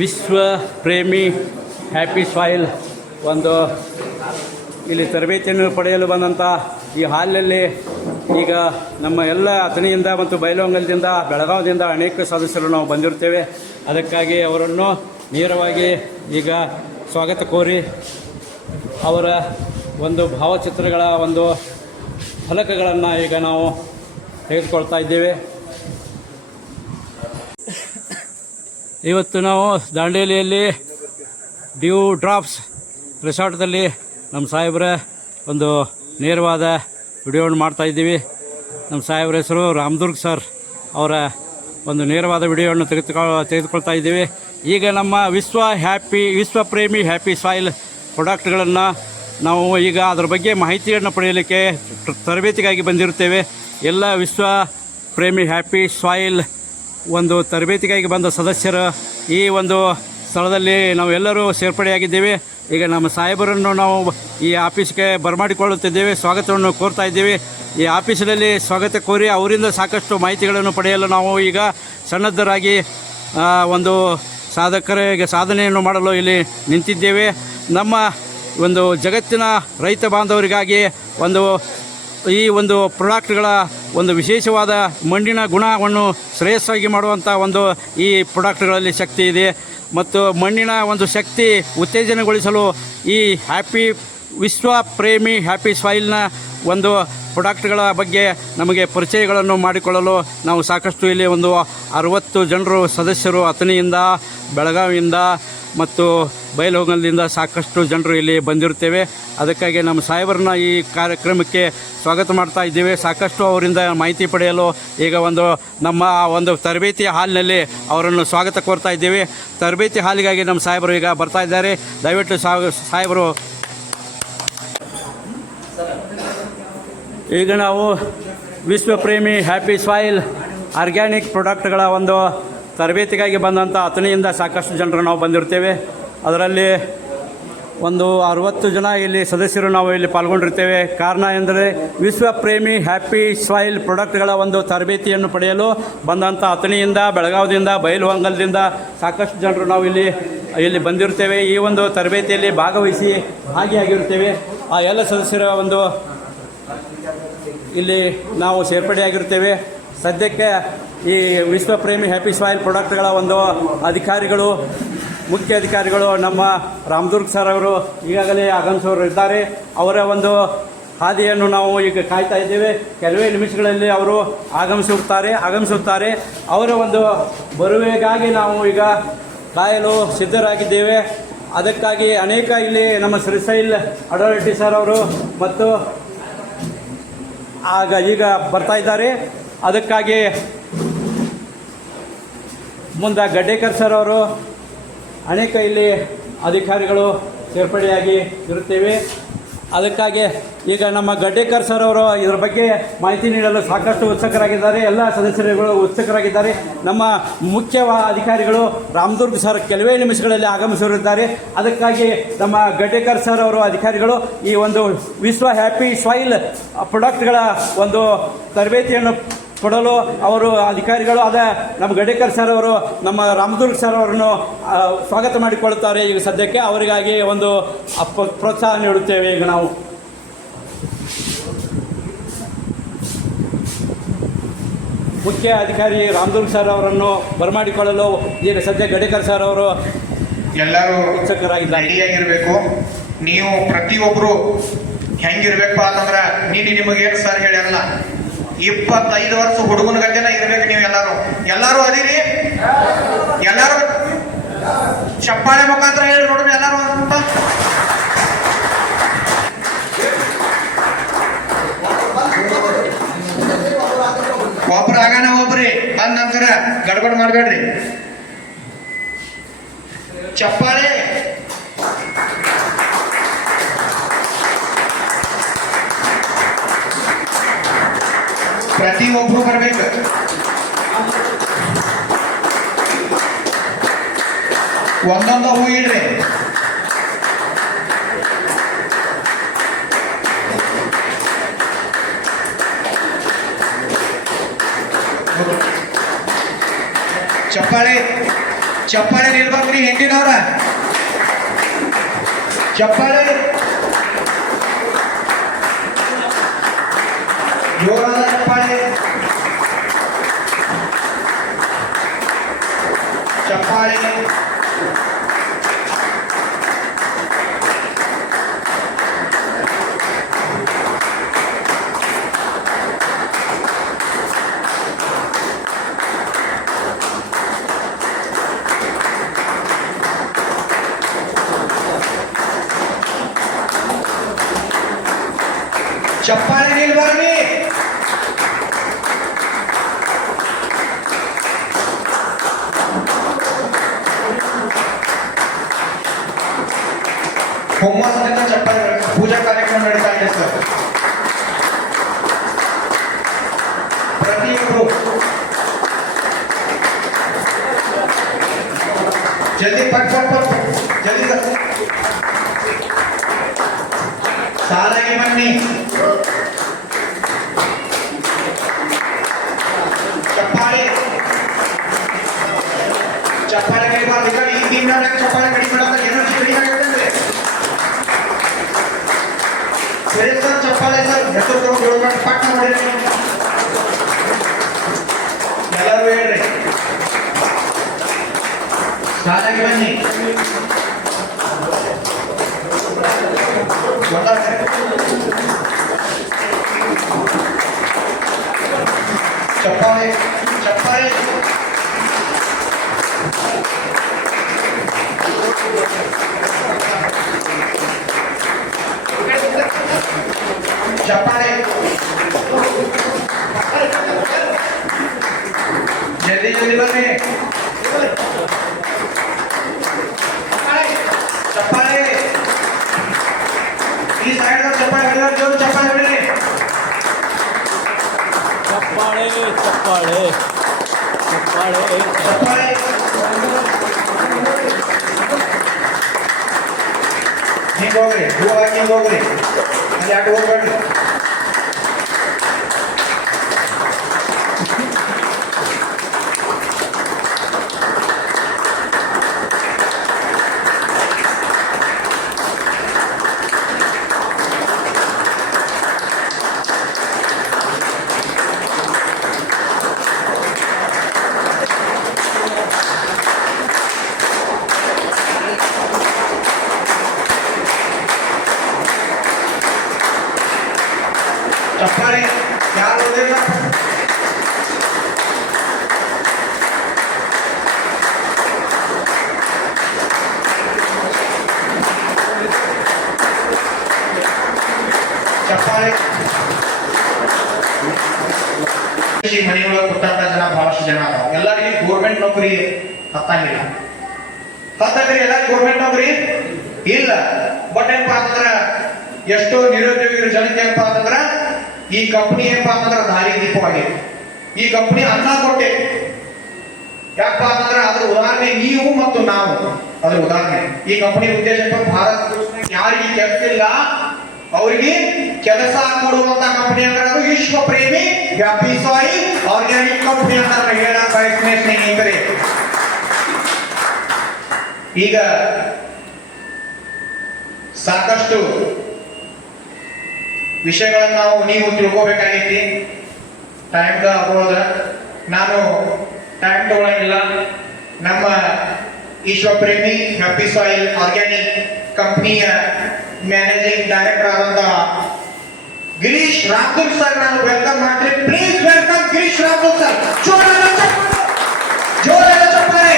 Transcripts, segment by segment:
ವಿಶ್ವ ಪ್ರೇಮಿ happy soil ಒಂದು ಇಲ್ಲಿ ತರಬೇತಿಯನ್ನು ಪಡೆಯಲು ಬಂದಂಥ ಈ ಹಾಲಿನಲ್ಲಿ ಈಗ ನಮ್ಮ ಎಲ್ಲ ಅಥಣಿಯಿಂದ ಮತ್ತು ಬೈಲಹೊಂಗಲದಿಂದ ಬೆಳಗಾವಿಯಿಂದ ಅನೇಕ ಸದಸ್ಯರು ನಾವು ಬಂದಿರ್ತೇವೆ. ಅದಕ್ಕಾಗಿ ಅವರನ್ನು ನೇರವಾಗಿ ಈಗ ಸ್ವಾಗತ ಕೋರಿ ಅವರ ಒಂದು ಭಾವಚಿತ್ರಗಳ ಒಂದು ಫಲಕಗಳನ್ನು ಈಗ ನಾವು ತೆಗೆದುಕೊಳ್ತಾ ಇದ್ದೇವೆ. ಇವತ್ತು ನಾವು ದಾಂಡೇಲಿಯಲ್ಲಿ ಡ್ಯೂ ಡ್ರಾಪ್ಸ್ ರೆಸಾರ್ಟ್ದಲ್ಲಿ ನಮ್ಮ ಸಾಹೇಬ್ರ ಒಂದು ನೇರವಾದ ವಿಡಿಯೋವನ್ನು ಮಾಡ್ತಾಯಿದ್ದೀವಿ. ನಮ್ಮ ಸಾಹೇಬ್ರ ಹೆಸರು ರಾಮದುರ್ಗ್ ಸರ್. ಅವರ ಒಂದು ನೇರವಾದ ವಿಡಿಯೋವನ್ನು ತೆಗೆದುಕೊಳ್ತಾ ಇದ್ದೀವಿ. ಈಗ ನಮ್ಮ ವಿಶ್ವ ಪ್ರೇಮಿ ಹ್ಯಾಪಿ ಸಾಯಿಲ್ ಪ್ರಾಡಕ್ಟ್ಗಳನ್ನು ನಾವು ಈಗ ಅದರ ಬಗ್ಗೆ ಮಾಹಿತಿಯನ್ನು ಪಡೆಯಲಿಕ್ಕೆ ತರಬೇತಿಗಾಗಿ ಬಂದಿರುತ್ತೇವೆ. ಎಲ್ಲ ವಿಶ್ವ ಪ್ರೇಮಿ ಹ್ಯಾಪಿ ಸಾಯಿಲ್ ಒಂದು ತರಬೇತಿಗಾಗಿ ಬಂದ ಸದಸ್ಯರು ಈ ಒಂದು ಸ್ಥಳದಲ್ಲಿ ನಾವೆಲ್ಲರೂ ಸೇರ್ಪಡೆಯಾಗಿದ್ದೇವೆ. ಈಗ ನಮ್ಮ ಸಾಹೇಬರನ್ನು ನಾವು ಈ ಆಫೀಸ್ಗೆ ಬರಮಾಡಿಕೊಳ್ಳುತ್ತಿದ್ದೇವೆ, ಸ್ವಾಗತವನ್ನು ಕೋರ್ತಾ ಇದ್ದೇವೆ. ಈ ಆಫೀಸಿನಲ್ಲಿ ಸ್ವಾಗತ ಕೋರಿ ಅವರಿಂದ ಸಾಕಷ್ಟು ಮಾಹಿತಿಗಳನ್ನು ಪಡೆಯಲು ನಾವು ಈಗ ಸನ್ನದ್ಧರಾಗಿ ಒಂದು ಸಾಧಕರಿಗೆ ಸಾಧನೆಯನ್ನು ಮಾಡಲು ಇಲ್ಲಿ ನಿಂತಿದ್ದೇವೆ. ನಮ್ಮ ಒಂದು ಜಗತ್ತಿನ ರೈತ ಬಾಂಧವರಿಗಾಗಿ ಈ ಒಂದು ಪ್ರಾಡಕ್ಟ್ಗಳ ಒಂದು ವಿಶೇಷವಾದ ಮಣ್ಣಿನ ಗುಣವನ್ನು ಶ್ರೇಯಸ್ಸಾಗಿ ಮಾಡುವಂಥ ಈ ಪ್ರಾಡಕ್ಟ್ಗಳಲ್ಲಿ ಶಕ್ತಿ ಇದೆ ಮತ್ತು ಮಣ್ಣಿನ ಒಂದು ಶಕ್ತಿ ಉತ್ತೇಜನಗೊಳಿಸಲು ಈ ವಿಶ್ವ ಪ್ರೇಮಿ ಹ್ಯಾಪಿ ಸಾಯಿಲ್ನ ಒಂದು ಪ್ರಾಡಕ್ಟ್ಗಳ ಬಗ್ಗೆ ನಮಗೆ ಪರಿಚಯಗಳನ್ನು ಮಾಡಿಕೊಳ್ಳಲು ನಾವು ಸಾಕಷ್ಟು ಇಲ್ಲಿ 60 ಜನರು ಸದಸ್ಯರು ಅಥಣಿಯಿಂದ ಬೆಳಗಾವಿಯಿಂದ ಮತ್ತು ಬೈಲಹೊಂಗಲದಿಂದ ಸಾಕಷ್ಟು ಜನರು ಇಲ್ಲಿ ಬಂದಿರುತ್ತೇವೆ. ಅದಕ್ಕಾಗಿ ನಮ್ಮ ಸಾಹೇಬರನ್ನ ಈ ಕಾರ್ಯಕ್ರಮಕ್ಕೆ ಸ್ವಾಗತ ಮಾಡ್ತಾ ಇದ್ದೇವೆ. ಸಾಕಷ್ಟು ಅವರಿಂದ ಮಾಹಿತಿ ಪಡೆಯಲು ಈಗ ನಮ್ಮ ತರಬೇತಿ ಹಾಲಿನಲ್ಲಿ ಅವರನ್ನು ಸ್ವಾಗತ ಕೋರ್ತಾ ಇದ್ದೇವೆ. ತರಬೇತಿ ಹಾಲಿಗಾಗಿ ನಮ್ಮ ಸಾಹೇಬರು ಈಗ ಬರ್ತಾ ಇದ್ದಾರೆ. ದಯವಿಟ್ಟು ಸಾಹೇಬರು ಈಗ ನಾವು ವಿಶ್ವ ಪ್ರೇಮಿ ಹ್ಯಾಪಿ ಸಾಯಿಲ್ ಆರ್ಗ್ಯಾನಿಕ್ ಪ್ರಾಡಕ್ಟ್ಗಳ ತರಬೇತಿಗಾಗಿ ಬಂದಂಥ ಅಥಣಿಯಿಂದ ಸಾಕಷ್ಟು ಜನರು ನಾವು ಬಂದಿರ್ತೇವೆ. ಅದರಲ್ಲಿ 60 ಜನ ಇಲ್ಲಿ ಸದಸ್ಯರು ನಾವು ಇಲ್ಲಿ ಪಾಲ್ಗೊಂಡಿರ್ತೇವೆ. ಕಾರಣ ಎಂದರೆ ವಿಶ್ವ ಪ್ರೇಮಿ ಹ್ಯಾಪಿ ಸಾಯಿಲ್ ಪ್ರಾಡಕ್ಟ್ಗಳ ತರಬೇತಿಯನ್ನು ಪಡೆಯಲು ಬಂದಂಥ ಅಥಣಿಯಿಂದ ಬೆಳಗಾವಿಯಿಂದ ಬೈಲಹೊಂಗಲದಿಂದ ಸಾಕಷ್ಟು ಜನರು ನಾವು ಇಲ್ಲಿ ಬಂದಿರ್ತೇವೆ. ಈ ತರಬೇತಿಯಲ್ಲಿ ಭಾಗಿಯಾಗಿರುತ್ತೇವೆ. ಆ ಎಲ್ಲ ಸದಸ್ಯರ ಇಲ್ಲಿ ನಾವು ಸೇರ್ಪಡೆಯಾಗಿರ್ತೇವೆ. ಸದ್ಯಕ್ಕೆ ಈ ವಿಶ್ವ ಪ್ರೇಮಿ ಹ್ಯಾಪಿ ಸಾಯಿಲ್ ಪ್ರಾಡಕ್ಟ್ಗಳ ಅಧಿಕಾರಿಗಳು ಮುಖ್ಯ ಅಧಿಕಾರಿಗಳು ನಮ್ಮ ರಾಮದುರ್ಗ್ ಸರ್ ಅವರು ಈಗಾಗಲೇ ಆಗಮಿಸೋರು ಇದ್ದಾರೆ. ಅವರ ಹಾದಿಯನ್ನು ನಾವು ಈಗ ಕಾಯ್ತಾ ಇದ್ದೇವೆ. ಕೆಲವೇ ನಿಮಿಷಗಳಲ್ಲಿ ಅವರು ಆಗಮಿಸುತ್ತಾರೆ. ಅವರ ಬರುವೆಗಾಗಿ ನಾವು ಈಗ ಕಾಯಲು ಸಿದ್ಧರಾಗಿದ್ದೇವೆ. ಅದಕ್ಕಾಗಿ ಅನೇಕ ಇಲ್ಲಿ ನಮ್ಮ ಶ್ರೀಶೈಲ್ ಅಡಾಲ್ಟಿ ಸರ್ ಅವರು ಮತ್ತು ಈಗ ಬರ್ತಾ ಇದ್ದಾರೆ. ಅದಕ್ಕಾಗಿ ಮುಂದೆ ಗಡ್ಡೇಕರ್ ಸರ್ ಅವರು ಅನೇಕ ಇಲ್ಲಿ ಅಧಿಕಾರಿಗಳು ಸೇರ್ಪಡೆಯಾಗಿ ಇರುತ್ತೇವೆ. ಅದಕ್ಕಾಗಿ ಈಗ ನಮ್ಮ ಗಡ್ಡೇಕರ್ ಸರ್ ಅವರು ಇದರ ಬಗ್ಗೆ ಮಾಹಿತಿ ನೀಡಲು ಸಾಕಷ್ಟು ಉತ್ಸುಕರಾಗಿದ್ದಾರೆ. ಎಲ್ಲ ಸದಸ್ಯರುಗಳು ಉತ್ಸುಕರಾಗಿದ್ದಾರೆ. ನಮ್ಮ ಮುಖ್ಯ ಅಧಿಕಾರಿಗಳು ರಾಮದುರ್ಗ್ ಸರ್ ಕೆಲವೇ ನಿಮಿಷಗಳಲ್ಲಿ ಆಗಮಿಸಿರುತ್ತಾರೆ. ಅದಕ್ಕಾಗಿ ನಮ್ಮ ಗಡ್ಡೇಕರ್ ಸರ್ ಅವರು ಅಧಿಕಾರಿಗಳು ಈ ವಿಶ್ವ ಹ್ಯಾಪಿ ಸಾಯಿಲ್ ಪ್ರಾಡಕ್ಟ್ಗಳ ತರಬೇತಿಯನ್ನು ಕೊಡಲು ಅವರು ಅಧಿಕಾರಿಗಳು ನಮ್ಮ ಗಡ್ಡೇಕರ್ ಸರ್ ಅವರು ನಮ್ಮ ರಾಮದುರ್ಗ್ ಸರ್ ಅವರನ್ನು ಸ್ವಾಗತ ಮಾಡಿಕೊಳ್ಳುತ್ತಾರೆ. ಈಗ ಸದ್ಯಕ್ಕೆ ಅವರಿಗಾಗಿ ಪ್ರೋತ್ಸಾಹ ನೀಡುತ್ತೇವೆ. ಈಗ ನಾವು ಮುಖ್ಯ ಅಧಿಕಾರಿ ರಾಮದುರ್ಗ್ ಸರ್ ಅವರನ್ನು ಬರಮಾಡಿಕೊಳ್ಳಲು ಈಗ ಸದ್ಯ ಗಡ್ಡೇಕರ್ ಸರ್ ಅವರು ಎಲ್ಲರೂ ಉತ್ಸುಕರಾಗಿದ್ದಾರೆ. ರೆಡಿಯಾಗಿರಬೇಕು. ನೀವು ಪ್ರತಿಯೊಬ್ಬರು ಹೆಂಗಿರ್ಬೇಕು ಅಂತಂದ್ರೆ ನಿಮಗೇನು ಸರ್ ಹೇಳಲ್ಲ, 25 ವರ್ಷ ಹುಡುಗನ ಗಂಟೆನ ಇರ್ಬೇಕು. ನೀವು ಎಲ್ಲರೂ ಅದೀರಿ. ಎಲ್ಲರೂ ಚಪ್ಪಾಳೆ ಮುಖಾಂತರ ಹೇಳಿ ನೋಡ್ರಿ ಎಲ್ಲರೂ ಅಂತ. ಒಬ್ರು ಆಗಾನ ಒಬ್ರಿ ಅಂದ ನಂತರ ಗಡ್ಬಡ್ ಮಾಡಬೇಡ್ರಿ. ಚಪ್ಪಾಳೆ ಪ್ರತಿಯೊಬ್ರು ಬರ್ಬೇಕು. ಒಂದೊಂದು ಹೂ ಇಡ್ರಿ. ಚಪ್ಪಾಳೆ ಚಪ್ಪಾಳೆ ನಿಲ್ಬೇಕ್ರಿ ಹಿಂದಿನವ್ರ, ಚಪ್ಪಾಳೆ ಜೋರಾದ ಚಪ್ಪಾಳೆ, ಚಪ್ಪಾಳೆ. ಚಪ್ಪಾಳೆ ನಿಲ್ಬಾರ್ರಿ. ಹುಮ್ಮಸ್ಸಿನಿಂದ ಚಪ್ಪಾಳೆ. ಪೂಜಾ ಕಾರ್ಯಕ್ರಮ ನಡೀತಾ ಇದೆ ಸರ್. ಪ್ರತಿಯೊಬ್ಬರು ಜಲ್ದಿ ಪಟ್ ಪಟ್ ಪಟ್ ಜಲ್ದಿ ಸಾಲಾಗಿ ಬನ್ನಿ. ಚಪ್ಪಾಳೆ ಚಪ್ಪಾಳೆ ಕಡಿಬಾರ್ದು. ಈಗ ಈ ತಿಂಗಳ ಚಪ್ಪಾಳೆ ಕಡಿಬಿಡೋದ ಎನರ್ಜಿ ಕಡಿಮೆ ಆಗುತ್ತೆ. ಸರಿ ಸರ್, ಚಪ್ಪಾಳೆ ಸರ್, ಹೆಸರು ಪಟ್ಟ ಮಾಡಿ ಎಲ್ಲರೂ ಹೇಳ್ರಿ. ಸಾಲಾಗಿ ಬನ್ನಿ. ಚಪ್ಪಾಳೆ ಚಪ್ಪಾಳೆ ಚಪ್ಪಾಳೆ. ಜಲ್ದಿ ಜಲ್ದಿ ಬನ್ನಿ. ಚಪ್ಪಾಳೆ ಈ ಸೈಡ್ ಚಪ್ಪಾಳೆ ಹಿಡಿದ್ರೆ ಜೋರು ಚಪ್ಪಾಳೆ ಹಿಡಿರಿ. ಚಪ್ಪಾಳೆ ಚಪ್ಪಾಳೆ ಚಪ್ಪಾಳೆ ಚಪ್ಪಾಳೆ. ಹಿಂಗೆ ಹೋಗ್ರಿ, ಹೂ ಹಾಕಿ ಹಿಂಗೆ ಹೋಗ್ರಿ, ಅಲ್ಲಿ ಯಾಕೆ ಹೋಗ್ಬೇಡ್ರಿ. ಚಪ್ಪಾಳೆ ಯಾರು ಓದಿಲ್ಲ. ಚಪ್ಪಾಳೆ. ಮನೆಯೊಳಗೆ ಕೊಟ್ಟಂತ ಜನ ಬಹಳಷ್ಟು ಜನ ಅದಾವ. ಎಲ್ಲರಿಗೂ ಗೋರ್ಮೆಂಟ್ ನೌಕರಿ ಹತ್ತಂಗಿಲ್ಲ. ಹತ್ತಂಗ್ರಿ ಎಲ್ಲರಿಗೂ ಗೋರ್ಮೆಂಟ್ ನೌಕರಿ ಇಲ್ಲ. ಬಟ್ ಏನಪ್ಪಾ ಅಂತಂದ್ರ ಎಷ್ಟೋ ನಿರುದ್ಯೋಗಿಗಳ ಜನತೆ ಏನಪ್ಪಾ ಅಂತಂದ್ರ ಈ ಕಂಪನಿ ಏನಪ್ಪಾ ಅಂತಂದ್ರ ದಾರಿ ದೀಪವಾಗಿದೆ. ಈ ಕಂಪನಿ ಅನ್ನ ಕೊಟ್ಟೆ. ಯಾಕಪ್ಪ ಅಂತಂದ್ರ ಅದ್ರ ಉದಾಹರಣೆ ನೀವು ಮತ್ತು ನಾವು. ಅದ್ರ ಉದಾಹರಣೆ ಈ ಕಂಪನಿ ಉದ್ದೇಶ ಭಾರತ ಯಾರಿಗೆ ಕೆಲಸ ಇಲ್ಲ ಅವರಿಗೆ ಕೆಲಸ ಕೊಡುವಂತ ಕಂಪನಿ ಅಂದ್ರೆ ಅದು ವಿಶ್ವ ಪ್ರೇಮಿ ಹ್ಯಾಪಿ ಸಾಯಿಲ್ ಆರ್ಗ್ಯಾನಿಕ್ ಕಂಪನಿ ಅಂತ ಹೇಳ ಬಯಸ್ತೀನಿ ಸ್ನೇಹಿತರೆ. ಈಗ ಸಾಕಷ್ಟು ವಿಷಯಗಳನ್ನು ನೀವು ತಿಳ್ಕೋಬೇಕಾಗೈತಿ. ಟೈಮ್ದ ಅಬೋದ ನಾನು ಟೈಮ್ ತಗೊಳ್ಳಂಗಿಲ್ಲ. ನಮ್ಮ ವಿಶ್ವಪ್ರೇಮಿ ಹ್ಯಾಪಿ ಸಾಯಿಲ್ ಆರ್ಗ್ಯಾನಿಕ್ ಕಂಪನಿಯ ಮ್ಯಾನೇಜಿಂಗ್ ಡೈರೆಕ್ಟರ್ ಆದಂತ ಗಿರೀಶ್ ರಾಥೋಡ್ ಸರ್ ನಾನು ವೆಲ್ಕಮ್ ಮಾಡ್ತೀನಿ. Please welcome Girish Rathod sir. ಜೋರಾದ ಚಪ್ಪಾಳೆ.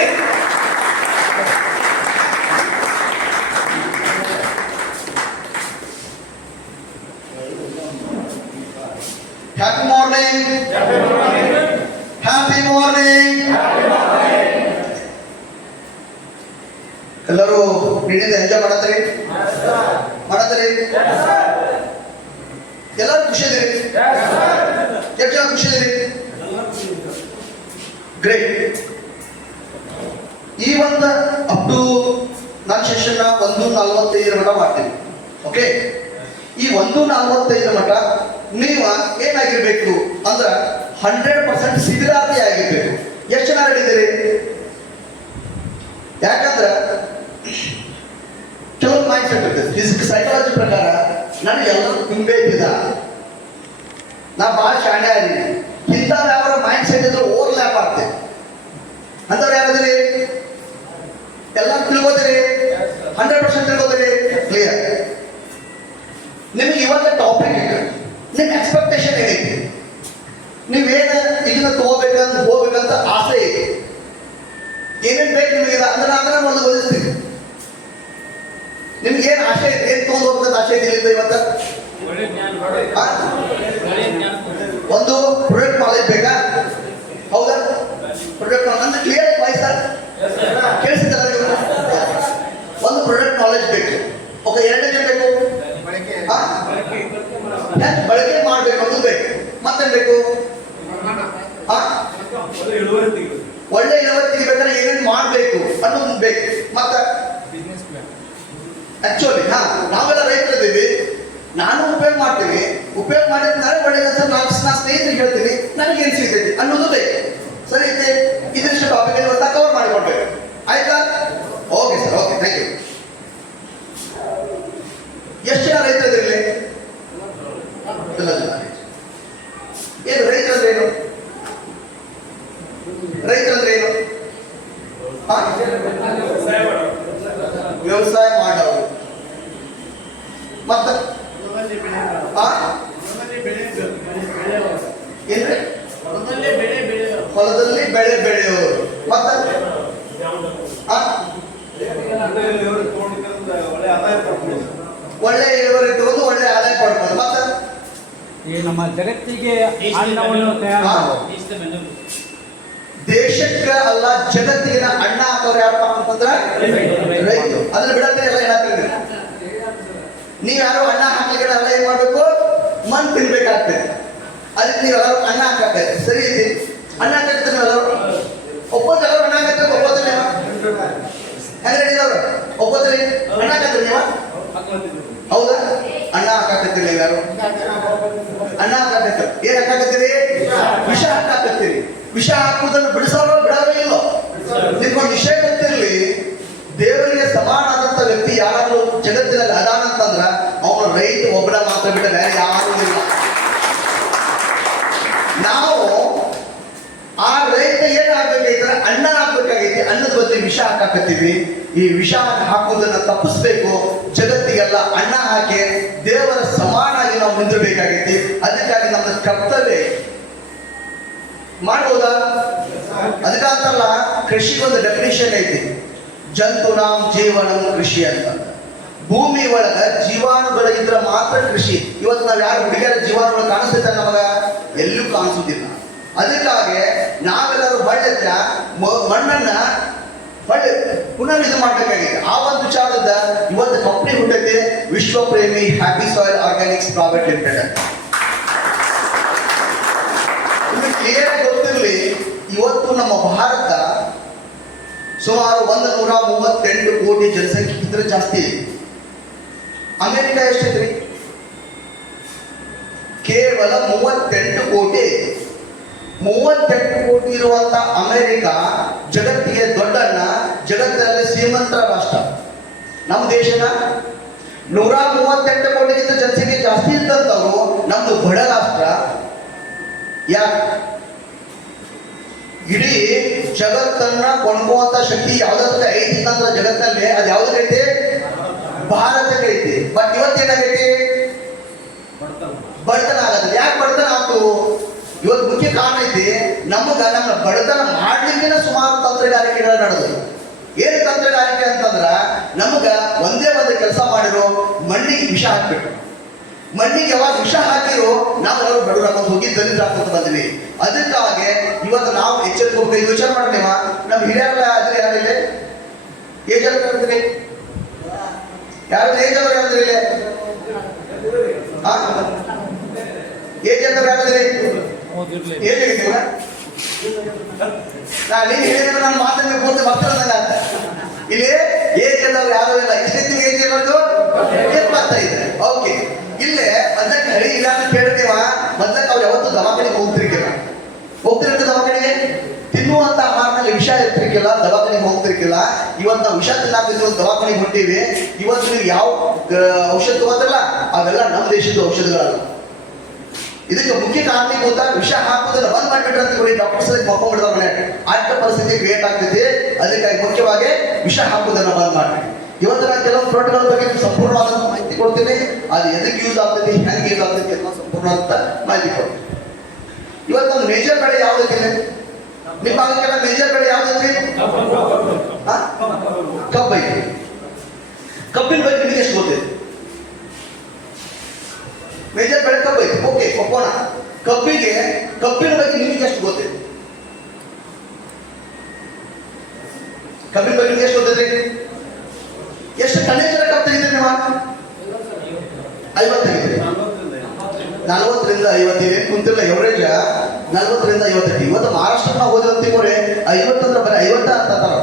Happy morning. Happy morning. ಎಲ್ಲರೂ ನಿನ್ನಿಂದ ಎಂಜಾಯ್ ಮಾಡತ್ತೀರಿ? ಎಲ್ಲರೂ ಖುಷಿ ಇದೀರಿ? ಎಷ್ಟು ಜನ ಖುಷಿ ಇದೀರಿ? ಗ್ರೇಟ್. ಈ ಒಂದು ಅಪ್ ಟು ನನ್ನ ಸೆಷನ್ 1:45 ಮಟ್ಟ ಮಾಡ್ತೀನಿ. ಓಕೆ, ಈ 1:45 ಮಟ್ಟ ನೀವು ಏನಾಗಿರ್ಬೇಕು ಅಂದ್ರ 100% ಸಿದ್ಧರಾತಿ ಆಗಿರ್ಬೇಕು. ಎಷ್ಟು ಜನ ರೆಡಿ ಇದ್ದೀರಿ? ಯಾಕಂದ್ರೆ ಕೆಲವೊಂದು ಮೈಂಡ್ ಸೆಟ್ ಇರ್ತದೆ. ಫಿಸಿಕ್ಸ್ ಸೈಕಾಲಜಿ ಪ್ರಕಾರ ನನಗೆ ಎಲ್ಲರೂ ತುಂಬೇ ಇದ್ದಿದ್ದ, ನಾ ಭಾಳ ಶಾಣೆ ಆಗಿದ್ದೀನಿ, ಇಂಥವ್ರು ಯಾವ ಮೈಂಡ್ ಸೆಟ್ ಇದ್ರೆ ಓವರ್ಲ್ಯಾಪ್ ಆಗ್ತದೆ. ಅಂಥವ್ರು ಯಾರಾದ್ರಿ ಎಲ್ಲ ತಿಳ್ಕೋತೀರಿ? 100% ತಿಳ್ಕೋತೀರಿ? ಕ್ಲಿಯರ್. ನಿಮ್ಗೆ ಇವತ್ತು ಟಾಪಿಕ್ ನಿಮ್ಮ ಎಕ್ಸ್ಪೆಕ್ಟೇಷನ್ ಏನೈತಿ? ನೀವೇನು ಇದನ್ನ ಹೋಗ್ಬೇಕಂತ ಆಸೆ ಐತಿ, ಏನೇನು ಬೇಕು ನಿಮಗೆ ಅಂದ್ರೆ ಒಂದು ಓದಿಸ್ತೀವಿ. ನಿಮ್ಗೆ ಏನು ಆಸೆ ಐತಿ, ಏನು ತೊಗೊಂಡು ಹೋಗ್ಬೇಕಂತ ಆಸೆ ಐತಿ ಇಲ್ಲಿಂದ ಇವತ್ತು? ಒಂದು ಪ್ರೊಡಕ್ಟ್ ನಾಲೆಜ್ ಬೇಕಾ? ಹೌದಾ? ಪ್ರೊಡಕ್ಟ್ ಅಂದ್ರೆ ಕ್ಲಿಯರ್ ವಾಯ್ಸ್ ಸರ್ ಕೇಳಿಸಿದ್ದಲ್ಲ ನೀವು? ಒಂದು ಪ್ರೊಡಕ್ಟ್ ನಾಲೆಜ್ ಬೇಕು. ಓಕೆ, ಎರಡನೇ ಬೇಕು ಬಳಕೆ ಮಾಡ್ಬೇಕು ಅನ್ನೋದು ಬೇಕು. ಮತ್ತೇನ್ ಬೇಕು? ಒಳ್ಳೆ ಇಳುವರಿ ತೆಗಿಬೇಕಾದ್ರೆ ಏನೇನು ಮಾಡ್ಬೇಕು ಅನ್ನೋದು ಬೇಕು. ಮತ್ತೆ ಆಕ್ಚುಲಿ ನಾವೆಲ್ಲ ರೈತರಿದ್ದೀವಿ, ನಾನು ಉಪಯೋಗ ಮಾಡ್ತೀನಿ, ಉಪಯೋಗ ಮಾಡಿದ್ರೆ ಒಳ್ಳೆ ನಾ ಸ್ನೇಹಿತರಿಗೆ ಹೇಳ್ತೀನಿ ನನಗೇನು ಸಿಗ್ತೈತಿ ಅನ್ನೋದು ಬೇಕು. ಸರಿ ಐತೆ? ಇದಿಷ್ಟು ಟಾಪಿಕ್ ಇವತ್ತ ಕವರ್ ಮಾಡಿಕೊಡ್ಬೇಕು. ಆಯ್ತಾ? Okay sir, okay, thank you. ಎಷ್ಟು ಜನ ರೈತರಿದ್ರಲ್ಲಿ? ಎಲ್ಲ ಜನ. ಏನು ರೈತರಂದ್ರೆ ಏನು? ರೈತರಂದ್ರೆ ಏನು? ವ್ಯವಸಾಯ ಮಾಡೋರು. ಮತ್ತೆ ಏನ್ರಿ? ಹೊಲದಲ್ಲಿ ಬೆಳೆ ಬೆಳೆಯೋರು. ಮತ್ತೆ ಒಳ್ಳೆ ಇಳುವರಿ ತಗೊಂಡು ಒಳ್ಳೆ ಆದಾಯ ಪಡ್ಬೋದು. ಮತ್ತೆ ಈ ನಮ್ಮ ಜಗತ್ತಿಗೆ ಅನ್ನವನ್ನು ತಯಾರು ದೇಶಕ್ಕೆ ಅಲ್ಲ ಜಗತ್ತಿನ ಅಣ್ಣ ಹಾಕೋರು ಯಾರಪ್ಪ ಅಂತಂದ್ರ ರೈತರು. ಅದನ್ನ ಬಿಡತ್ತೆ ಎಲ್ಲ ಏನಾಗ್ತದೆ? ನೀವ್ ಯಾರು ಅಣ್ಣ ಹಾಕ್ಲಿಕ್ಕೆ ಎಲ್ಲ ಏನ್ ಮಾಡ್ಬೇಕು? ಮಣ್ಣು ತಿನ್ಬೇಕಾಗ್ತದೆ. ಅದಕ್ಕೆ ನೀವೆಲ್ಲರೂ ಅಣ್ಣ ಹಾಕತ್ತೆ. ಸರಿ ಐತಿ? ಅಣ್ಣ ಹಾಕತ್ತೆ ನೀವೆಲ್ಲರೂ ಒಪ್ಪೋದು. ಎಲ್ಲರೂ ಅಣ್ಣ ಹಾಕತ್ತೆ ಒಪ್ಪೋದ್ರಿ ನೀವ? ಹೆಂಗ್ ಹೇಳಿದವ್ರು ಒಪ್ಪೋದ್ರಿ? ಅಣ್ಣ ಹಾಕತ್ರಿ ನೀವ? ಹೌದಾ? ಅಣ್ಣ ಹಾಕಾಕತ್ತೀರಿ ನೀವು ಯಾರು? ಅಣ್ಣ ಹಾಕಾಕತ್ತೀರಿ. ಏನ್ ಹಾಕಾಕತ್ತೀರಿ? ವಿಷ ಹಾಕಾಕತ್ತೀರಿ. ವಿಷ ಹಾಕುವುದನ್ನು ಬಿಡಿಸೋರು ಬಿಡೋದೇ ಇಲ್ಲ. ನಿಮ್ಗೊಂದು ವಿಷಯ ಗೊತ್ತಿರಲಿ, ದೇವರಿಗೆ ಸಮಾನಾದಂತ ವ್ಯಕ್ತಿ ಯಾರಾದ್ರೂ ಜಗತ್ತಿನಲ್ಲಿ ಅದಾನಂತಂದ್ರ ಅವನು ರೈತ ಒಬ್ಬನ ಮಾತ್ರ ಬಿಟ್ಟ ಬೇರೆ ಯಾರೂ ಇಲ್ಲ. ನಾವು ಆ ರೈತ ಏನ್ ಆಗ್ಬೇಕಾಗಿದ್ರೆ ಅಣ್ಣ ಹಾಕ್ಬೇಕಾಗೈತಿ. ಅನ್ನದ ಬದಲು ವಿಷ ಹಾಕಾಕತ್ತೀವಿ. ಈ ವಿಷ ಹಾಕುವುದನ್ನ ತಪ್ಪಿಸ್ಬೇಕು. ಜಗತ್ತಿಗೆಲ್ಲ ಅಣ್ಣ ಹಾಕಿ ದೇವರ ಸಮಾನಾಗಿ ನಾವು ನಿಂದಿರಬೇಕಾಗೈತಿ. ಅದಕ್ಕಾಗಿ ನಮ್ಮ ಕರ್ತವ್ಯ ಮಾಡ್ಬೋದಾ? ಅದಕ್ಕಂತಲ್ಲ ಕೃಷಿಗೊಂದು ಡೆಫಿನಿಷನ್ ಐತಿ, ಜಂತುನಾಂ ಜೀವನಂ ಕೃಷಿ ಅಂತ. ಭೂಮಿ ಒಳಗ ಜೀವಾಣುಗಳು ಇದ್ರೆ ಮಾತ್ರ ಕೃಷಿ. ಇವತ್ತು ನಾವ್ ಯಾರು ಹುಡುಗಿಯರ ಜೀವಾಣುಗಳು ಕಾಣಿಸ್ತೈತೆ ನಮಗ? ಎಲ್ಲೂ ಕಾಣಿಸುದಿಲ್ಲ. ಅದಕ್ಕಾಗಿ ನಾವೆಲ್ಲರೂ ಹೊಳ್ಳೆತ್ರ ಮಣ್ಣನ್ನ ಹೊಳ್ಳೆ ಪುನರ್ ಇದು ಮಾಡ್ಬೇಕಾಗಿದೆ. ಆ ಒಂದು ವಿಚಾರದ ಇವತ್ತು ಕಂಪ್ನಿ ಹುಟ್ಟೈತೆ, ವಿಶ್ವ ಪ್ರೇಮಿ happy soil Organics private limited. ನಿಮಗೆ ಕ್ಲಿಯರ್ ಆಗಿ ಗೊತ್ತಿರಲಿ, ಇವತ್ತು ನಮ್ಮ ಭಾರತ ಸುಮಾರು 138 ಕೋಟಿ ಜನಸಂಖ್ಯೆ ಇದ್ರೆ ಜಾಸ್ತಿ. ಅಮೆರಿಕ ಎಷ್ಟೈತ್ರಿ? ಕೇವಲ 38 ಕೋಟಿ. 38 ಕೋಟಿ ಇರುವಂತ ಅಮೆರಿಕ ಜಗತ್ತಿಗೆ ದೊಡ್ಡಣ್ಣ, ಜಗತ್ತಿನಲ್ಲಿ ಶ್ರೀಮಂತ ರಾಷ್ಟ್ರ. ನಮ್ಮ ದೇಶನ 138 ಕೋಟಿಗಿಂತ ಜನಸಂಖ್ಯೆ ಜಾಸ್ತಿ ಇದ್ದಂಥವ್ರು ನಮ್ದು ಬಡ ರಾಷ್ಟ್ರ. ಯಾಕೆ? ಇಡೀ ಜಗತ್ತನ್ನ ಕೊಂಡ್ಕುವಂತ ಶಕ್ತಿ ಯಾವ್ದಕ್ಕೆ ಐತಿ ಅಂತ ಜಗತ್ತಲ್ಲಿ ಅದು ಯಾವ್ದಕ್ಕೈತಿ? ಭಾರತಕ್ಕೆ ಐತಿ. ಬಟ್ ಇವತ್ತೇನಾಗೈತಿ? ಬಡತನ ಆಗತ್ತೆ. ಯಾಕೆ ಬಡತನ ಆಯ್ತು? ಇವತ್ತು ಮುಖ್ಯ ಕಾರಣ ಐತಿ, ನಮ್ಮ ಬಡತನ ಮಾಡ್ಲಿಕ್ಕೆ ಸುಮಾರು ತಂತ್ರಗಾರಿಕೆಗಳು ನಡೆದು. ಏನು ತಂತ್ರಗಾರಿಕೆ ಅಂತಂದ್ರ ನಮಗ ಒಂದೇ ಒಂದು ಕೆಲಸ ಮಾಡಿರೋ, ಮಣ್ಣಿಗೆ ವಿಷ ಹಾಕ್ಬೇಕು. ಮಣ್ಣಿಗೆ ಯಾವಾಗ ವಿಷ ಹಾಕಿರೋ ನಾವೆಲ್ಲರೂ ಬಡವರಾಗ ಹೋಗಿ ದಲಿತ ಹಾಕೋತ ಬಂದ್ವಿ. ಅದಕ್ಕಾಗಿ ಇವತ್ತು ನಾವು ಎಚ್ಚರಿಕೆ ವಿಚಾರ ಮಾಡ್ತೀವ. ನಮ್ಮ ಹಿರಿಯರೆಲ್ಲ ಆದ್ರೆ ಯಾರಿಲ್ಲ? ಏಜ್ ಹೇಳ್ತೀರಿ? ಯಾರು ಏಜ್ ಅವ್ರು ಹೇಳಿದ್ರಿ? ಏಜ್ ಅಂತ ಹೇಳಿದ್ರಿ? ಏಜ್ ಹೇಳಿದ್ದೀವ? ನೀನು ಹೇಳಿದ್ರೆ ನನ್ನ ಮಾತನ್ನ ಪೂರ್ತಿ ಬರ್ತಿರೋದಂಗ ಅಂತ. ಇಲ್ಲಿ ಏಜ್ ಎಲ್ಲವ್ರು ಯಾರು ಇಲ್ಲ. ಎಷ್ಟೈತಿ ಏಜ್ ಇರೋದು? 75. ಓಕೆ. ಇಲ್ಲೇ ಮೊದ್ಲಕ್ಕೆ ಹಳಿ ಇಲ್ಲ ಅಂತ ಕೇಳಿದೀವ. ಮೊದ್ಲಕ್ಕೆ ಅವ್ರು ಯಾವತ್ತು ದವಾಖಾನೆಗೆ ಹೋಗ್ತಿರ್ಕಿಲ್ಲ. ಹೋಗ್ತಿರ್ತ ದವಾಖಾನೆಗೆ ತಿನ್ನುವಂತ ಆಹಾರದಲ್ಲಿ ವಿಷ ಇರ್ತಿರ್ಕಿಲ್ಲ, ದವಾಖಾನೆಗೆ ಹೋಗ್ತಿರ್ಕಿಲ್ಲ. ಇವತ್ತು ನಾವು ವಿಷ ತಿನ್ನಾಕಿದ್ವಿ ದವಾಖಾನೆಗೆ ಹೊಂಟೀವಿ. ಇವತ್ತು ನೀವು ಯಾವ ಔಷಧ ತಗೋತಾರಲ್ಲ ಅವೆಲ್ಲ ನಮ್ಮ ದೇಶದ ಔಷಧಗಳಲ್ಲ. ಇದಕ್ಕೆ ಮುಖ್ಯ ಕಾರಣೀಭೂತ ವಿಷ ಹಾಕೋದನ್ನ ಬಂದ್ ಮಾಡಿಬಿಟ್ರೆ ಅಂತ ಡಾಕ್ಟರ್ಸ್ ಮಕ್ಕೊಂಡ್ಬಿಡ್ತಾರೆ ಮನೆ. ಅಂಥ ಪರಿಸ್ಥಿತಿ ಕ್ರಿಯೇಟ್ ಆಗ್ತೈತಿ. ಅದಕ್ಕಾಗಿ ಮುಖ್ಯವಾಗಿ ವಿಷ ಹಾಕೋದನ್ನ ಬಂದ್ ಮಾಡಿ. ಇವತ್ತು ನಾನು ಕೆಲವೊಂದು ಪ್ರಾಡಕ್ಟ್ಗಳ ಬಗ್ಗೆ ಸಂಪೂರ್ಣವಾದ ಮಾಹಿತಿ ಕೊಡ್ತೀನಿ. ಅದು ಎದಕ್ಕೆ ಯೂಸ್ ಆಗ್ತೈತಿ, ಹೆಂಗೆ ಯೂಸ್ ಆಗ್ತೈತಿ ಅನ್ನೋ ಸಂಪೂರ್ಣವಾದ ಮಾಹಿತಿ ಕೊಡ್ತೀನಿ. ಇವತ್ತು ಒಂದು ಮೇಜರ್ ಬೆಳೆ ಯಾವ್ದೈತಿದೆ ನಿಮ್ಮ ಭಾಗಕ್ಕೆಲ್ಲ? ಮೇಜರ್ ಬೆಳೆ ಯಾವ್ದೈತಿ? ಕಬ್ಬು ಐತಿ. ಕಬ್ಬಿನ ಬಗ್ಗೆ ನಿಮಗೆ ಎಷ್ಟು ಗೊತ್ತಿದೆ? ಮೇಜರ್ ಬೆಳೆ ಕಬ್ಬು ಐತಿ, ಓಕೆ ಒಪ್ಪೋಣ. ಕಬ್ಬಿನ ಬಗ್ಗೆ ನಿಮಗೆ ಎಷ್ಟು ಗೊತ್ತಿದೆ? ಕಬ್ಬಿನ ಬಗ್ಗೆ ನಿಮಗೆ ಎಷ್ಟು ಗೊತ್ತಿದೆ? ಎಷ್ಟು ಟನ್ನೇಜ್ ಕಬ್ಬು ತೆಗಿತೀರಿ ನೀವು? 50 ತೆಗಿತೀರಿ. 40 ರಿಂದ 50 ಏನು ಕುಂತಿಲ್ಲ ಎವರೇಜ್ 40 ರಿಂದ 50. ಇವತ್ತು ಮಹಾರಾಷ್ಟ್ರ ನಾವು ಹೋದ್ರೆ 50 ಅಂದ್ರೆ ಬರೀ 50 ಅಂತಾರ.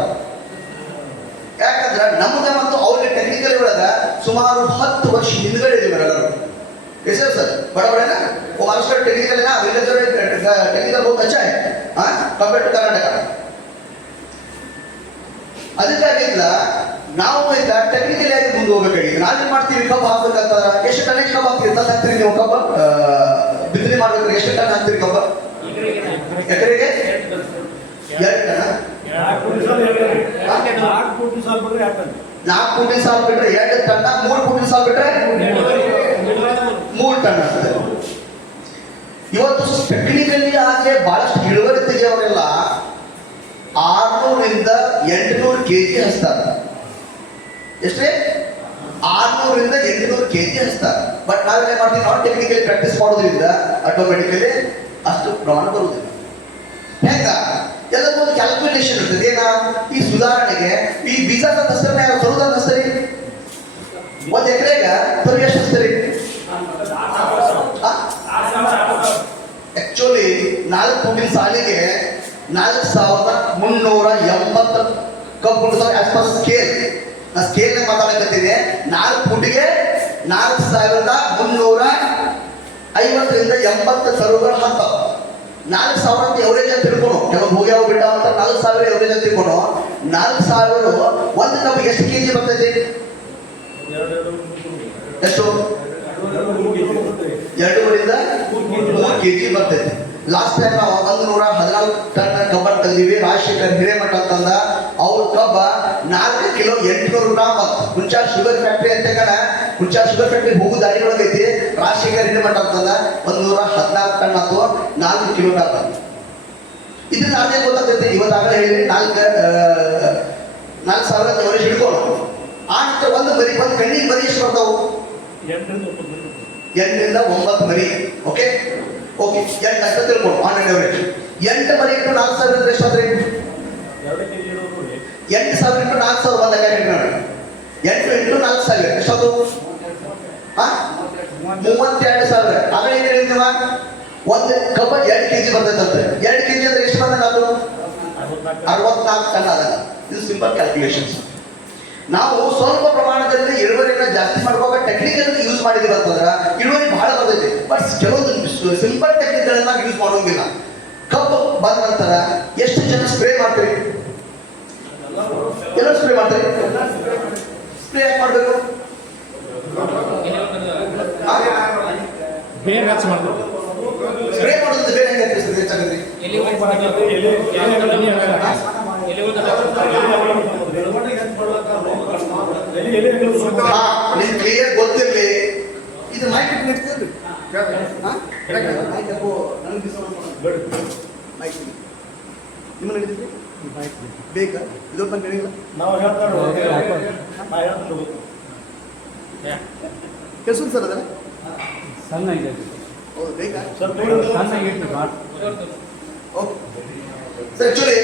ಯಾಕಂದ್ರೆ ನಮ್ಗೆ ಮತ್ತು ಅವ್ರಿಗೆ ಟೆಕ್ನಿಕಲ್ ಒಳಗ ಸುಮಾರು 10 ವರ್ಷ ಹಿಂದ್ಗಡೆ ಇದೀವಿ ಎಲ್ಲರೂ. कैसे सर बड़ा बड़ा ना वो महाराष्ट्र टेक्निकल है ना, विलेजर टेक्निकल बहुत अच्छा है कंपेयर टू कर्नाटक. ಅದಕ್ಕಾಗಿಲ್ಲ ನಾವು ಈಗ ಟೆಕ್ನಿಕಲ್ ಆಗಿ ಮುಂದೆ ಹೋಗ್ಬೇಕಾಗಿದೆ. ನಾವೇನ್ ಮಾಡ್ತೀವಿ, ಕಬ್ಬು ಹಾಕ್ಬೇಕಂತಂದ್ರೆ ಎಷ್ಟು ಟನ್ ಕಬ್ಬು ಹಾಕ್ತೀವಿ? ತಂದು ಹಾಕ್ತೀರಿ ನೀವು ಕಬ್ಬು ಬಿತ್ತನೆ ಮಾಡ್ಬೇಕಾದ್ರೆ ಎಷ್ಟು ಟನ್ ಹಾಕ್ತೀರಿ ಕಬ್ಬು? ಎಕರೆಗೆ 2 ಟನ್. 4 ಫೂಟಿನ ಸಾಲು ಬಿಟ್ರೆ 2 ಟನ್, 3 ಫೂಟಿನ ಸಾಲು ಬಿಟ್ರೆ 3 ಟನ್ ಆಗ್ತದೆ. ಇವತ್ತು ಟೆಕ್ನಿಕಲಿ ಆದ್ರೆ ಬಹಳಷ್ಟು ಇಳುವರಿ ತೆಗೆಯವರೆಲ್ಲ 600 ರಿಂದ 800 ಕೆಜಿ ಹಚ್ತಾರೆ. ಎಷ್ಟೇ? 600 ರಿಂದ 800 ಕೆಜಿ ಹಚ್ತಾರೆ. ಬಟ್ ನಾವೇನ್ ಮಾಡ್ತೀವಿ, ನಾನ್ ಟೆಕ್ನಿಕಲಿ ಪ್ರಾಕ್ಟೀಸ್ ಮಾಡೋದ್ರಿಂದ ಆಟೋಮೆಟಿಕಲಿ ಅಷ್ಟು ಪ್ರಮಾಣ ಬರುವುದಿಲ್ಲ. ಹೆಂಗ ಎಲ್ಲದೊಂದು ಕ್ಯಾಲ್ಕುಲೇಷನ್ ಇರ್ತದೆ. ಏನ ಈ ಸುಧಾರಣೆಗೆ ಈ ಬೀಜ ಹಸ್ತರಿ ತರುವುದನ್ನ ಹಸ್ತರಿ 1 ಎಕರೆಗೆ ತರು ಎಷ್ಟು ಹಸ್ತರಿ? ಆಕ್ಚುಲಿ 4 ಫೂಟಿನ ಸಾಲಿಗೆ 4380 ಕಬ್ಬು ಉಂಟಾಗ ಆಸ್ ಪರ್ ಸ್ಕೇಲ್. ನಾ ಸ್ಕೇಲ್ ಮಾತಾಡಕತ್ತೀನಿ. 4 ಫೂಟಿಗೆ 4350 ರಿಂದ 80 ಸರುಗಳು ಹಾಕ್ತಾವ. 4000 ಅಂತ ಎವರೇಜ್ ಅಂತ ತಿಳ್ಕೊನು. ಕೆಲವು ಹೋಗ್ಯಾವ ಬಿಟ್ಟ ಅಂತ 4000 ಎವರೇಜ್ ಅಂತ ತಿಳ್ಕೊನು. 4000 ಒಂದು ಕಬ್ಬಿಗೆ ಎಷ್ಟು ಕೆಜಿ ಬರ್ತೈತಿ? ಎಷ್ಟು? 2.5 ರಿಂದ 3 ಕೆಜಿ ಬರ್ತೈತಿ. ಲಾಸ್ಟ್ ಟೈಮ್ ನಾವು 114 ಟನ್ ಕಬ್ಬನ್ನು ತೆಗ್ದೀವಿ. ರಾಜಶೇಖರ್ ಹಿರೇಮಠ ಅಂತಂದ ಅವ್ರ ಕಬ್ಬ 4 ಕಿಲೋ 800 ಗ್ರಾಮ್ ಬಂತು. ಹುಂಚಾರ್ ಶುಗರ್ ಫ್ಯಾಕ್ಟ್ರಿ ಅಂತ ಹುಂಚಾರ್ ಶುಗರ್ ಫ್ಯಾಕ್ಟ್ರಿ ಹೋಗು ದಾರಿ ಒಳಗೈತಿ. ರಾಜಶೇಖರ್ ಹಿರೇಮಠ ಅಂತಂದ 114 ಟನ್ ಅಥವಾ 4 ಕಿಲೋ ಬಂತು. ಇದನ್ನ ಅದೇ ಗೊತ್ತಾಗ್ತೈತಿ. ಇವತ್ತಾಗಲೇ ಹೇಳಿ 4000 ಎವರೇಜ್ ಹಿಡ್ಕೊಳ್ಳೋ. ಆ ನಂತರ ಒಂದು ಕಣ್ಣಿಗೆ ಮರಿ ಎಷ್ಟು ಬರ್ತಾವು? 8 ರಿಂದ 9 ಮರಿ. ಓಕೆ ಓಕೆ 8 ಅಂತ ತಿಳ್ಕೊಂಡು ಆನ್ ಅಂಡ್ ಎವರೇಜ್. 8 ಮರಿ ಇಂಟು 4000 ಅಂದ್ರೆ ಎಷ್ಟು ಆದ್ರೆ? 8000 ಇಂಟು 4000 ಬಂದ ಕ್ಯಾರೆಟ್ ನೋಡಿ. 8 ಇಂಟು 4000 ಎಷ್ಟದು? 32,000. ಆಗಲೇ ಏನು ಹೇಳಿದ್ವಿ, ಒಂದು ಕಬ್ಬ 2 ಕೆಜಿ ಬರ್ತೈತಂತೆ. 2 ಕೆಜಿ ಅಂದ್ರೆ ಎಷ್ಟು ಬಂದಾಗ ಅದು? 64 ಟನ್ ಆದಾಗ. ಇದು ಸಿಂಪಲ್ ಕ್ಯಾಲ್ಕುಲೇಷನ್ಸ್. ನಾವು ಸ್ವಲ್ಪ ಪ್ರಮಾಣದಲ್ಲಿ ಇಳುವರಿಯನ್ನು ಜಾಸ್ತಿ ಮಾಡುವಾಗ ಟೆಕ್ನಿಕಲ್ ಯೂಸ್ ಮಾಡಿದೀವಿ ಅಂತಂದ್ರೆ ಇಳುವರಿ ಬಹಳ ಬರ್ತೈತಿ. ಬಟ್ ಕೆಲವೊಂದು ಸಿಂಪಲ್ ಟೆಕ್ನಿಕ್ಗಳನ್ನ ಯೂಸ್ ಮಾಡೋಂಗಿಲ್ಲ. ಕಬ್ಬು ಬಂದ ನಂತರ ಎಷ್ಟು ಜನ ಸ್ಪ್ರೇ ಮಾಡ್ತೀರಿ? ಎಲ್ಲರೂ ಸ್ಪ್ರೇ ಮಾಡ್ತೀರಿ. ಸ್ಪ್ರೇ ಯಾಕೆ ಮಾಡಬೇಕು? ಸ್ಪ್ರೇ ಮಾಡೋದು ಬೇರೆ ಹೆಂಗೆ ಹೆಚ್ಚಾಗುತ್ತೆ? ನಿಮ್ಗೆ ಕ್ಲಿಯರ್ ಗೊತ್ತಿರ್ಲಿ. ಇದು ಮೈಕ್ ನಿಡ್ತೀರಿ ನಿಮ್ಮ ನಡೀತಿದ್ರಿ ಬೇಕಾ? ಇದು ಬಂದು ಹೇಳಿಲ್ಲ ಕೆಲಸ ಸರ್ ಅದಲ್ಲ ಸಣ್ಣ ಇದೆ. ಹೌದು ಬೇಕಾ? ಸಣ್ಣ ಓಕೆ ಸರ್. ಆಕ್ಚುಲಿ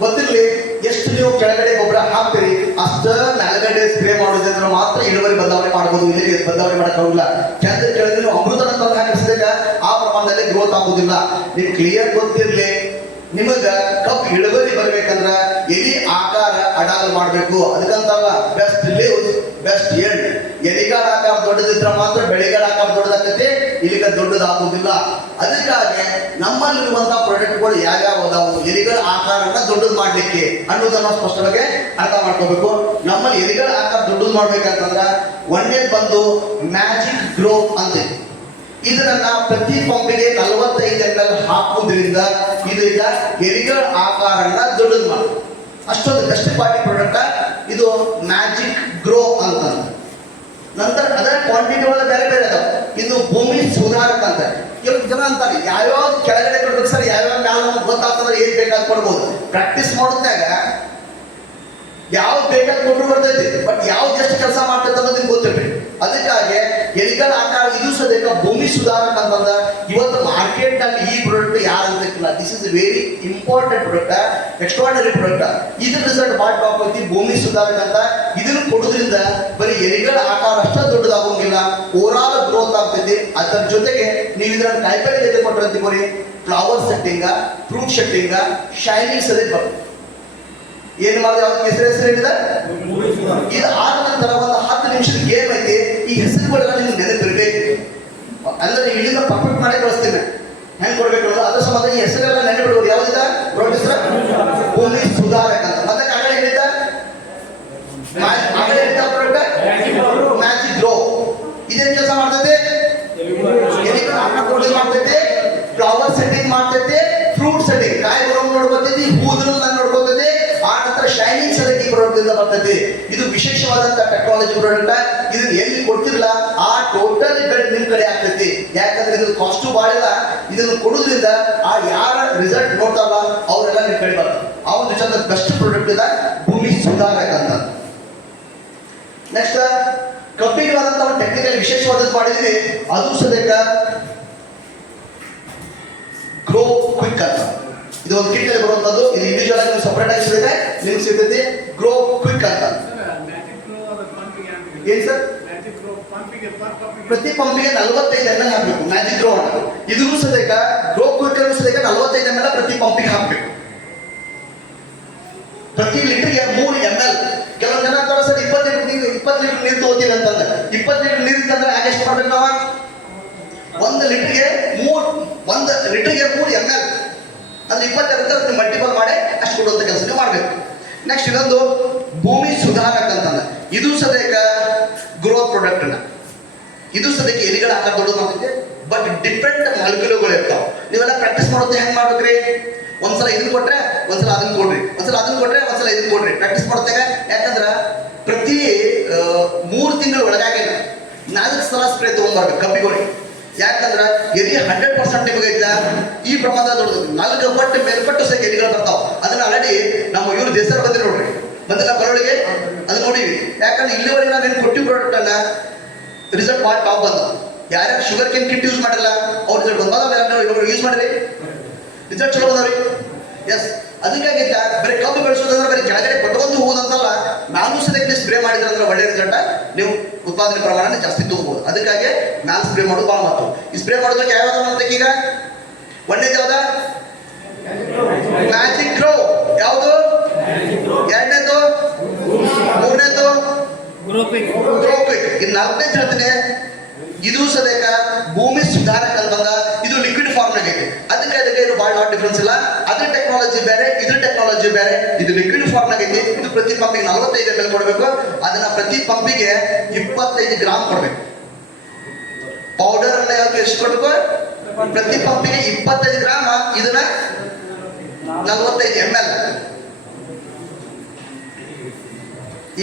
ಗೊತ್ತಿರ್ಲಿ, ಎಷ್ಟು ನೀವು ಕೆಳಗಡೆ ಗೊಬ್ಬರ ಹಾಕ್ತೀರಿ ಅಷ್ಟ ಮೇಲ್ಗಡೆ ಸ್ಪ್ರೇ ಮಾಡೋದ್ರಿಂದ ಮಾತ್ರ ಇಳುವರಿ ಬದಲಾವಣೆ ಮಾಡಬಹುದು. ಇಲ್ಲಿ ಬದಲಾವಣೆ ಮಾಡೋಕ್ಕಾಗಿಲ್ಲ. ಕೆಳಗೆ ಕೆಳಗೆ ನೀವು ಅಮೃತನ ತಂದು ಹಾಕಿಸಿದಾಗ ಆ ಪ್ರಮಾಣದಲ್ಲಿ ಗ್ರೋತ್ ಆಗುದಿಲ್ಲ. ನಿಮ್ಗೆ ಕ್ಲಿಯರ್ ಗೊತ್ತಿರ್ಲಿ, ನಿಮಗ ಕಬ್ಬು ಇಳುವರಿ ಬರ್ಬೇಕಂದ್ರ ಎಲಿ ಆಕಾರ ಅಡಾಲ್ ಮಾಡಬೇಕು. ಅದಕ್ಕಂತಲ್ಲ ಬೆಸ್ಟ್ ಲೀವ್ಸ್ ಬೆಸ್ಟ್ ಎಂಡ್. ಎಲಿಗಾರ ಆಕಾರ ದೊಡ್ಡದಿದ್ರ ಮಾತ್ರ ಬೆಳೆಗಾರ ಆಕಾರ ದೊಡ್ಡದಾಗ್ತೈತಿ. ಇಲ್ಲಿಗ ದೊಡ್ಡದಾಗುವುದಿಲ್ಲ. ಅದಕ್ಕಾಗಿ ನಮ್ಮಲ್ಲಿರುವಂತಹ ಪ್ರಾಡಕ್ಟ್ಗಳು ಯಾವ್ಯಾವ ಅದಾವು ಎಲಿಗಳ ಆಕಾರನ ದೊಡ್ಡದು ಮಾಡ್ಲಿಕ್ಕೆ ಅನ್ನೋದನ್ನ ಸ್ಪಷ್ಟವಾಗಿ ಅರ್ಥ ಮಾಡ್ಕೋಬೇಕು. ನಮ್ಮಲ್ಲಿ ಎಲಿಗಳ ಆಕಾರ ದೊಡ್ಡದು ಮಾಡ್ಬೇಕಂತಂದ್ರ ಒಂದೇದ್ ಬಂದು ಮ್ಯಾಜಿಕ್ ಗ್ರೋ ಅಂತ. ಇದನ್ನ ಪ್ರತಿ ಪಂಪಿಗೆ 45 ml ಹಾಕುವುದರಿಂದ ಇದು ಈಗ ಎಲಿಗಳ ಆಕಾರನ ದೊಡ್ಡದು ಮಾಡ ಅಷ್ಟೊಂದು ಬೆಸ್ಟ್ ಕ್ವಾಲಿಟಿ ಪ್ರಾಡಕ್ಟ್ ಇದು ಮ್ಯಾಜಿಕ್ ಗ್ರೋ ಅಂತ. ನಂತರ ಅದರ ಕ್ವಾಂಟಿಟಿ ಒಳಗೆ ಬೇರೆ ಬೇರೆ ಅದಾವ. ಇದು ಭೂಮಿ ಸುಧಾರಕ ಅಂತ. ಕೆಲವು ಜನ ಅಂತಾರೆ ಯಾವ್ಯಾವ ಕೆಳಗಡೆ ಕೊಡ್ಬೇಕು ಸರ್, ಯಾವ್ಯಾವ ಮ್ಯಾಲ ಗೊತ್ತಾಗ್ತದ್ರೆ ಏನ್ ಬೇಕಾದ್ ಕೊಡ್ಬೋದು. ಪ್ರಾಕ್ಟೀಸ್ ಮಾಡೋದ್ನಾಗ ಯಾವ್ದು ಬೇಕಾದ್ ಕೊಟ್ಟರು ಬರ್ತೈತಿ, ಬಟ್ ಯಾವ್ದು ಎಷ್ಟು ಕೆಲಸ ಮಾಡ್ತೈತೆ ಅನ್ನೋದು ನಿಮ್ಗೆ ಗೊತ್ತಿರ್ಬೇಕು. ಅದಕ್ಕಾಗಿ ಎಲಿಗಳ ಆಕಾರ ಇದು ಸದ್ಯಕ್ಕೆ ಭೂಮಿ ಸುಧಾರಕ ಅಂತಂದ ಇವತ್ತು ಮಾರ್ಕೆಟ್ ನಲ್ಲಿ ಈ ಪ್ರಾಡಕ್ಟ್ ಯಾರು ಅಂತಿಲ್ಲ. This is very important product, extraordinary product. ಇದ್ರ ರಿಸಲ್ಟ್ ಭಾಳ ಟಾಪ್ ಐತಿ ಭೂಮಿ ಸುಧಾರಕ ಅಂತ. ಇದನ್ನು ಕೊಡೋದ್ರಿಂದ ಬರೀ ಎಲಿಗಳ ಆಕಾರ ಅಷ್ಟೇ ದೊಡ್ಡದಾಗೋಂಗಿಲ್ಲ, ಓವರಾಲ್ ಗ್ರೋತ್ ಆಗ್ತೈತಿ. ಅದರ ಜೊತೆಗೆ ನೀವು ಇದನ್ನ ಕಾಯಿಪಲ್ಲೆ ಜೊತೆ ಕೊಟ್ಟರೆ ಬರೀ ಫ್ಲವರ್ ಸೆಟ್ಟಿಂಗ, ಫ್ರೂಟ್ ಸೆಟ್ಟಿಂಗ, ಶೈನಿಂಗ್ ಸದೇ ಬರ್ತದೆ. ಏನ್ ಮಾಡಿದ್ರೆ ಅವ್ರ ಹೆಸರು ಏನಿದೆ ಇದು ಆದ ನಂತರ ಒಂದು 10 ನಿಮಿಷದ ಗೇಮ್ ಐತಿ. ಈ ಹೆಸರುಗಳೆಲ್ಲ ನಿಮ್ಗೆ ನೆನಪಿರ್ಬೇಕು. ಅಲ್ಲ ನೀವು ಇಲ್ಲಿಂದ ಪರ್ಫೆಕ್ಟ್ ಮಾಡಿ ಕಳಿಸ್ತೀನಿ ಹೆಂಗ್ ಕೊಡ್ಬೇಕು ಅನ್ನೋದು. ಅದ್ರ ಸಂಬಂಧ ಈ ಹೆಸರೆಲ್ಲ ನೆನಪಿಡ್ಬೋದು. ಯಾವ್ದಿದ ಪ್ರೊಡ್ಯೂಸರ್ ಭೂಮಿ ಸುಧಾರಕ ಅಂತ. ಮತ್ತೆ ಆಗಲೇ ಹೇಳಿದ್ದ ಮ್ಯಾಜಿಕ್ ಗ್ರೋ ಇದೇನ್ ಕೆಲಸ ಮಾಡ್ತೈತೆ, ಮಾಡ್ತೈತೆ, ಫ್ಲವರ್ ಸೆಟ್ಟಿಂಗ್ ಮಾಡ್ತೈತೆ, ಫ್ರೂಟ್ ಸೆಟ್ಟಿಂಗ್ ಕಾಯಿ ಬರೋ ನೋಡ್ಕೊತೈತಿ, ಹೂದ್ರನ್ನ ನೋಡ್ಕೊತೈತಿ. ಆ ನಂತರ ಶೈನಿಂಗ್ ಸೆಲೆಕ್ಟ್ ಪ್ರಾಡಕ್ಟ್ ಇಂದ ಬರ್ತೈತಿ. ಇದು ವಿಶೇಷವಾದಂತಹ ಟೆಕ್ನಾಲಜಿ ಪ್ರಾಡಕ್ಟ್. ಇದನ್ನ ಎಲ್ಲಿ ಕೊಡ್ತಿರಲ್ಲ ಆ ಟೋಟಲ್ ನಿಮ್ ಕಡೆ ಆಗ್ತೈತಿ. ಯಾಕಂದ್ರೆ ಇದ್ರ ಕಾಸ್ಟು ಬಾಳಿಲ್ಲ. ಇದನ್ನು ಕೊಡೋದ್ರಿಂದ ಆ ಯಾರ ರಿಸಲ್ಟ್ ನೋಡ್ತಾರಲ್ಲ ಅವರೆಲ್ಲ ನಿಮ್ ಕಡೆ ಬರ್ತಾರೆ. ಆ ಒಂದು ಚಂದ ಬೆಸ್ಟ್ ಪ್ರಾಡಕ್ಟ್ ಇದೆ ಭೂಮಿ ಸುಧಾರಕ ಅಂತ. ನೆಕ್ಸ್ಟ್ ಕಂಪ್ಲೀಟ್ ಒಂದು ಟೆಕ್ನಿಕಲ್ ವಿಶೇಷವಾದದ್ದು ಮಾಡಿದ್ವಿ. ಅದು ಸದ್ಯಕ್ಕ ಗ್ರೋ ಕ್ವಿಕ್ ಅಂತ. ಇದು ಒಂದು ಕಿಟ್ ಅಲ್ಲಿ ಬರುವಂತದ್ದು. ಇದು ಇಂಡಿವಿಜುವಲ್ ಆಗಿ ಸಪರೇಟ್ ಆಗಿ ಸಿಗುತ್ತೆ, ನಿಮ್ಗೆ ಸಿಗ್ತೈತಿ ಗ್ರೋ ಕ್ವಿಕ್ ಅಂತ. ಏನ್ ಸರ್ ಪ್ರತಿ ಪಂಪಿಗೆ 45 ml ಹಾಕ್ಬೇಕು ಮ್ಯಾಜಿಕ್ ಗ್ರೋ ಅಂತ. ಇದು ಸದ್ಯಕ್ಕ ಗ್ರೋ ಕ್ವಿಕ್ ಸದ್ಯಕ್ಕ 45 ml ಪ್ರತಿ ಪಂಪಿಗೆ ಹಾಕ್ಬೇಕು. ಪ್ರತಿ ಲೀಟರ್ಗೆ 3 ml. ಕೆಲವು ಜನ ಅಂತಾರೆ ಸರ್ 20 ಲೀಟರ್ ನೀರು ತಗೋತೀವಿ ಅಂತಂದ್ರೆ 20 ಲೀಟರ್ ನೀರು ಅಂತಂದ್ರೆ ಯಾಕೆ ಎಷ್ಟು ಮಾಡ್ಬೇಕು ನಾವು? 1 ಲೀಟರ್ಗೆ 3 ml ಅಂದ್ರೆ 20 ಮಲ್ಟಿಪಲ್ ಮಾಡಿ ಅಷ್ಟು ಕೊಡುವಂತ ಕೆಲಸ ನೀವು ಮಾಡಬೇಕು. ನೆಕ್ಸ್ಟ್ ಇನ್ನೊಂದು ಭೂಮಿ ಸುಧಾರಕ ಅಂತಂದ್ರೆ ಇದು ಸದ್ಯಕ್ಕೆ ಗ್ರೋತ್ ಪ್ರಾಡಕ್ಟ್ ಅನ್ನ. ಇದು ಸದ್ಯಕ್ಕೆ ಎಲಿಗಳ ಆಕಾರ ದೊಡ್ಡದು ಮಾಡ್ತೈತೆ, ಬಟ್ ಡಿಫ್ರೆಂಟ್ ಮಾಲಿಕ್ಯೂಲ್ಗಳು ಇರ್ತಾವ. ನೀವೆಲ್ಲ ಪ್ರಾಕ್ಟೀಸ್ ಮಾಡೋದು ಹೆಂಗ್ ಮಾಡ್ಬೇಕ್ರಿ? ಒಂದ್ಸಲ ಇದನ್ನ ಕೊಟ್ರೆ ಒಂದ್ಸಲ ಅದನ್ನ ಕೊಡ್ರಿ, ಒಂದ್ಸಲ ಅದನ್ನ ಕೊಟ್ರೆ ಒಂದ್ಸಲ ಇದನ್ನ ಕೊಡ್ರಿ. ಪ್ರಾಕ್ಟೀಸ್ ಮಾಡ್ತಾಗ ಯಾಕಂದ್ರ ಪ್ರತಿ 3 ತಿಂಗಳ ಒಳಗಾಗಿ 4 ಸಲ ಸ್ಪ್ರೇ ತಗೊಂಡ್ಬರ್ಬೇಕು ಕಬ್ಬಿಗಳಿಗೆ. ಯಾಕಂದ್ರ ಎಲಿ 100% ನಿಮಗೆ ಈ ಪ್ರಮಾಣ ದೊಡ್ಡದು 4 ಪಟ್ಟು ಮೇಲ್ಪಟ್ಟು ಸಹ ಎಲಿಗಳು ಬರ್ತಾವ. ಅದನ್ನ ಆಲ್ರೆಡಿ ನಮ್ಮ ಇವ್ರು ದೇಸರ್ ಬಂದಿರ ನೋಡ್ರಿ, ಬಂದಿಲ್ಲ ಬರೋಳಿಗೆ ಅದನ್ನ ನೋಡಿವಿ. ಯಾಕಂದ್ರೆ ಇಲ್ಲಿವರೆಗೆ ನಾವೇನು ಕೊಟ್ಟಿವಿ ಪ್ರಾಡಕ್ಟ್ ಅನ್ನ ರಿಸಲ್ಟ್ ಭಾಳ ಟಾಪ್ ಬಂದ. ಯಾರ್ಯಾರು ಶುಗರ್ ಕೇನ್ ಕಿಟ್ ಯೂಸ್ ಮಾಡಿಲ್ಲ ಅವ್ರ ರಿಸಲ್ಟ್ ಬಂದ ಯೂಸ್ ಮಾಡಿರಿ, ರಿಸಲ್ಟ್ ಚಲೋ ಬಂದವ್ರಿ. ಎಸ್, ಅದಕ್ಕಾಗಿ ಬರೀ ಕಬ್ಬು ಬೆಳೆಸೋದಂದ್ರೆ ಬರೀ ಕೆಳಗಡೆ ಕೊಟ್ಟೊಂದು ಹೂದಂತಲ್ಲ, ನಾನು ಸದ್ಯಕ್ಕೆ ಸ್ಪ್ರೇ ಮಾಡಿದ್ರೆ ಅಂದ್ರೆ ಒಳ್ಳೆ ರಿಸಲ್ಟ್ ನೀವು ಉತ್ಪಾದನೆ ಪ್ರಮಾಣ ಜಾಸ್ತಿ ತಗೋಬಹುದು. ಅದಕ್ಕಾಗಿ ನಾನು ಸ್ಪ್ರೇ ಮಾಡೋದು ಭಾಳ ಮಾತು. ಈ ಸ್ಪ್ರೇ ಮಾಡೋದಕ್ಕೆ ಯಾವ್ಯಾವ ಅಂತ ಈಗ ಒಂದೇದು ಯಾವ್ದ ಮ್ಯಾಜಿಕ್ ಗ್ರೋ, ಯಾವುದು ಎರಡನೇದು, ಮೂರನೇದು ಗ್ರೋ ಕ್ವಿಕ್, ಇನ್ನು 4ನೇದು ಹೇಳ್ತೀನಿ. ಇದು ಸದ್ಯಕ್ಕ ಭೂಮಿ ಸುಧಾರಕ ಅಂತಂದ. ಇದು ಲಿಕ್ವಿಡ್ ಫಾರ್ಮ್ ಆಗೈತಿ. ಅದಕ್ಕೆ ಇದು ಭಾಳ ಡಿಫ್ರೆನ್ಸ್ ಇಲ್ಲ. ಅದ್ರ ಟೆಕ್ನಾಲಜಿ ಬೇರೆ, ಇದ್ರ ಟೆಕ್ನಾಲಜಿ ಬೇರೆ. ಇದು ಲಿಕ್ವಿಡ್ ಫಾರ್ಮ್ ಆಗೈತಿ. ಇದು ಪ್ರತಿ ಪಂಪಿಗೆ 45 ml ಕೊಡಬೇಕು. ಅದನ್ನ ಪ್ರತಿ ಪಂಪಿಗೆ 25 ಗ್ರಾಮ್ ಕೊಡ್ಬೇಕು. ಪೌಡರ್ ಅನ್ನ ಎಷ್ಟು ಕೊಡ್ಬೇಕು? ಪ್ರತಿ ಪಂಪಿಗೆ 25 ಗ್ರಾಮ್. ಇದನ್ನ 45 ml.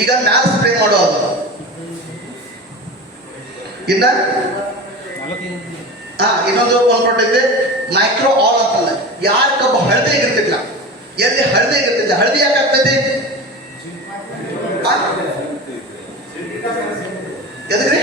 ಈಗ ಮ್ಯಾಲ್ ಸ್ಪ್ರೇ ಮಾಡೋದು. ಇನ್ನ ಇನ್ನೊಂದು ಒಂದು ಪ್ರಾಡಕ್ಟ್ ಇದೆ ಮೈಕ್ರೋ ಆಲ್ ಅಂತಲ್ಲ. ಯಾರ ಕಬ್ಬು ಹಳದಿ ಆಗಿರ್ತಿಲ್ಲ, ಎಲ್ಲಿ ಹಳದಿ ಆಗಿರ್ತೈತೆ, ಹಳದಿ ಯಾಕೆ ಆಗ್ತೈತಿ? ಎದಕ್ರಿ?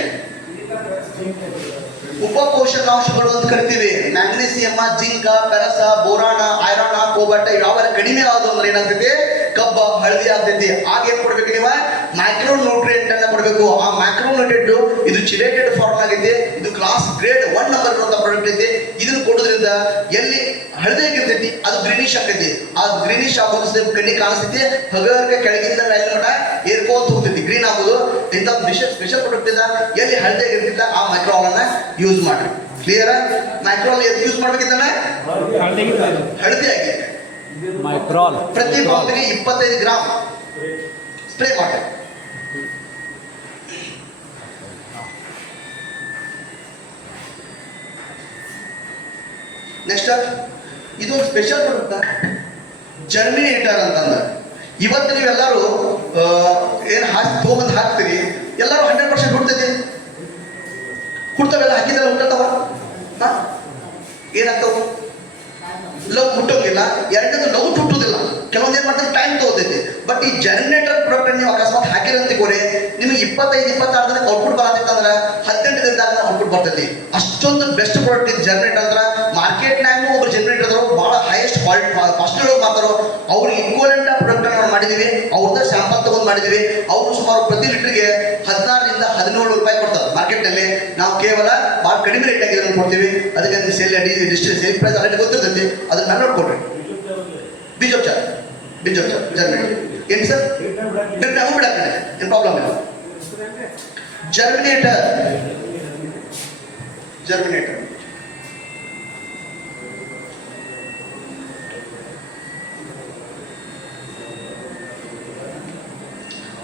ಉಪ ಪೋಷಕಾಂಶಗಳು ಅಂತ ಕರಿತೀವಿ. ಮ್ಯಾಗ್ನೀಸಿಯಮ್, ಜಿಂಕ, ಪೆರಸ, ಬೋರಾಣ, ಐರಾಣ, ಕೋಬಾಲ್ಟ್ ಯಾವೆಲ್ಲ ಕಡಿಮೆ ಆಗೋದು ಅಂದ್ರೆ ಏನಾಗ್ತೈತಿ? ಕಬ್ಬ ಹಳದಿ ಆಗ್ತೈತಿ. ಆಗ ಏನ್ ಕೊಡ್ಬೇಕು ನೀವು? ಮೈಕ್ರೋ ನ್ಯೂಟ್ರಿಯೆಂಟ್ ಅನ್ನ ಕೊಡಬೇಕು. ಆ ಮೈಕ್ರೋ ನ್ಯೂಟ್ರಿಯೆಂಟ್ ಇದು ಚಿಲೇಟೆಡ್ ಫಾರ್ಮ್ ಆಗೈತಿ. ಇದು ಕ್ಲಾಸ್ ಗ್ರೇಡ್ 1 ನಂಬರ್ ಇರುವಂತ ಪ್ರಾಡಕ್ಟ್ ಐತಿ. ಇದನ್ನ ಕೊಡೋದ್ರಿಂದ ಎಲ್ಲಿ ಹಳದಿ ಆಗಿರ್ತೈತಿ ಅದು ಗ್ರೀನಿಶ್ ಆಗ್ತೈತಿ. ಆ ಗ್ರೀನಿಶ್ ಆಗೋದು ಕಣ್ಣಿ ಕಾಣಿಸ್ತೈತಿ. ಹಗರ್ಗೆ ಕೆಳಗಿಂದ ಮೇಲೆ ಮಟ ಏರ್ಕೋತ ಹೋಗ್ತೈತಿ, ಗ್ರೀನ್ ಆಗೋದು. ಇಂಥ ಸ್ಪೆಷಲ್ ಪ್ರಾಡಕ್ಟ್ ಇದೆ. ಎಲ್ಲಿ ಹಳದಿ ಆಗಿರ್ತಿಲ್ಲ ಆ ಮೈಕ್ರೋ ಆಲ್ ಅನ್ನ ಯೂಸ್ ಮಾಡ್ರಿ. ಕ್ಲಿಯರ್? ಮ್ಯಾಕ್ರೋಲ್ ಎದ್ದು ಯೂಸ್ ಮಾಡ್ಬೇಕಿದ್ದಾನೆ ಹಳದಿ ಆಗಿ ಮೈಕ್ರಾಲ್ ಪ್ರತಿ ಬಾಂಬಿಗೆ 25 ಗ್ರಾಮ್ ಸ್ಪ್ರೇ ಮಾಡಿ. ನೆಕ್ಸ್ಟ್ ಇದು ಒಂದು ಸ್ಪೆಷಲ್ ಪ್ರಾಡಕ್ಟ್ ಜರ್ಮಿನೇಟರ್ ಅಂತಂದ. ಇವತ್ತು ನೀವೆಲ್ಲರೂ ಏನು ತೊಗೊಂಬಂದು ಹಾಕ್ತೀರಿ, ಎಲ್ಲರೂ 100% ಹುಡ್ತೈತಿ. ಹುಡ್ತವೆಲ್ಲ ಹಾಕಿದ್ರೆ ಹುಟ್ಟತ್ತವ ಏನಾಗ್ತವ? ಲವ್ ಹುಟ್ಟೋಗಿಲ್ಲ. ಎರಡನೇದು ಲವ್ ಹುಟ್ಟುವುದಿಲ್ಲ. ಕೆಲವೊಂದು ಏನ್ ಮಾಡ್ತಾರೆ, ಟೈಮ್ ತಗೋತೈತಿ. ಬಟ್ ಈ ಜರ್ಮಿನೇಟರ್ ಪ್ರಾಡಕ್ಟ್ ನೀವು ಅಕಸ್ಮಾತ್ ಹಾಕಿರಂತಿಗೋರಿ ನಿಮಗೆ 25-26 ದಿನಕ್ಕೆ ಔಟ್ಪುಟ್ ಬರತೈತೆ ಅಂದ್ರೆ 18 ದಿನದಾಗ ಔಟ್ಪುಟ್ ಬರ್ತೈತಿ. ಅಷ್ಟೊಂದು ಬೆಸ್ಟ್ ಪ್ರಾಡಕ್ಟ್ ಇದು ಜರ್ಮಿನೇಟರ್ ಅಂದ್ರೆ. ಮಾರ್ಕೆಟ್ನಾಗೂ ಒಬ್ರು ಜರ್ಮಿನೇಟರ್ ಅದ್ರು ಬಹಳ ಹೈಯೆಸ್ಟ್ ಕ್ವಾಲಿಟಿ ಫಸ್ಟ್ ಮಾತಾಡೋ ಅವ್ರಿಗೆ ಈಕ್ವಲೆಂಟ್ ಪ್ರಾಡಕ್ಟ್ ನಾವು ಮಾಡಿದೀವಿ. ಅವ್ರದ್ದು ಸ್ಯಾಂಪಲ್ ತಗೊಂಡು ಮಾಡಿದೀವಿ. ಅವರು ಸುಮಾರು ಪ್ರತಿ ಲೀಟರ್ಗೆ 16ರಿಂದ 17 ರೂಪಾಯಿ ಕೊಡ್ತಾರೆ ಮಾರ್ಕೆಟ್ನಲ್ಲಿ. ನಾವು ಕೇವಲ ಭಾಳ ಕಡಿಮೆ ರೇಟಾಗಿ ಇದನ್ನು ಕೊಡ್ತೀವಿ. ಅದಕ್ಕೆ ನಿಮ್ಗೆ ಸೇಲ್ ಸೇಲ್ ಪ್ರೈಸ್ ಆಲ್ರೆಡಿ ಗೊತ್ತಿರ್ತೈತಿ. ಅದನ್ನ ಮೇಲೆ ನೋಡ್ಕೊಡ್ರಿ. ಬೀಜೋಪಚಾರ ಜರ್ಮಿನೇಟರ್ ಏನು ಸರ್? ನಾವು ಬಿಡಕ್ಕೆ ಏನು ಪ್ರಾಬ್ಲಮ್ ಇಲ್ಲ. ಜರ್ಮಿನೇಟರ್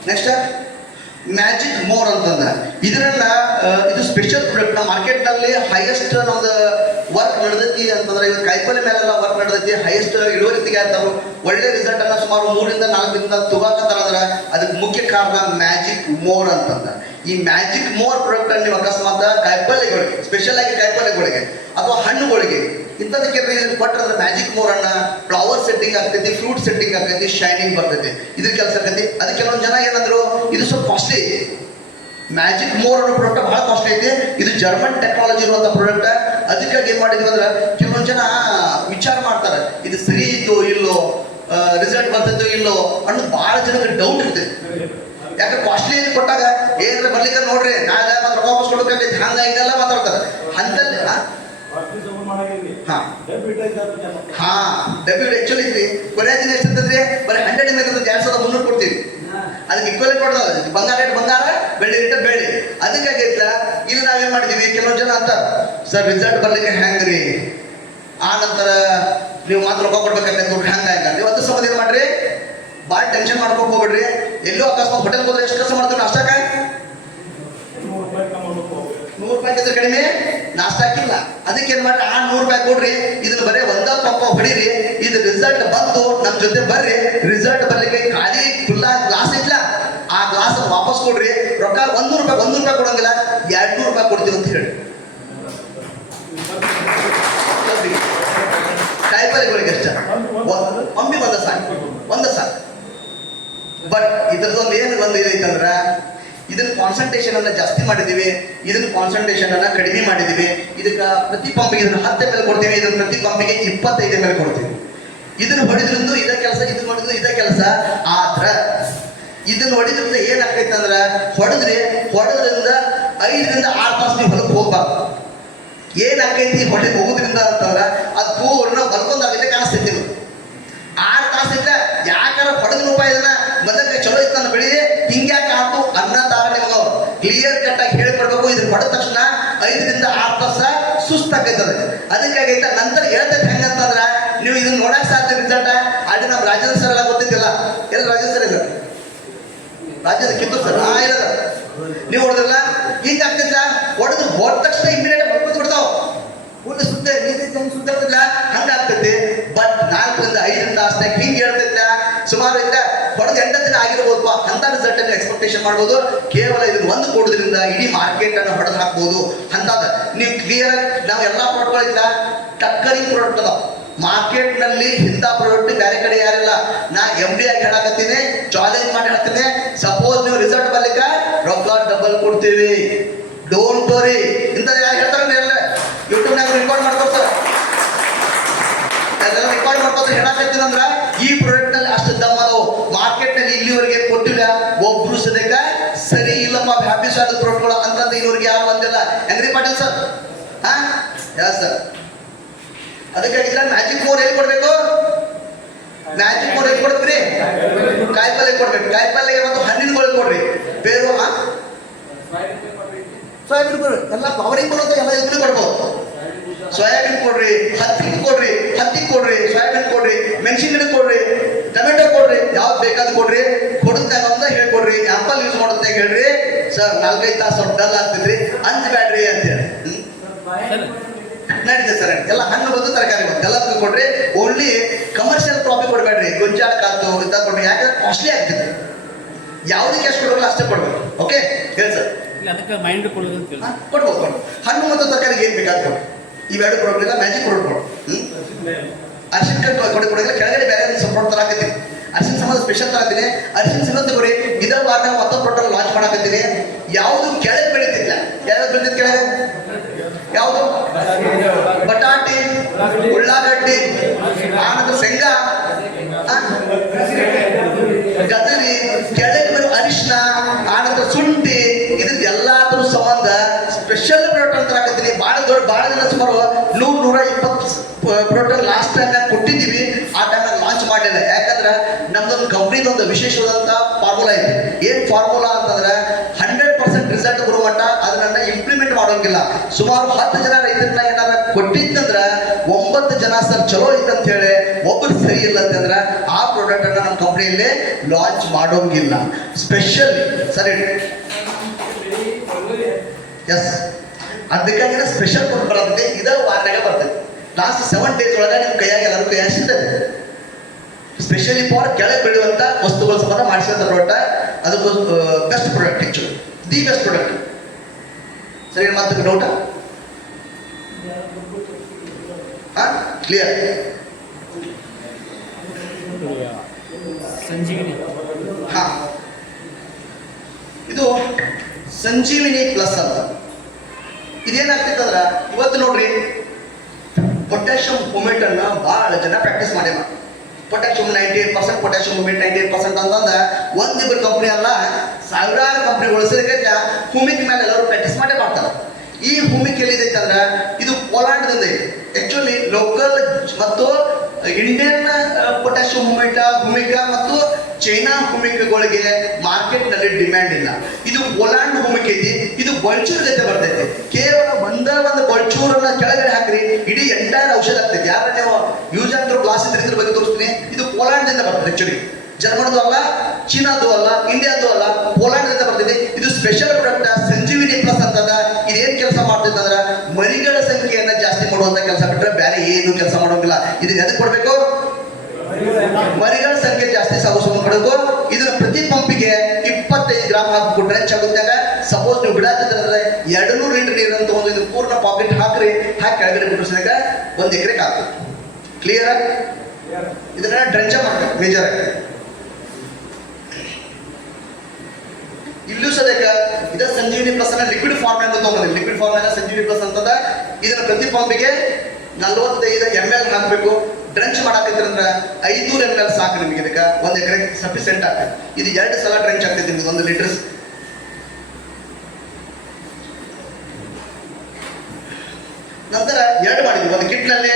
ನೆಕ್ಸ್ಟ್ ಮ್ಯಾಜಿಕ್ ಮೋರ್ ಅಂತಂದ. ಇದನ್ನ ಇದು ಸ್ಪೆಷಲ್ ಪ್ರಾಡಕ್ಟ್. ನಮ್ಮ ಮಾರ್ಕೆಟ್ನಲ್ಲಿ ಹೈಯೆಸ್ಟ್ ನಮ್ದು ವರ್ಕ್ ನಡೆದೈತಿ ಅಂತಂದ್ರೆ, ಇವತ್ತು ಕಾಯಿಪಲ್ಲೆ ಮೇಲೆಲ್ಲ ವರ್ಕ್ ನಡೆದೈತಿ. ಹೈಯೆಸ್ಟ್ ಇಳುವರಿ ತೆಗಿತಾರೋ, ಒಳ್ಳೆ ರಿಸಲ್ಟ್ ಅನ್ನ ಸುಮಾರು 3ರಿಂದ 4 ದಿನದಿಂದ ತಗೋಕತ್ತಾರ. ಅಂದ್ರೆ ಅದಕ್ಕೆ ಮುಖ್ಯ ಕಾರಣ ಮ್ಯಾಜಿಕ್ ಮೋರ್ ಅಂತಂದ. ಈ ಮ್ಯಾಜಿಕ್ ಮೋರ್ ಪ್ರಾಡಕ್ಟ್ ಅನ್ನು ನೀವು ಅಕಸ್ಮಾತ್ ಕಾಯಿಪಲ್ಲೆಗಳಿಗೆ, ಸ್ಪೆಷಲ್ ಆಗಿ ಕಾಯಿಪಲ್ಲೆಗಳಿಗೆ ಅಥವಾ ಹಣ್ಣುಗಳಿಗೆ ಇಂಥದಕ್ಕೆ ಕೊಟ್ಟರೆ ಮ್ಯಾಜಿಕ್ ಮೋರ್ ಅನ್ನ ಫ್ಲವರ್ ಸೆಟ್ಟಿಂಗ್ ಆಗ್ತೈತಿ, ಫ್ರೂಟ್ ಸೆಟ್ಟಿಂಗ್ ಆಗ್ತೈತಿ, ಶೈನಿಂಗ್ ಬರ್ತೈತಿ. ಇದ್ರ ಕೆಲಸ ಆಗ್ತೈತಿ. ಅದಕ್ಕೆ ಕೆಲವೊಂದು ಜನ ಏನಂದ್ರು ಇದು ಸ್ವಲ್ಪ ಕಾಸ್ಟ್ಲಿ. ಮ್ಯಾಜಿಕ್ ಮೋರ್ ಅನ್ನೋ ಪ್ರಾಡಕ್ಟ್ ಬಹಳ ಕಾಸ್ಟ್ಲಿ ಐತಿ. ಇದು ಜರ್ಮನ್ ಟೆಕ್ನಾಲಜಿ ಇರುವಂತ ಪ್ರಾಡಕ್ಟ್. ಅದಕ್ಕಾಗಿ ಏನ್ ಮಾಡಿದ್ವಿ ಅಂದ್ರೆ ಕೆಲವೊಂದು ಜನ ವಿಚಾರ ಮಾಡ್ತಾರೆ ಇದು ಸರಿ ಇತ್ತು ಇಲ್ಲೋ, ರಿಸಲ್ಟ್ ಬರ್ತೈತೋ ಇಲ್ಲೋ ಅನ್ನೋದು ಬಹಳ ಜನಕ್ಕೆ ಡೌಟ್ ಇರ್ತೈತಿ. ಯಾಕೆ ಕಾಸ್ಟ್ಲಿ ಕೊಟ್ಟಾಗ ಏನಾರ ಬರ್ಲಿಕ್ಕೆ ನೋಡ್ರಿ ನಾಳೆ ಮತ್ತೆ ರೊಕ್ಕ ವಾಪಸ್ ಕೊಡ್ಬೇಕಾಗೈತಿ, ಹಂಗ ಇದೆಲ್ಲ ಮಾತಾಡ್ತಾರೆ. ಅಂತಲ್ಲಿ ಡೆಬ್ಯೂಟ್ ಆಕ್ಚುಲಿ ಐತಿ. ಕೊನೆಯ ದಿನ ಎಷ್ಟಿರ್ತದ್ರಿ? ಬರೀ 100 ml 2300 ಕೊಡ್ತೀವಿ. ಅದಕ್ಕೆ ಈಕ್ವಲಿ ಕೊಡೋದು ಬಂಗಾರ ರೇಟ್ ಬಂಗಾರ, ಬೆಳ್ಳಿ ರೇಟ್ ಬೆಳ್ಳಿ. ಅದಕ್ಕಾಗೈತ ಇಲ್ಲಿ ನಾವೇನ್ ಮಾಡಿದೀವಿ, ಕೆಲವೊಂದು ಜನ ಅಂತ ಸರ್ ರಿಸಲ್ಟ್ ಬರ್ಲಿಕ್ಕೆ ಹೆಂಗ್ರಿ, ಆ ನಂತರ ನೀವು ಮಾತ್ರ ರೊಕ್ಕ ಕೊಡ್ಬೇಕಾಗತ್ತೆ ನೋಡ್ರಿ, ಹಂಗ ನೀವು ಅದ್ರ ಸಂಬಂಧ ಏನ್ ಮಾಡ್ರಿ, ಭಾಳ ಟೆನ್ಷನ್ ಮಾಡ್ಕೊಂಡು ಹೋಗ್ಬಿಡ್ರಿ. ಎಲ್ಲೋ ಅಕಸ್ಮಾತ್ ಹೋಟೆಲ್ ಹೋದ್ರೆ ಎಷ್ಟು ಕೆಲಸ ಮಾಡ್ತೀವಿ, ನಾಷ್ಟಾಕ 100 ರೂಪಾಯಿ ಕಡಿಮೆ ನಾಷ್ಟ ಹಾಕಿಲ್ಲ. ಅದಕ್ಕೆ ಏನ್ ಮಾಡ್ರಿ, ಆ 100 ರೂಪಾಯಿ ಕೊಡ್ರಿ, ಇದನ್ನ ಬರೀ ಒಂದ ಪಂಪ ಹೊಡೀರಿ. ಇದು ರಿಸಲ್ಟ್ ಬಂದು ನಮ್ ಜೊತೆ ಬರ್ರಿ. ರಿಸಲ್ಟ್ ಬರ್ಲಿಕ್ಕೆ ಖಾಲಿ ಫುಲ್ಲ ಗ್ಲಾಸ್ ಇಟ್ಲ, ಆ ಗ್ಲಾಸ್ ವಾಪಸ್ ಕೊಡ್ರಿ. ರೊಕ್ಕ 100 ರೂಪಾಯಿ ಕೊಡಂಗಿಲ್ಲ, 200 ರೂಪಾಯಿ ಕೊಡ್ತೀವಿ ಅಂತ ಹೇಳಿ. ಕಾಯಿಪಲ್ಲೆಗಳಿಗೆ ಎಷ್ಟ ಒಮ್ಮೆ ಒಂದ ಸಾಕು. ಬಟ್ ಇದ್ರದೊಂದು ಏನು ಒಂದು ಇದೈತಂದ್ರ, ಇದನ್ನ ಕಾನ್ಸಂಟ್ರೇಷನ್ ಅನ್ನ ಜಾಸ್ತಿ ಮಾಡಿದೀವಿ, ಇದನ್ನ ಕಾನ್ಸಂಟ್ರೇಷನ್ ಅನ್ನ ಕಡಿಮೆ ಮಾಡಿದೀವಿ. ಇದಕ್ಕ ಪ್ರತಿ ಪಂಪಿಗೆ ಇದನ್ನ 10 ml ಕೊಡ್ತೀವಿ, ಇದನ್ನ ಪ್ರತಿ ಪಂಪಿಗೆ 25 ml ಕೊಡ್ತೀವಿ. ಇದನ್ನ ಹೊಡಿದ್ರಿಂದ ಇದೇ ಕೆಲಸ, ಇದನ್ನ ಹೊಡಿದ್ರು ಇದೇ ಕೆಲಸ. ಆದ್ರ ಇದನ್ನ ಹೊಡಿದ್ರಿಂದ ಏನಾಗ್ತೈತೆ ಅಂದ್ರ, ಹೊಡೆದ್ರಿಂದ 5ರಿಂದ 6 ತಾಸು ನೀವು ಹೊಲಕ್ಕೆ ಹೋಗ್ಬಾರ್ದು. ಏನಾಗೈತಿ ಹೊಡೆದು ಹೋಗೋದ್ರಿಂದ ಅಂತಂದ್ರ ಅದು ಪೂರ್ಣ ಹೊಲ್ಕೊಂಡಾಗೈತೆ ಕಾಣಿಸ್ತೈತಿ. 6 ತಾಸು ಇಟ್ಟ ಯಾಕಾರ ಹೊಡೆದ ರೂಪಾಯಿ ಇದನ್ನ ಮೊದಲೇ ಚಲೋ ಇತ್ತು ನನ್ನ ಬೆಳಿ ಹಿಂಗ್ಯಾಕೆ ಆತು ಅನ್ನದಾರ ನಿಮ್ಗೆ ಕ್ಲಿಯರ್ ಕಟ್ ಆಗಿ ಹೇಳ್ಕೊಡ್ಬೇಕು. ಇದನ್ನ ಹೊಡೆದ ತಕ್ಷಣ 5ರಿಂದ 6 ತಾಸ ಸುಸ್ತಾಗೈತದ. ಅದಕ್ಕಾಗೈತ ನಂತರ ಹೇಳ್ತೈತೆ ಹೆಂಗಂತಂದ್ರ, ನೀವು ಇದನ್ನ ನೋಡಕ್ ಸಾಧ್ಯ ರಿಸಲ್ಟ್. ಅಲ್ಲಿ ನಮ್ಮ ರಾಜೇಂದ್ರ ಸರ್ ಎಲ್ಲ ಗೊತ್ತಿದ್ದಿಲ್ಲ. ಎಲ್ಲ ರಾಜೇಂದ್ರ ಸರ್ ಇಲ್ಲ, ರಾಜ್ಯದ ಕಿತ್ತೂರು ಸರ್ ಇಲ್ಲ, ನೀವು ಹೊಡೆದ್ರಲ್ಲ ಹಿಂಗ ಆಗ್ತಿಲ್ಲ. ಹೊಡೆದು ಹೋದ ತಕ್ಷಣ ಇಮಿಡಿಯೇಟ್ ಬರ್ಕೊಂಡು ಬಿಡ್ತಾವ. ಒಂದು ಸುದ್ದ ಸುದ್ದ ಆಗ್ತಿಲ್ಲ, ಹಂಗ ಆಗ್ತೈತಿ. ಬಟ್ 4ರಿಂದ 5 ತಾಸ್ನಾಗ ಹಿಂಗ್ ಹೇಳ್ತೈತ. ಸುಮಾರು ಇಂದ ಹೊಡೆದು 8 ದಿನ ಆಗಿರ್ಬೋದು. ಅಂತ ರಿಸಲ್ಟ್ ಅನ್ನು ಎಕ್ಸ್ಪೆಕ್ಟೇಷನ್ ಮಾಡ್ಬೋದು. ಕೇವಲ ಇದನ್ನ ಒಂದು ಕೊಡೋದ್ರಿಂದ ಇಡೀ ಮಾರ್ಕೆಟ್ ಅನ್ನು ಹೊಡೆದು ಹಾಕ್ಬೋದು. ಅಂತದ ನೀವು ಕ್ಲಿಯರ್ ಆಗಿ ನಾವು ಎಲ್ಲಾ ಪ್ರಾಡಕ್ಟ್ಗಳಿಂದ ಟಕ್ಕರಿಂಗ್ ಪ್ರಾಡಕ್ಟ್ ಅದಾವ ಮಾರ್ಕೆಟ್ ನಲ್ಲಿ. ಇಂಥ ಪ್ರಾಡಕ್ಟ್ ಬೇರೆ ಕಡೆ ಯಾರಿಲ್ಲ. ನಾ MD ಆಗಿ ಹೇಳಕತ್ತೀನಿ, ಚಾಲೆಂಜ್ ಮಾಡಿ ಹೇಳ್ತೀನಿ. ಸಪೋಸ್ ನೀವು ರಿಸಲ್ಟ್ ಬರ್ಲಿಕ್ಕ ರೊಕ್ಕ ಡಬಲ್ ಕೊಡ್ತೀವಿ, ಡೋಂಟ್ ವರಿ. ಇಂಥದ್ದು ಯಾರು ಹೇಳ್ತಾರೆ ಎಲ್ಲ ಯೂಟ್ಯೂಬ್ನಾಗ ರೆಕಾರ್ಡ್ ಮಾಡ್ಕೊಡ್ತಾರೆ. ಅದೆಲ್ಲ ರೆಕಾರ್ಡ್ ಮಾಡ್ಕೊತಾರೆ. ಹೇಳಕತ್ತೀನಿ ಅಂದ್ರ ಈ ಪ್ರಾಡಕ್ಟ್ ನಲ್ಲಿ ಅಷ್ಟು ದಮ್ಮ ಅದಾವು. ಮಾರ್ಕೆಟ್ ನಲ್ಲಿ ಇಲ್ಲಿವರೆಗೆ ಕೊಟ್ಟಿಲ್ಲ ಒಬ್ರು ಸದ್ಯಕ್ಕ ಸರಿ ಇಲ್ಲಪ್ಪ ಹ್ಯಾಪೀಸ್ ಆದ ಪ್ರಾಡಕ್ಟ್ಗಳು ಅಂತಂದ ಇವ್ರಿಗೆ ಯಾರು ಬಂದಿಲ್ಲ. ಹೆಂಗ್ರಿ ಪಾಟೀಲ್ ಸರ್? ಯಾ ಸರ್. ಅದಕ್ಕಾಗಿಲ್ಲ ಮ್ಯಾಜಿಕ್ ಮೋರ್ ಎಲ್ಲಿ ಕೊಡ್ಬೇಕು? ಮ್ಯಾಜಿಕ್ ಮೋರ್ ಎಲ್ಲಿ ಕೊಡ್ತೀರಿ? ಕಾಯಿಪಲ್ಲೆ ಕೊಡ್ಬೇಕು. ಕಾಯಿಪಲ್ಲೆಗೆ ಮತ್ತು ಹಣ್ಣಿನಗಳು ಕೊಡ್ರಿ. ಬೇರು 5 ರೂಪಾಯಿ ಎಲ್ಲ ಪವರಿಂಗ್ ಬರುತ್ತೆ, ಎಲ್ಲ ಇದ್ರೂ ಕೊಡ್ಬೋದು. ಸೋಯಾಬೀನ್ ಕೊಡ್ರಿ, ಹತ್ತಿ ಕೊಡ್ರಿ, ಸೋಯಾಬೀನ್ ಕೊಡ್ರಿ, ಮೆಣಸಿನ ಗಿಡ ಕೊಡ್ರಿ, ಟೊಮೆಟೊ ಕೊಡ್ರಿ, ಯಾವ್ದು ಬೇಕಾದ್ ಕೊಡ್ರಿ, ಕೊಡುತ್ತಾಗ ಅಂತ ಹೇಳ್ಕೊಡ್ರಿ, ಆಪಲ್ ಯೂಸ್ ಮಾಡುತ್ತೆ ಹೇಳ್ರಿ ಸರ್ 4-5 ತಾಸು ಸ್ವಲ್ಪ ಡಲ್ ಆಗ್ತಿದ್ರಿ ಅಂಜಬೇಡ್ರಿ ಅಂತ ಹೇಳಿ ನಡೀತೆ ಸರ್. ಎಲ್ಲ ಹಣ್ಣು ಬಂದು ತರಕಾರಿ ಬಂದು ಎಲ್ಲ ಕೊಡ್ರಿ, ಓನ್ಲಿ ಕಮರ್ಷಿಯಲ್ ಪ್ರಾಫಿಟ್ ಕೊಡ್ಬೇಡ್ರಿ, ಗೊಂಜಾಳ ಕಾತು ಇಂತ ಕೊಡ್ರಿ, ಯಾಕಂದ್ರೆ ಕಾಸ್ಟ್ಲಿ ಆಗ್ತಿದೆ. ಯಾವುದಕ್ಕೆ ಎಷ್ಟು ಕೊಡೋಲ್ಲ ಅಷ್ಟೇ ಕೊಡ್ಬೇಕು. ಓಕೆ ಹೇಳಿ ಸರ್. ಅದಕ್ಕೆ ಮೈಂಡ್ ಕೊಡೋದು ಕೊಡ್ಬೋದು. ಹಣ್ಣು ಮತ್ತು ತರಕಾರಿಗೆ ಏನ್ ಬೇಕಾದ್ ಕೊಡಿ, ಇವೆರಡು ಕೊಡೋದಿಲ್ಲ, ಮ್ಯಾಜಿಕ್ ಕೊಡೋದು ಅರ್ಶಿನ ಕೊಡೋದಿಲ್ಲ, ಕೆಳಗಡೆ ಬೇರೆ ಸಪೋರ್ಟ್ ತರಾಕತ್ತೀನಿ, ಅರ್ಶಿನ ಸಂಬಂಧ ಸ್ಪೆಷಲ್ ತರಾತೀನಿ, ಅರ್ಶಿನ ಸಿಗೋದು ಕೊಡಿ. ಇದೇ ವಾರ ಮತ್ತೊಂದು ಪ್ರಾಡಕ್ಟ್ ಲಾಂಚ್ ಮಾಡಕತ್ತೀನಿ. ಯಾವುದು ಕೆಳಗೆ ಬೆಳೀತಿಲ್ಲ, ಯಾವ್ದು ಬೆಳೀತಿದ್ ಕೆಳಗೆ, ಯಾವುದು ಬಟಾಟೆ, ಉಳ್ಳಾಗಡ್ಡಿ, ಆನಂತರ ಶೇಂಗಾ, ಗದರಿ, ಕೆಳಗೆ ಬರೋ ಅರಿಶಿನ, ಆನಂತರ ಶುಂಠಿ, ಇದ್ರ ಎಲ್ಲಾದ್ರೂ ಸಂಬಂಧ ಸ್ಪೆಷಲ್ ಪ್ರಾಡಕ್ಟ್ ಅಂತ ಹಾಕತ್ತೀನಿ. ಭಾಳ ದಿನ ಸುಮಾರು 100-120 ಪ್ರಾಡಕ್ಟ್ ಲಾಸ್ಟ್ ಟೈಮ್ ಕೊಟ್ಟಿದ್ದೀವಿ. ಆ ಟೈಮ್ ಲಾಂಚ್ ಮಾಡಲಿಲ್ಲ, ಯಾಕಂದ್ರೆ ನಮ್ದೊಂದು ಕಂಪ್ನಿದೊಂದು ವಿಶೇಷವಾದಂತ ಫಾರ್ಮುಲಾ ಇದೆ. ಏನ್ ಫಾರ್ಮುಲಾ ಅಂತಂದ್ರೆ 100% ರಿಸಲ್ಟ್ ಬರುವ ಮಟ್ಟ ಅದನ್ನ ಇಂಪ್ಲಿಮೆಂಟ್ ಮಾಡೋಂಗಿಲ್ಲ. ಸುಮಾರು 10 ಜನ ರೈತರನ್ನ ಏನಾರ ಕೊಟ್ಟಿದ್ದಂದ್ರ 9 ಜನ ಸರ್ ಚಲೋ ಐತಂತ ಹೇಳಿ ಒಬ್ಬರು ಸರಿ ಇಲ್ಲ ಅಂತಂದ್ರೆ ಆ ಪ್ರಾಡಕ್ಟ್ ಅನ್ನ ನಮ್ಮ ಕಂಪ್ನಿಯಲ್ಲಿ ಲಾಂಚ್ ಮಾಡೋಂಗಿಲ್ಲ. ಸ್ಪೆಷಲ್ ಸರಿ, ಎಸ್, ಅದಕ್ಕಾಗಿ ಸ್ಪೆಷಲ್ ಕೊಟ್ಟು ಬರುತ್ತೆ. ಇದ ವಾರನಾಗ ಬರ್ತದೆ. ಲಾಸ್ಟ್ 7 days ಒಳಗೆ ನಿಮ್ಮ ಕೈಯಾಗ ಎಲ್ಲರೂ ಕೈಯಾಗ ಸಿಗ್ತದೆ. ಸ್ಪೆಷಲಿ ಫಾರ್ ಕೆಳಗೆ ಬೆಳೆಯುವಂತ ವಸ್ತುಗಳ ಸಂಬಂಧ ಮಾಡಿಸಿದಂತ ಪ್ರಾಡಕ್ಟ್, ಅದಕ್ಕೂ best product, actually the best product. ಸರಿ, ಮತ್ತೆ ಡೌಟಾ? ಕ್ಲಿಯರ್? ಸಂಜೀವಿನಿ, ಹಾ, ಇದು ಸಂಜೀವಿನಿ ಪ್ಲಸ್ ಅಂತ. ಇದೇನಾಗ್ತಿತ್ತಂದ್ರ ಇವತ್ತು ನೋಡ್ರಿ, ಪೊಟ್ಯಾಷಿಯಂ ಮೂಮೆಂಟ್ ಅನ್ನ ಬಹಳ ಜನ ಪ್ರಾಕ್ಟೀಸ್ ಮಾಡ್ಯಾರ. ಪೊಟ್ಯಾಷಿಯಂ 98%, ಪೊಟ್ಯಾಷಿಯಂ ಮೂಮೆಂಟ್ 98% ಅಂತಂದ ಒಂದಿಬ್ಬರು ಕಂಪ್ನಿ ಅಲ್ಲ, ಸಾವಿರಾರು ಕಂಪ್ನಿಗಳು ಸೇರಿದ್ರೆ ಹುಮಿಕ್ ಮೇಲೆ ಎಲ್ಲರೂ ಪ್ರಾಕ್ಟೀಸ್ ಮಾಡೇ ಮಾಡ್ತಾರೆ. ಈ ಹುಮಿಕ್ ಎಲ್ಲಿದೈತೆ ಅಂದ್ರೆ ಇದು ಪೋಲಾಂಡ್ದಿಂದ ಐತೆ. ಆಕ್ಚುಲಿ ಲೋಕಲ್ ಮತ್ತು ಇಂಡಿಯನ್ ಪೊಟ್ಯಾಷಿಯಂ ಹುಮಿಕ ಮತ್ತು ಚೈನಾ ಹುಮಿಕಗಳಿಗೆ ಮಾರ್ಕೆಟ್ ನಲ್ಲಿ ಡಿಮ್ಯಾಂಡ್ ಇಲ್ಲ. ಇದು ಪೋಲಾಂಡ್ ಹುಮಿಕ್ ಐತಿ, ಇದು ಬೊಳ್ಚೂರ್ ಜೊತೆ ಬರ್ತೈತಿ. ಕೇವಲ ಒಂದು ಬೊಳ್ಚೂರನ್ನ ಕೆಳಗಡೆ ಹಾಕ್ರಿ, ಇಡೀ ಎಂಟೈರ್ ಔಷಧ ಆಗ್ತೈತಿ. ಯಾರ ನೀವು ಯೂಸ್ ಅಂಡ್ ಗ್ಲಾಸ್ ಇದ್ರ ಬಗ್ಗೆ ತೋರಿಸ್ತೀನಿ. ಇದು ಪೋಲಾಂಡ್ ದಿಂದ ಬರ್ತದೆ. ಆಕ್ಚುಲಿ ಜರ್ಮನ್ದು ಅಲ್ಲ, ಚೀನಾದು ಅಲ್ಲ, ಇಂಡಿಯಾದು ಅಲ್ಲ, ಪೋಲಾಂಡ್ ದಿಂದ ಬರ್ತೈತಿ. ಇದು ಸ್ಪೆಷಲ್ ಪ್ರಾಡಕ್ಟ್ ಸಂಜೀವಿನಿ ಪ್ಲಸ್ ಅಂತದ. ಇದೇನ್ ಕೆಲಸ ಮಾಡ್ತೈತೆ ಅಂದ್ರೆ ಮರಿಗಳ ಸಂಖ್ಯೆಯನ್ನ ಜಾಸ್ತಿ ಮಾಡುವಂತ ಕೆಲಸ ಬಿಟ್ರೆ ಬೇರೆ ಏನು ಕೆಲಸ ಮಾಡೋಂಗಿಲ್ಲ. ಇದನ್ನ ಎದಕ್ಕೆ ಕೊಡ್ಬೇಕು? ಮರಿಗಳ ಸಂಖ್ಯೆ ಜಾಸ್ತಿ ಸಾಗಿಸೋದು ಕೊಡಬೇಕು. ಇದನ್ನ ಪ್ರತಿ ಪಂಪಿಗೆ 25 ಗ್ರಾಮ್ ಹಾಕಿಬಿಟ್ರೆ ಚಗುತ್ತಾಗ ಸಪೋಸ್ ನೀವು ಬಿಡಾತಿದ್ರೆ 200 ಲೀಟರ್ ನೀರನ್ನು ತಗೊಂಡು ಇದು ಪೂರ್ಣ ಪಾಕೆಟ್ ಹಾಕಿ ಕೆಳಗಡೆ ಬಿಟ್ಟಿಸಿದಾಗ 1 ಎಕರೆಗೆ ಆಗ್ತದೆ. ಕ್ಲಿಯರ್? ಇದನ್ನ ಡ್ರೆಂಚ ಮಾಡ್ಬೇಕು ಮೇಜರ್ ಆಗಿ. ಇಲ್ಲೂ ಸದ್ಯಕ್ಕ ಇದ ಸಂಜೀವಿನಿ ಪ್ಲಸ್ ಅನ್ನ ಲಿಕ್ವಿಡ್ ಫಾರ್ಮ್ ಅಂತ ತಗೊಂಡ್ರೆ, ಲಿಕ್ವಿಡ್ ಫಾರ್ಮ್ ಸಂಜೀವಿನಿ ಪ್ಲಸ್ ಅಂತದ. ಇದನ್ನ ಪ್ರತಿ ಪಂಪಿಗೆ 45 ml ಹಾಕಬೇಕು. ಡ್ರೆಂಚ್ ಮಾಡಾಕೈತ್ರಂದ್ರೆ 500 ml ಸಾಕು ನಿಮಗೆ. ಇದಕ್ಕೆ 1 ಎಕರೆಗೆ ಸಫಿಸೆಂಟ್ ಆಗ್ತದೆ. ಇದು 2 ಸಲ ಡ್ರೆಂಚ್ ಆಗ್ತೈತಿ ನಿಮ್ಗೆ 1 ಲೀಟರ್. ನಂತರ 2 ಮಾಡಿದ್ವಿ. ಒಂದು ಕಿಟ್ ನಲ್ಲಿ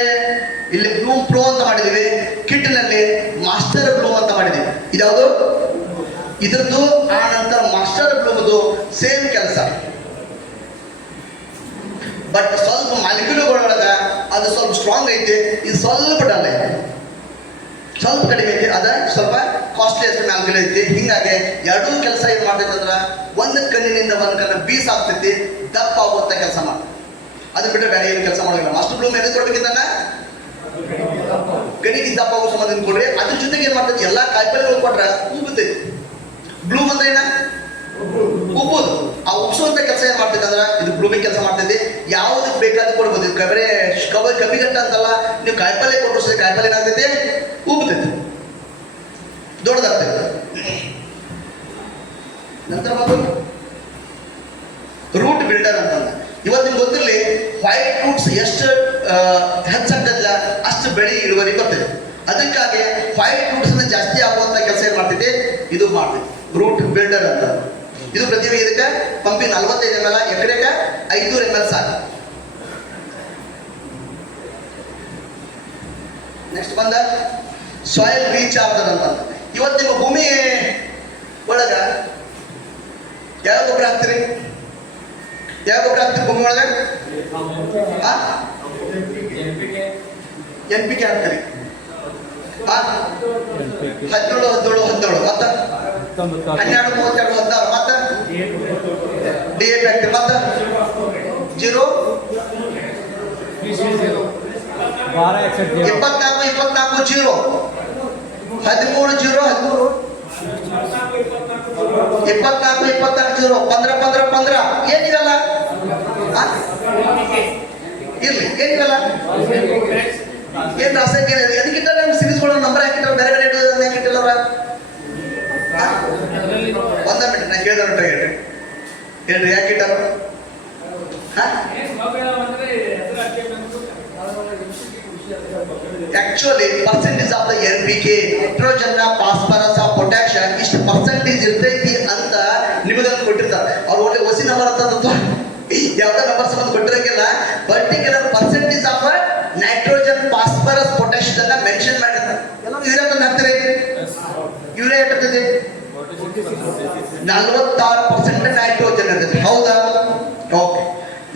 ಇಲ್ಲಿ ಬ್ಲೂಮ್ ಪ್ರೋ ಅಂತ ಮಾಡಿದೀವಿ, ಕಿಟ್ ನಲ್ಲಿ ಮಾಸ್ಟರ್ ಬ್ಲೂಮ್ ಅಂತ ಮಾಡಿದೀವಿ. ಇದ್ಯಾವುದು? ಇದ್ರದ್ದು. ಆ ನಂತರ ಮಾಸ್ಟರ್ ಬ್ಲೂಮ್ದು ಸೇಮ್ ಕೆಲಸ, ಬಟ್ ಸ್ವಲ್ಪ ಮಾಲಿಕ್ಯೂಲ್ಗಳೊಳಗ ಅದು ಸ್ವಲ್ಪ ಸ್ಟ್ರಾಂಗ್ ಐತಿ, ಇದು ಸ್ವಲ್ಪ ಡಲ್ ಐತಿ, ಸ್ವಲ್ಪ ಕಡಿಮೆ ಐತಿ, ಅದ ಸ್ವಲ್ಪ ಕಾಸ್ಟ್ಲಿ ಅಷ್ಟು ಮ್ಯಾಲ್ಕಲ್ ಐತಿ. ಹಿಂಗಾಗಿ ಎರಡೂ ಕೆಲಸ ಏನ್ ಮಾಡ್ತೈತಿ ಅಂದ್ರ ಒಂದು ಕಣ್ಣಿನಿಂದ ಒಂದು ಕಣ್ಣ ಬೀಸ್ ಆಗ್ತೈತಿ, ದಪ್ಪ ಆಗುವಂತ ಕೆಲಸ ಮಾಡ್ತೈತಿ. ಅದನ್ನ ಬಿಟ್ಟರೆ ಬೇರೆ ಏನು ಕೆಲಸ ಮಾಡೋದಿಲ್ಲ. ಮಾಸ್ಟರ್ ಬ್ಲೂಮ್ ಎದಕ್ಕೆ ಕೊಡ್ಬೇಕಿದ್ದಂಗ ಗಣಿಗೆ ದಪ್ಪ ಆಗೋ ಸಂಬಂಧ ಕೊಡ್ರಿ. ಅದ್ರ ಜೊತೆಗೆ ಏನ್ ಮಾಡ್ತೈತಿ, ಎಲ್ಲಾ ಕಾಯಿಪಲ್ಲೆ ಕೊಟ್ರ ಉಬ್ಬತೈತಿ. ಬ್ಲೂಮ್ ಅಂದ್ರೆ ಏನ? ಉಬ್ಬುದು. ಆ ಉಬ್ಸುವಂತ ಕೆಲಸ ಏನ್ ಮಾಡ್ತೈತಿ ಅಂದ್ರ ಇದು ಬ್ಲೂಮಿಂಗ್ ಕೆಲಸ ಮಾಡ್ತೈತಿ. ಯಾವ್ದಕ್ ಬೇಕಾದ್ರೂ ಕೊಡ್ಬೋದು. ಬರೇ ಕಬ್ಬಿಗಟ್ಟ ಅಂತಲ್ಲ, ನೀವು ಕಾಯಿಪಲ್ಲೆ ಕೊಟ್ಟರು ಕಾಯಿಪಲ್ಲೆ ಏನಾಗ್ತೈತಿ, ಉಬ್ಬತೈತಿ, ದೊಡ್ಡದಾಗ್ತೈತಿ. ನಂತರ ರೂಟ್ ಬಿಲ್ಡರ್ ಅಂತಂದ. ಇವತ್ತು ನಿಮ್ಗೆ ಗೊತ್ತಿರಲಿ, ವೈಟ್ ರೂಟ್ಸ್ ಎಷ್ಟು ಹೆಚ್ಚಾಗ್ತದಿಲ್ಲ ಅಷ್ಟು ಬೆಳೆ ಇಳುವರಿ ಬರ್ತೈತಿ. ಅದಕ್ಕಾಗಿ ವೈಟ್ ರೂಟ್ಸ್ ಜಾಸ್ತಿ ಆಗುವಂತ ಕೆಲಸ ಏನ್ ಮಾಡ್ತೈತಿ, ಇದು ಮಾಡ್ತೈತಿ ರೂಟ್ ಬಿಲ್ಡರ್ ಅಂತ. ಇದು ಪ್ರತಿ ಇದಕ್ಕೆ ಪಂಪಿ 45 ml, ಎಕರೆಗೆ 500 ml ಸಾಕು. ನೆಕ್ಸ್ಟ್ ಬಂದ ಸಾಯಿಲ್ ರೀಚಾರ್ಜರ್ ಅಂತ. ಇವತ್ತು ನಿಮ್ಮ ಭೂಮಿ ಒಳಗ ಯಾವ ಗೊಬ್ಬರ ಹಾಕ್ತೀರಿ? ಯಾವ ಗೊಬ್ಬರ ಹಾಕ್ತೀರಿ ಭೂಮಿ ಒಳಗ? NPK ಹಾಕ್ತೀರಿ 17 ಮತ್ತೆ 12 32 16 ಮತ್ತೆ DAP ಹಾಕ್ತೀರಿ ಮತ್ತೆ 0 24 0 13 0 24 0 15 ಏನಿರಲ್ಲ ಇರ್ಲಿ ಏನಿರಲ್ಲ ಏನ್ ರಾಸಾಯನಿಕ ಅದಕ್ಕಿಂತ ನಮ್ಮ ಸಿರೀಸ್ಗಳು ನಂಬರ್ ಹಾಕಿಟ್ಟಾರ ಬೇರೆ ಬೇರೆ ಹಾಕಿಟ್ಟಿಲ್ಲ ಅವ್ರ ಒಂದ ಮಿನಿಟ್ ನಾ ಕೇಳಿದ್ರೆ ಹೇಳ್ರಿ ಯಾಕಿಟ್ಟಾರ actually percentage of the NPK nitrogen phosphorus potassium ಇಷ್ಟು ಪರ್ಸೆಂಟೇಜ್ ಇರ್ತೈತಿ ಅಂತ ನಿಮಗಂತ ಕೊಟ್ಟಿರ್ತಾರೆ ಅವ್ರು ಒಳ್ಳೆ ಹೊಸ ನಂಬರ್ ಅಂತ ಯಾವ್ದೋ ನಂಬರ್ ಸಂಬಂಧ ಕೊಟ್ಟಿರಂಗಿಲ್ಲ particular percentage of nitrogen phosphorus potassium mention ಮಾಡಿರ್ತಾರೆ ಎಲ್ಲ ಯೂರಿಯಾ ಬಂದು ಹಾಕ್ತಾರೆ ಯೂರಿಯಾ ಇಟ್ಟಿರ್ತದೆ 46% ನೈಟ್ರೋಜನ್ ಇರ್ತದೆ ಹೌದಾ ಓಕೆ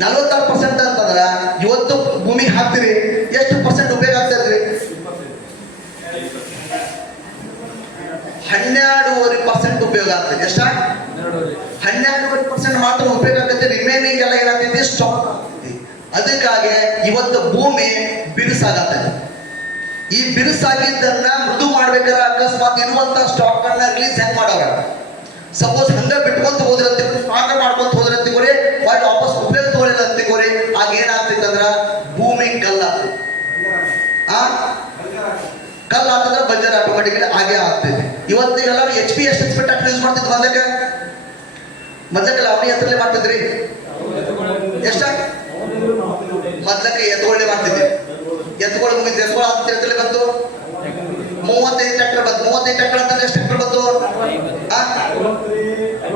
46% ಅಂತಂದ್ರ ಇವತ್ತು ಭೂಮಿಗೆ ಹಾಕ್ತಿರಿ ಎಷ್ಟು ಪರ್ಸೆಂಟ್ ಉಪಯೋಗ ಆಗ್ತದ್ರಿ 12.5% ಉಪಯೋಗ ಆಗ್ತದೆ ಎಷ್ಟ 12.5% ಮಾತ್ರ ಉಪಯೋಗ ಆಗ್ತದೆ ರಿಮೈನಿಂಗ್ ಎಲ್ಲ ಏನಾಗ್ತೈತಿ ಸ್ಟಾಕ್ ಆಗ್ತೈತಿ ಅದಕ್ಕಾಗಿ ಇವತ್ತು ಭೂಮಿ ಬಿರುಸಾಗತ್ತದ ಈ ಬಿರುಸಾಗಿದ್ದನ್ನ ಮೃದು ಮಾಡ್ಬೇಕಾದ್ರೆ ಅಕಸ್ಮಾತ್ ಇರುವಂತ ಸ್ಟಾಕ್ ಅನ್ನ ರಿಲೀಸ್ ಹೆಂಗ್ ಮಾಡೋರ ಸಪೋಸ್ ಹಂಗ ಬಿಟ್ಕೊಂತ ಹೋದ್ರೆ ಸ್ಟಾಕ್ ಮಾಡ್ಕೊಂತ ಹೋದ್ರೆ ಅಂತಿಗೋರಿ ವಾಪಸ್ ಉಪಯೋಗ ತಗೊಳ್ಳಿಲ್ಲ ಅಂತಿಗೋರಿ ಆಗ ಏನಾಗ್ತೈತೆ ಅಂದ್ರ ಭೂಮಿ ಕಲ್ಲಾಗ್ತೈತಿ ಕಲ್ಲಾತಂದ್ರೆ ಬಂಜರ್ ಆಟೋಮೆಟಿಕಲಿ ಹಾಗೆ ಆಗ್ತೈತಿ ಇವತ್ತು ಎಲ್ಲರೂ HP ಎಷ್ಟು ಟ್ರ್ಯಾಕ್ಟರ್ ಯೂಸ್ ಮಾಡ್ತಿದ್ರು ಮೊದಲಕ್ಕೆ ಅವನಿ ಎತ್ತರಲ್ಲೇ ಮಾಡ್ತಿದ್ರಿ ಎಷ್ಟ ಮೊದಲಕ್ಕೆ ಎತ್ತುಗಳೇ ಮಾಡ್ತಿದ್ವಿ ಎತ್ತುಗಳು ಮುಗಿದು ಎತ್ತುಗಳು ಎತ್ತರಲ್ಲೇ ಬಂತು 35 ಟ್ರ್ಯಾಕ್ಟರ್ ಬಂತು 35 ಟ್ರ್ಯಾಕ್ಟರ್ ಅಂತಂದ್ರೆ ಎಷ್ಟು ಟ್ರ್ಯಾಕ್ಟರ್ ಬಂತು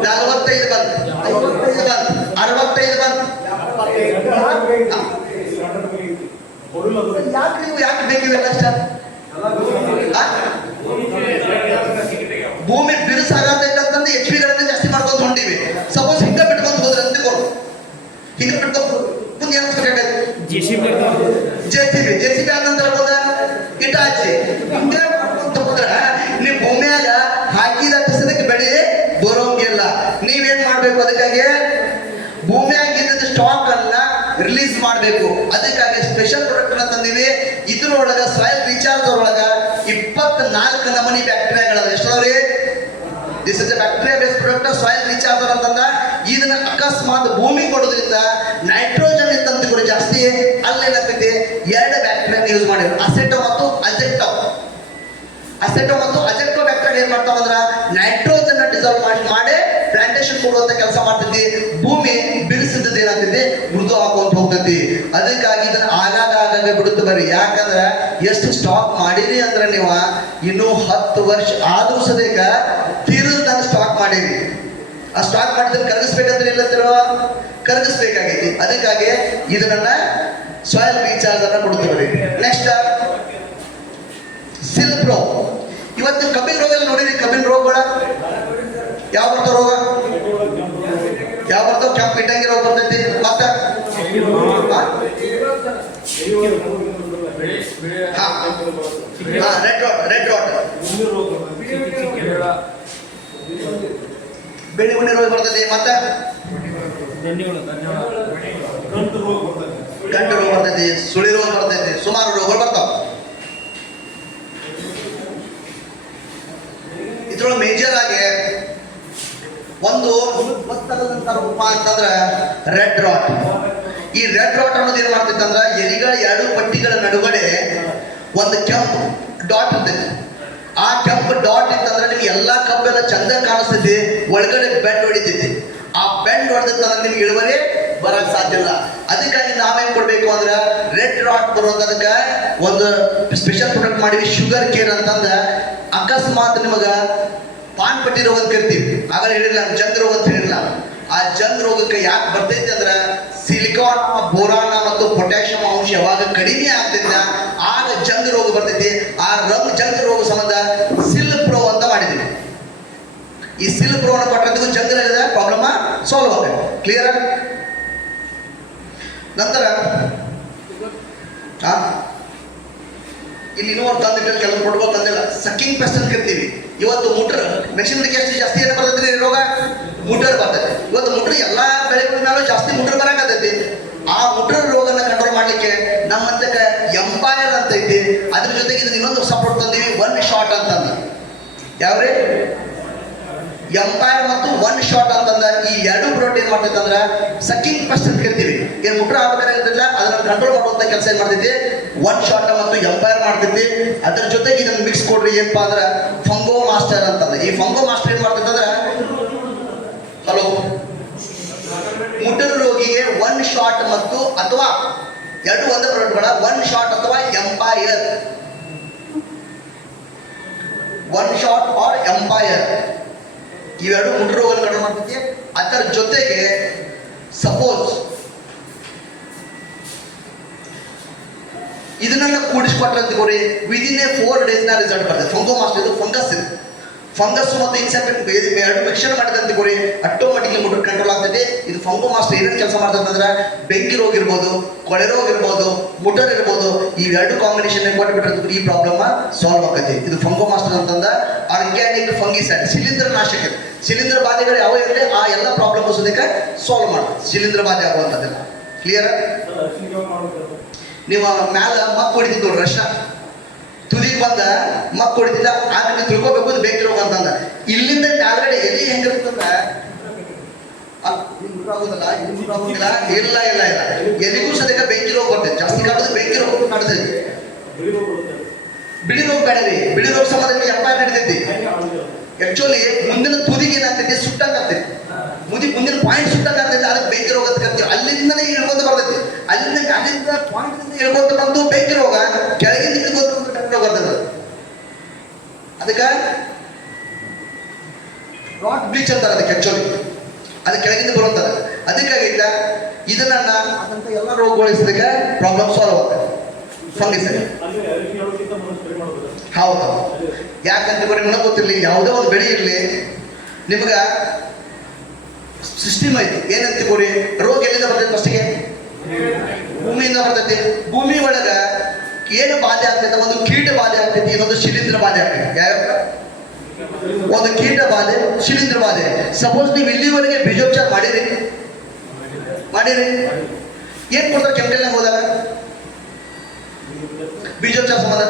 45 ಬಂತು 55 ಬಂತು 65 ಬಂತು ಯಾಕೆ ನೀವು ಯಾಕೆ ಬೇಕಿವೆ ಕಷ್ಟ ಭೂಮಿ ಬಿರುಸಾಗತೈತೆ ಅಂತಂದ್ರೆ HP ಗಳನ್ನ ಜಾಸ್ತಿ ಮಾಡ್ಕೊಂಡು ಹೊಂಟಿವಿ ಸಪೋಸ್ ಹಿಂಗ ಬಿಟ್ಕೊಂಡು ಹೋದ್ರೆ ಅಂತಿಕೊಂಡು ಹಿಂಗ ಬಿಟ್ಕೊಂಡು ಮುಂದೆ ಏನಾಗ್ಬೇಕಾಗತ್ತೆ JCB ಆದ ನಂತರ ಹೋದ ಇಟಾಚಿ ಹಿಂಗ ಮಾಡ್ಕೊಂತ ಹೋದ್ರ ನೀವು ಭೂಮಿಯಾಗ ಹಾಕಿದ ಕಸದಕ್ಕೆ ಬೆಳೆ ಬರೋಂಗಿಲ್ಲ ನೀವೇನ್ ಮಾಡ್ಬೇಕು ಅದಕ್ಕಾಗಿ ಭೂಮಿಯಾಗಿದ್ದ ಸ್ಟಾಕ್ ಅನ್ನ ರಿಲೀಸ್ ಮಾಡಬೇಕು ಅದಕ್ಕಾಗಿ ಸ್ಪೆಷಲ್ ಪ್ರಾಡಕ್ಟ್ ತಂದಿವಿ ಇದ್ರೊಳಗ ಸಾಯಿಲ್ ರೀಚಾರ್ಜ್ ಒಳಗ 24 ನಮೂನಿ ಬ್ಯಾಕ್ಟೀರಿಯಾಗಳ ಎಷ್ಟವ್ರಿ this is a bacteria base product soil recharger ಅಂತಂದ ಇದನ್ನ ಅಕಸ್ಮಾತ್ ಭೂಮಿ ಕೊಡೋದ್ರಿಂದ ನೈಟ್ರೋಜನ್ ಇತ್ತಂತ ಕೂಡ ಜಾಸ್ತಿ ಅಲ್ಲೇನಾಗ್ತೈತಿ 2 ಬ್ಯಾಕ್ಟೀರಿಯಾ ಯೂಸ್ ಮಾಡಿದ್ರು ಅಸೆಟೋ ಮತ್ತು ಅಜೆಕ್ಟೋ ಬ್ಯಾಕ್ಟೀರಿಯಾ ಏನ್ ಮಾಡ್ತಾವ ಅಂದ್ರ ನೈಟ್ರೋಜನ್ ಡಿಸಾಲ್ವ್ ಮಾಡಿ ಪ್ಲಾಂಟೇಶನ್ ಕೊಡುವಂತ ಕೆಲಸ ಮಾಡ್ತೈತಿ ಭೂಮಿ ಬಿರುಸಿದ್ದದ ಏನಾಗ್ತೈತಿ ಮೃದು ಹಾಕೊಂತ ಹೋಗ್ತೈತಿ ಅದಕ್ಕಾಗಿ ಇದನ್ನ ಆಗಾಗ ಬಿಡುತ್ತ ಬರ್ರಿ ಯಾಕಂದ್ರ ಎಷ್ಟು ಸ್ಟಾಕ್ ಮಾಡಿರಿ ಅಂದ್ರ ನೀವು ಇನ್ನು 10 ವರ್ಷ ಆದ್ರೂ ಸದೇಕ ತೀರದ ಸ್ಟಾಕ್ ಮಾಡಿರಿ ಆ ಸ್ಟಾಕ್ ಮಾಡಿದ್ರೆ ಕರಗಿಸ್ಬೇಕಂದ್ರೆ ಇಲ್ಲತ್ತಿರೋ ಕರಗಿಸ್ಬೇಕಾಗೈತಿ ಅದಕ್ಕಾಗಿ ಇದನ್ನ ಸಾಯಿಲ್ ರೀಚಾರ್ಜ್ ಅನ್ನ ಕೊಡ್ತೀವಿ ನೆಕ್ಸ್ಟ್ ಸಿಲ್ ಪ್ರೋ ಇವತ್ತು ಕಬ್ಬಿನ ರೋಗ ಎಲ್ಲ ನೋಡಿರಿ ಕಬ್ಬಿನ ರೋಗಗಳ ಯಾವ ಬರ್ತಾವ ರೋಗ ಯಾವ ಬರ್ತಾವ ಕೆಂಪು ಇಟ್ಟಂಗಿ ರೋಗ ಬರ್ತೈತಿ ಮತ್ತ ರೆಡ್ ರಾಟ್ ಬೆಳಿ ಉಣ್ಣೆ ರೋಗ ಬರ್ತೈತಿ ಮತ್ತ ಗಂಟು ರೋಗ ಬರ್ತೈತಿ ಸುಳಿ ರೋಗ ಬರ್ತೈತಿ ಸುಮಾರು ರೋಗಗಳು ಬರ್ತಾವ ಇದ್ರೊಳಗೆ ಮೇಜರ್ ಆಗಿ ಒಂದು ಗೊತ್ತಾಗದಂತ ರೂಪ ಅಂತಂದ್ರೆ ರೆಡ್ ರಾಟ್ ಈ ರೆಡ್ ರಾಟ್ ಅನ್ನೋದು ಏನ್ ಮಾಡ್ತೈತೆ ಅಂದ್ರ ಎಲಿಗಳ 2 ಪಟ್ಟಿಗಳ ನಡುಗಡೆ ಒಂದು ಕೆಂಪು ಡಾಟ್ ಇರ್ತೈತಿ ಆ ಕೆಂಪು ಡಾಟ್ ಇತ್ತಂದ್ರೆ ನಿಮ್ಗೆ ಎಲ್ಲಾ ಕಬ್ಬೆಲ್ಲ ಚಂದ ಕಾಣಿಸ್ತೈತಿ ಒಳಗಡೆ ಬೆಂಡ್ ಹೊಡಿತೈತಿ ಆ ಬೆಂಡ್ ಹೊಡೆದಂತಂದ್ರೆ ನಿಮ್ಗೆ ಇಳುವರಿ ಬರಕ್ ಸಾಧ್ಯ ಇಲ್ಲ ಅದಕ್ಕಾಗಿ ನಾವೇನ್ ಕೊಡ್ಬೇಕು ಅಂದ್ರೆ ರೆಡ್ ರಾಟ್ ಬರುವಂತದಕ್ಕ ಒಂದು ಸ್ಪೆಷಲ್ ಪ್ರಾಡಕ್ಟ್ ಮಾಡಿವಿ ಶುಗರ್ ಕೇನ್ ಅಂತಂದ ಅಕಸ್ಮಾತ್ ನಿಮಗ ಪಾನ್ ಪಟ್ಟಿ ರೋಗ ಅಂತ ಕರಿತೀವಿ ಆಗಲೇ ಹೇಳಿಲ್ಲ ಜಂಗ್ ರೋಗ ಅಂತ ಹೇಳಿಲ್ಲ ಆ ಜಂಗ್ ರೋಗಕ್ಕೆ ಯಾಕೆ ಬರ್ತೈತಿ ಅಂದ್ರ ಸಿಲಿಕಾನ್ ಬೋರಾನ ಮತ್ತು ಪೊಟ್ಯಾಷಿಯಂ ಅಂಶ ಯಾವಾಗ ಕಡಿಮೆ ಆಗ್ತೈತಿ ಆಗ ಜಂಗ್ ರೋಗ ಬರ್ತೈತಿ ಆ ಜಂಗ್ ರೋಗ ಸಂಬಂಧ ಸಿಲ್ ಪ್ರೋ ಅಂತ ಮಾಡಿದ್ವಿ ಈ ಸಿಲ್ ಪ್ರೋ ಅನ್ನು ಕೊಟ್ಟಿದ್ದಕ್ಕೂ ಜಂಗ್ ಪ್ರಾಬ್ಲಮ್ ಸಾಲ್ವ್ ಆಗುತ್ತೆ ಕ್ಲಿಯರ್ ನಂತರ ಇಲ್ಲಿ ಇನ್ನೂ ತಂದಿಟ್ಟು ಕೆಲವು ಪ್ರೋಟೋಕಾಲ್ ತಂದಿಲ್ಲ. ಸಕ್ಕಿಂಗ್ ಪೆಸ್ಟ್ ಅಂತ ಕರಿತೀವಿ. ಇವತ್ತು ಮುಟ್ರ ಮೆಣಸಿನಕಾಯಿ ಎಷ್ಟು ಜಾಸ್ತಿ ಏನು ಬರ್ತೈತ್ರಿ ರೋಗ? ಮುಟ್ರ ಬರ್ತೈತೆ. ಇವತ್ತು ಮುಟ್ರ ಎಲ್ಲಾ ಬೆಳೆಗಳ ಮೇಲೂ ಜಾಸ್ತಿ ಮುಟ್ರ ಬರಕತ್ತೈತಿ. ಆ ಮುಟ್ರ ರೋಗನ ಕಂಟ್ರೋಲ್ ಮಾಡ್ಲಿಕ್ಕೆ ನಮ್ಮಂತಕ ಎಂಪೈರ್ ಅಂತ ಐತಿ. ಅದ್ರ ಜೊತೆಗೆ ಇದನ್ನ ಇನ್ನೊಂದು ಸಪೋರ್ಟ್ ತಂದೀವಿ, ಒನ್ ಶಾಟ್ ಅಂತಂದ. ಯಾವ್ರಿ? ಎಂಪೈರ್ ಮತ್ತು ಒನ್ ಶಾಟ್ ಅಂತಂದ. ಈ ಎರಡು ಪ್ರಾಡಕ್ಟ್ ಏನ್ ಮಾಡ್ತೈತೆ ಅಂದ್ರೆ ಸಕ್ಕಿಂಗ್ ಪೆಸ್ಟ್ ಅಂತ ಕರಿತೀವಿ. ಏನ್ ಮುಟ್ರ ಆಗ್ಬೇಕಾಗಿಲ್ಲ ಅದನ್ನ ಕಂಟ್ರೋಲ್ ಮಾಡುವಂತ ಕೆಲಸ ಏನ್ ಮಾಡ್ತೈತಿ? ಒನ್ ಶಾಟ್ ಮತ್ತು ಎಂಪೈರ್ ಮಾಡ್ತೈತಿ. ಅದ್ರ ಜೊತೆಗೆ ಇದನ್ನ ಮಿಕ್ಸ್ ಕೊಡ್ರಿ ಏನಪ್ಪಾ ಅಂದ್ರೆ ಫಂಗೋ ಮಾಸ್ಟರ್ ಅಂತಂದ. ಈ ಫಂಗೋ ಮಾಸ್ಟರ್ ಏನ್ ಮಾಡ್ತೈತೆ ಅಂದ್ರೆ ಹಲೋ ಮುಟರ್ ರೋಗಿಗೆ ಒನ್ ಶಾಟ್ ಮತ್ತು ಅಥವಾ ಎರಡು ಒಂದೇ ಪ್ರಾಡಕ್ಟ್ಗಳ ಒನ್ ಶಾಟ್ ಅಥವಾ empire, one shot or empire ಇವೆರಡು ಮುಟರ್ ರೋಗವನ್ನು ಕಂಟ್ರೋಲ್ ಮಾಡ್ತೈತಿ. ಅದರ ಜೊತೆಗೆ ಸಪೋಸ್ ಇದನ್ನ ಕೂಡಿಸ್ಕೊಟ್ರೆ ಅಂತ ಕೋರಿ ವಿದಿನ್ ಎ 4 days ರಿಸಲ್ಟ್ ಬರ್ತದೆ. ಫಂಗೋ ಮಾಸ್ಟರ್ ಇದು ಫಂಗಸ್ ಇದೆ. ಫಂಗಸ್ ಮತ್ತು ಇನ್ಸೆಕ್ಟ್ ಎರಡು ಮಿಕ್ಸರ್ ಮಾಡಿದಂತೆ ಕೋರಿ ಆಟೋಮೆಟಿಕ್ಲಿ ಮುಟ್ರ ಕಂಟ್ರೋಲ್ ಆಗ್ತದೆ. ಇದು ಫಂಗೋ ಮಾಸ್ಟರ್ ಏನೇನು ಕೆಲಸ ಮಾಡ್ತದೆ ಅಂದ್ರೆ ಬೆಂಕಿ ರೋಗ ಇರ್ಬೋದು, ಕೊಳೆ ರೋಗ ಇರ್ಬೋದು, ಮುಟರ್ ಇರ್ಬೋದು, ಇವೆರಡು ಕಾಂಬಿನೇಷನ್ ಕೊಟ್ಬಿಟ್ರೆ ಈ ಪ್ರಾಬ್ಲಮ್ ಸಾಲ್ವ್ ಆಗುತ್ತೆ. ಇದು ಫಂಗೋ ಮಾಸ್ಟರ್ ಅಂತಂದ ಆರ್ಗ್ಯಾನಿಕ್ ಫಂಗಿಸೈಡ್, ಶಿಲೀಂಧ್ರ ನಾಶಕ. ಶಿಲೀಂಧ್ರ ಬಾಧೆಗಳು ಯಾವ ಇರಲಿ ಆ ಎಲ್ಲ ಪ್ರಾಬ್ಲಮ್ ಸದ್ಯಕ್ಕೆ ಸಾಲ್ವ್ ಮಾಡುತ್ತೆ. ಶಿಲೀಂಧ್ರ ಬಾಧೆ ಆಗುವಂಥದ್ದೆಲ್ಲ ಕ್ಲಿಯರ್. ನೀವು ಮ್ಯಾಲ ಮಕ್ ಹೊಡಿತಿದ್ದು ನೋಡ್ರಿ, ರಶ ತುದಿಗೆ ಬಂದ ಮಕ್ ಹೊಡಿತಿದ್ದ ಆಗ ನೀವು ತಿಳ್ಕೊಬೇಕು ಅದು ಬೆಂಕಿ ರೋಗ ಅಂತಂದ. ಇಲ್ಲಿಂದ ಕೆಳಗಡೆ ಎಲ್ಲಿ ಹೆಂಗಿರುತ್ತಂದ್ರೆ ಆಗುದಿಲ್ಲ, ಇಲ್ಲ ಇಲ್ಲ ಇಲ್ಲ ಎಲ್ಲಿಗೂ ಸದ್ಯಕ್ಕೆ ಬೆಂಕಿ ರೋಗ ಬರ್ತೈತೆ. ಜಾಸ್ತಿ ಕಾಣೋದು ಬೆಂಕಿ ರೋಗ ಕಾಣ್ತೈತಿ. ಬಿಳಿ ರೋಗ ಬೇಡ ರೀ. ಬಿಳಿ ರೋಗ ಸಂಬಂಧ ಎಂಪೈರ್ ನಡೀತೈತಿ. ಆಕ್ಚುಲಿ ಮುಂದಿನ ತುದಿಗೆ ಏನಾಗ್ತೈತಿ? ಸುಟ್ಟಂಗಾಗ್ತೈತಿ. ಮುಂದಿನ ಪಾಯಿಂಟ್ ಸುಟ್ಟಂಗಾಗ್ತೈತಿ. ಅದಕ್ಕೆ ಬೆಂಕಿ ರೋಗ ಅಂತ ಕರಿತೀವಿ. ಅಲ್ಲಿಂದನೇ ಇಳ್ಕೊಂತ ಬರ್ತೈತಿ. ಅಲ್ಲಿಂದ ಪಾಯಿಂಟ್ ಇಳ್ಕೊಂತ ಬಂದು ಬೆಂಕಿ ರೋಗ, ಕೆಳಗಿಂದ ಇಳ್ಕೊಂತ ಬಂದು ಬೆಂಕಿ ರೋಗ ಬರ್ತದೆ. ಅದಕ್ಕೆ ರಾಟ್ ಬ್ಲೀಚ್ ಅಂತಾರೆ ಅದಕ್ಕೆ. ಆಕ್ಚುಲಿ ಅದು ಕೆಳಗಿಂದ ಬರುತ್ತದೆ. ಅದಕ್ಕಾಗಿಲ್ಲ ಇದನ್ನ ಅದಂತ ಎಲ್ಲ ರೋಗಗೊಳಿಸಿದಾಗ ಪ್ರಾಬ್ಲಮ್ ಸಾಲ್ವ್ ಆಗ್ತದೆ. ಫಂಗಿಸೈಡ್ ಹೌದು. ಯಾಕಂತ ನಿಮಗೆ ಗೊತ್ತಿರಲಿ, ಯಾವುದೇ ಒಂದು ಬೆಳೆ ಇರಲಿ ನಿಮ್ಗ ಸಿಸ್ಟಮ್ ಐತಿ. ಏನಂತ ಕೋರಿ ರೋಗ ಎಲ್ಲಿಂದ ಬರ್ತೈತಿ? ಫಸ್ಟಿಗೆ ಭೂಮಿಯಿಂದ ಬರ್ತೈತಿ. ಭೂಮಿ ಒಳಗ ಏನು ಬಾಧೆ ಆಗ್ತೈತೆ? ಒಂದು ಕೀಟ ಬಾಧೆ ಆಗ್ತೈತಿ, ಇನ್ನೊಂದು ಶಿಲೀಂಧ್ರ ಬಾಧೆ ಆಗ್ತೈತಿ. ಯಾವ? ಒಂದು ಕೀಟ ಬಾಧೆ, ಶಿಲೀಂಧ್ರ ಬಾಧೆ. ಸಪೋಸ್ ನೀವು ಇಲ್ಲಿವರೆಗೆ ಬೀಜೋಪಚಾರ ಮಾಡಿರಿ ಏನ್ ಕೊಡ್ತಾರೆ ಕೆಮಿಕಲ್ನಾಗ ಹೋದಾಗ ಬೀಜೋಪಚಾರ ಸಂಬಂಧ?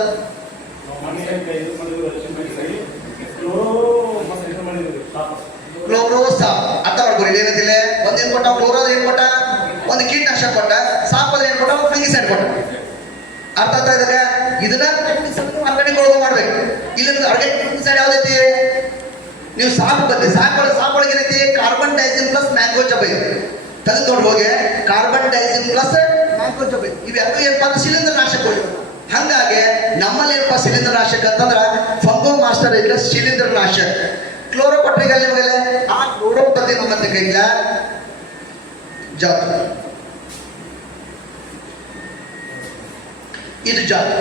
ಕ್ಲೋರೋ ಸಾಪ್. ಅರ್ಥ ಮಾಡ್ಕೊರಿ ಏನಂತಿಲ್ಲ. ಒಂದೇನ್ ಕೊಟ್ಟ? ಕ್ಲೋರೋ ಏನ್ ಕೊಟ್ಟ? ಒಂದು ಕೀಟನಾಶಕ ಕೊಟ್ಟ. ಸಾಪ್ ಅದ್ರ ಏನ್ ಕೊಟ್ಟ? ಫಂಗಿಸೈಡ್ ಕೊಟ್ಟ. ಅರ್ಥ ಆಗ್ತಾ ಇದ್ದಾಗ ಇದನ್ನ ಆರ್ಗಾನಿಕ್ ಒಳಗೆ ಮಾಡ್ಬೇಕು. ಇಲ್ಲ ಆರ್ಗಾನಿಕ್ ಫಂಗಿಸೈಡ್ ಯಾವ್ದೈತಿ? ನೀವು ಸಾಪ್ ಬಂದೆ ಸಾಪ್ ಒಳಗೆ ಏನೈತಿ? ಕಾರ್ಬನ್ ಡೈಸಿನ್ ಪ್ಲಸ್ ಮ್ಯಾಂಗೋಜಬ್ ಐತಿ. ತೆಗೆದು ನೋಡಿ ಹೋಗಿ ಕಾರ್ಬನ್ ಡೈಸಿನ್ ಪ್ಲಸ್ ಮ್ಯಾಂಗೋಜಬ್ ಐತಿ. ಇವೆರಡು ಏನಪ್ಪ ಅಂದ್ರೆ ಶಿಲೀಂಧ್ರ ನಾಶಕ ಹೋಗಿ. ಹಂಗಾಗಿ ನಮ್ಮಲ್ಲಿ ಏನಪ್ಪ ಶಿಲೀಂಧ್ರ ನಾಶಕ ಅಂತಂದ್ರ ಫಂಗೋ ಮಾಸ್ಟರ್ ಐತಿ ಶಿಲೀಂಧ್ರ ನಾಶಕ. ಕ್ಲೋರೋ ಕೊಟ್ರಿಗ ನಿಮಗೆಲ್ಲ ಆ ಕ್ಲೋರೋ ಬದ್ದೆ ನಮ್ಮಂತೆ ಕೈಲ ಜಾತು. ಇದು ಜಾತು.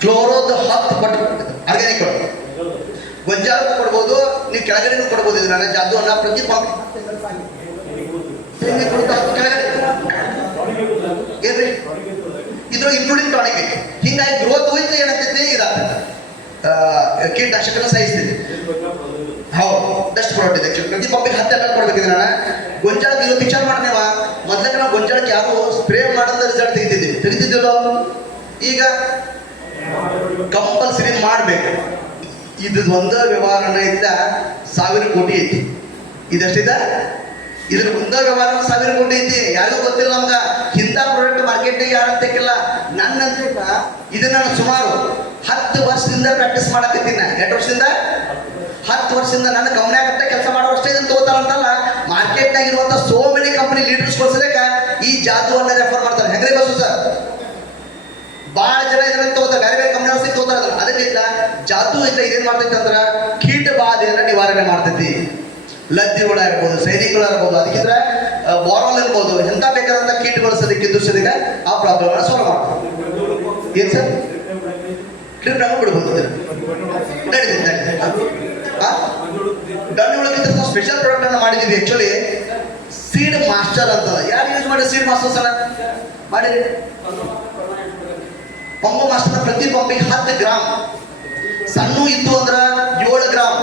ಕ್ಲೋರೋದ 10 ಪಟ್ಟು ಆರ್ಗ್ಯಾನಿಕ್ ಕೊಡ್ಬೋದು, ಗೊಂಜಾಳ ಕೊಡ್ಬೋದು, ನೀವು ಕೆಳಗಡೆ ಕೊಡ್ಬೋದು. ಇದನ್ನ ಜಾತು ಅನ್ನ ಪ್ರತಿ ಏನ್ರಿ ಇದ್ರ ಇನ್ಕ್ಲೂಡಿಂಗ್ ಟಾನಿಕ್ ಐತಿ. ಹಿಂಗಾಗಿ ಗ್ರೋತ್ ಹೋಯ್ತು ಏನಾಗ್ತೈತಿ? ಇದಾಗ್ತೈತೆ. ಕೀಟನಾಶಕನ ಸಹಿಸ್ತೀವಿ. ಹೌದು, ಬೆಸ್ಟ್ ಪ್ರಾಡಕ್ಟ್ ಇದೆ. ಪ್ರತಿ ಪಂಪಿಗೆ 10 ml ಕೊಡ್ಬೇಕಿದ್ರೆ ನಾನು ಗೊಂಜಾಳಕ್ಕೆ ಇವತ್ತು ವಿಚಾರ ಮಾಡಿ. ನೀವು ಮೊದ್ಲಕ್ಕೆ ನಾವು ಗೊಂಜಾಳಕ್ಕೆ ಯಾರು ಸ್ಪ್ರೇ ಮಾಡೋದ ರಿಸಲ್ಟ್ ತೆಗಿತಿದ್ದಿಲ್ಲ. ಈಗ ಕಂಪಲ್ಸರಿ ಮಾಡ್ಬೇಕು. ಇದು ಒಂದ ವ್ಯವಹಾರನ ಇದ್ದ 1000 ಕೋಟಿ ಐತಿ. ಇದಷ್ಟಿದೆ. ಇದ್ರ ಒಂದ ವ್ಯವಹಾರ 1000 ಕೋಟಿ ಐತಿ. ಯಾರಿಗೂ ಗೊತ್ತಿಲ್ಲ ನಮ್ಗ. ಇಂಥ ಪ್ರಾಡಕ್ಟ್ ಮಾರ್ಕೆಟ್ ಯಾರಂತಕ್ಕಿಲ್ಲ. ನನ್ನಂತ ಇದನ್ನ ಸುಮಾರು 10 ವರ್ಷದಿಂದ ಪ್ರಾಕ್ಟೀಸ್ ಮಾಡಕತ್ತೀನಿ. 2 ವರ್ಷದಿಂದ 10 ವರ್ಷದಿಂದ ನನ್ನ ಕಂಪ್ನಿಯಾಗತ್ತ ಕೆಲಸ ಮಾಡೋಷ್ಟೇ ಇದನ್ನು ತಗೋತಾರಂತಲ್ಲ. ಮಾರ್ಕೆಟ್ನಾಗ ಇರುವಂತ ಸೋ ಮೆನಿ ಕಂಪನಿ ಲೀಡರ್ಸ್ ಗೋಸ್ಕರ ಈ ಜಾದುವನ್ನ ರೆಫರ್ ಮಾಡ್ತಾರೆ. ಹೆಂಗ್ರಿ ಬಸ್ಸು ಸರ್? ಬಹಳ ಜನ ಇದನ್ನ ತಗೋತಾರೆ, ಬೇರೆ ಬೇರೆ ಕಂಪನಿ ತಗೋತಾರ. ಅದಕ್ಕಿಂತ ಜಾದು ಇಲ್ಲ ಇದೇನ್ ಮಾಡ್ತೈತಿ ಅಂದ್ರ ಕೀಟ ಬಾಧೆಯನ್ನ ನಿವಾರಣೆ ಮಾಡ್ತೈತಿ. ಲದ್ದಿ ಹುಳ ಇರ್ಬೋದು, ಸೈನಿಕಗಳು ಇರ್ಬೋದು, ಅದಕ್ಕಿಂತ ಬೋರ್ವೆಲ್ ಇರ್ಬೋದು, ಎಂತ ಬೇಕಾದಂತ ಕೀಟಗಳು ಸದ್ಯಕ್ಕೆ ದುರ್ಸದಿಗ ಆ ಪ್ರಾಬ್ಲಮ್ ಸಾಲ್ವ್ ಮಾಡ್ತಾರೆ. ಏನ್ ಸರ್? ಕ್ಲಿಪ್ ನಾವು ಬಿಡ್ಬೋದು. ಡಣ್ಣಿ ಒಳಗಿಂತ ನಾವು ಸ್ಪೆಷಲ್ ಪ್ರಾಡಕ್ಟ್ ಅನ್ನ ಮಾಡಿದೀವಿ. ಆಕ್ಚುಲಿ ಸೀಡ್ ಮಾಸ್ಟರ್ ಅಂತ. ಯಾರು ಯೂಸ್ ಮಾಡಿ ಸೀಡ್ ಮಾಸ್ಟರ್ಸ್ ಅನ್ನ ಮಾಡಿರಿ? ಪಂಗೋ ಮಾಸ್ಟರ್ ಪ್ರತಿ ಪಂಪಿಗೆ 10 ಗ್ರಾಮ್, ಸಣ್ಣ ಇದ್ದು ಅಂದ್ರ 7 ಗ್ರಾಮ್,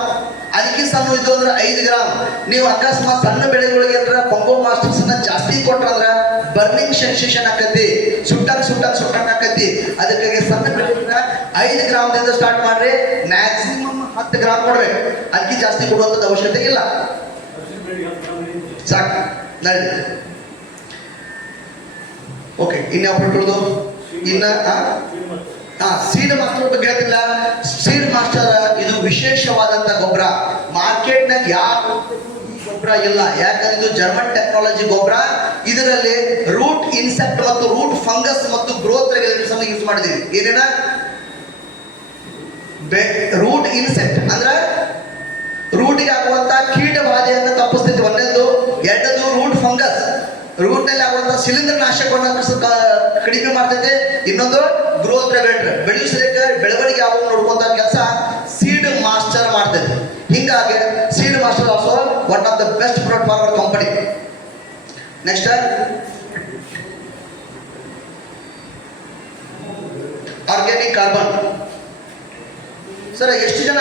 ಅದಕ್ಕೆ ಸಣ್ಣ ಇದ್ದು ಅಂದ್ರೆ 5 ಗ್ರಾಮ್. ನೀವು ಅಕಸ್ಮಾತ್ ಸಣ್ಣ ಬೆಳೆಗಳಿಗೆ ಅಂದ್ರೆ ಪಂಗೋ ಮಾಸ್ಟರ್ಸ್ ಜಾಸ್ತಿ ಕೊಟ್ರಂದ್ರ ಬರ್ನಿಂಗ್ ಸೆನ್ಸೇಷನ್ ಆಕತಿ, ಸುಟ್ಟಂಗ್ ಆಕತಿ. ಅದಕ್ಕಾಗಿ ಸಣ್ಣ ಬೆಳೆಗಳ 5 ಗ್ರಾಮದಿಂದ ಸ್ಟಾರ್ಟ್ ಮಾಡ್ರಿ, ಮ್ಯಾಕ್ಸಿಮಮ್ 10 ಗ್ರಾಮ್ ಕೊಡ್ಬೇಕು. ಅದಕ್ಕೆ ಜಾಸ್ತಿ ಕೊಡುವಂಥದ್ದು ಅವಶ್ಯಕತೆ ಇಲ್ಲ. ಸಾಕು ನಡಿ. ಓಕೆ, ಇನ್ಯಾವ ಕೊಟ್ಟುದು? ಇನ್ನ ಸೀಡ್ ಮಾಸ್ಟರ್ ಬಗ್ಗೆ ಹೇಳ್ತಿಲ್ಲ. ಸೀಡ್ ಮಾಸ್ಟರ್ ಇದು ವಿಶೇಷವಾದಂತ ಗೊಬ್ಬರ. ಮಾರ್ಕೆಟ್ನಾಗ ಯಾವ ಗೊಬ್ಬರ ಇಲ್ಲ, ಯಾಕಂದ್ರೆ ಇದು ಜರ್ಮನ್ ಟೆಕ್ನಾಲಜಿ ಗೊಬ್ಬರ. ಇದರಲ್ಲಿ ರೂಟ್ ಇನ್ಸೆಕ್ಟ್ ಮತ್ತು ರೂಟ್ ಫಂಗಸ್ ಮತ್ತು ಗ್ರೋತ್ ರೆಗ್ಯುಲೇಟರ್ಸ್ ಯೂಸ್ ಮಾಡಿದೀವಿ. ಏನೇನ? ರೂಟ್ ಇನ್ಸೆಕ್ಟ್ ಅಂದ್ರೆ ರೂಟಿಗೆ ಆಗುವಂತ ಕೀಟ ಬಾಧೆಯನ್ನು ತಪ್ಪಿಸ್ತೈತಿ, ಒಂದನೇದು. ಎರಡನೇದು ರೂಟ್ ಫಂಗಸ್, ರೂಟ್ ನಲ್ಲಿ ಆಗುವಂತ ಶಿಲೀಂಧ್ರ ನಾಶಕವನ್ನು ಕಡಿಮೆ ಮಾಡ್ತೈತೆ. ಇನ್ನೊಂದು ಗ್ರೋತ್ ರೆಗ್ಯುಲೇಟರ್, ಬೆಳವಣಿಗೆ ಆಗುವ ನೋಡುವಂತ ಕೆಲಸ ಸೀಡ್ ಮಾಸ್ಟರ್ ಮಾಡ್ತೈತೆ. ಹಿಂಗಾಗಿ seed master also one of the best product for our company. Next organic carbon. Sir, ಎಷ್ಟು ಜನ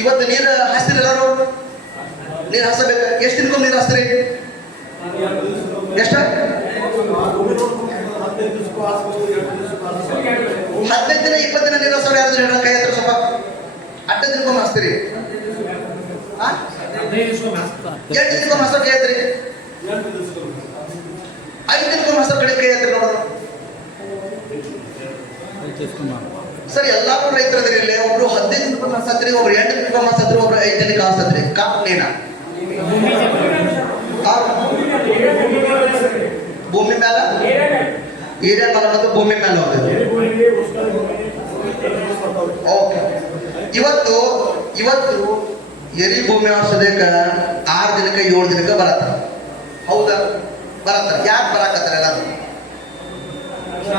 ಇವತ್ತು ನೀರು ಹಾಸ್ತೀರಿ? ಎಲ್ಲರೂ ನೀರು ಹಾಸಬೇಕು. ಎಷ್ಟು ದಿನಕ್ಕೂ ನೀರು ಹಾಸ್ತೀರಿ? ಎಷ್ಟು? 15 ದಿನ 20 ದಿನ ನೀರು ಹಾಸೋರು ಯಾರು ಹೇಳ? ಕೈ ಹತ್ರ ಸ್ವಲ್ಪ. 8 ದಿನಕ್ಕೊಮ್ಮೆ ಹಾಸ್ತೀರಿ? 8 ದಿನಕ್ಕೊಮ್ಮೆ ಹಾಸೋ ಕೈ ಹತ್ರಿ. 5 ದಿನಕ್ಕೊಮ್ಮೆ ಹಾಸೋ ಕಡೆ ಕೈ ಹತ್ರಿ ನೋಡೋಣ. ಸರ್, ಎಲ್ಲಾರು ರೈತರದ್ರಿ ಇಲ್ಲಿ. ಒಬ್ರು 15 ದಿನಕ್ಕೊಮ್ಮೆ ಹಾಸತ್ರಿ, ಒಬ್ರು 8 ದಿನಕ್ಕೊಮ್ಮೆ ಹಾಸತ್ರಿ, ಒಬ್ರು 5 ದಿನಕ್ಕೆ ಹಾಸತ್ರಿ. ಕಾರಣೇನ? ಭೂಮಿ ಮೇಲೆ ಏರಿಯಾ ಮೇಲೆ ಮತ್ತು ಭೂಮಿ ಮೇಲೆ ಹೋಗ್ತದೆ. ಓಕೆ, ಇವತ್ತು ಎರಿ ಭೂಮಿ ಆಡ್ಸೋದಕ್ಕೆ 6 ದಿನಕ್ಕೆ 7 ದಿನಕ್ಕೆ ಬರತ್ತ. ಹೌದಾ? ಬರತ್ತ. ಯಾಕೆ ಬರಾಕತ್ತಾರ ಎಲ್ಲಾರು?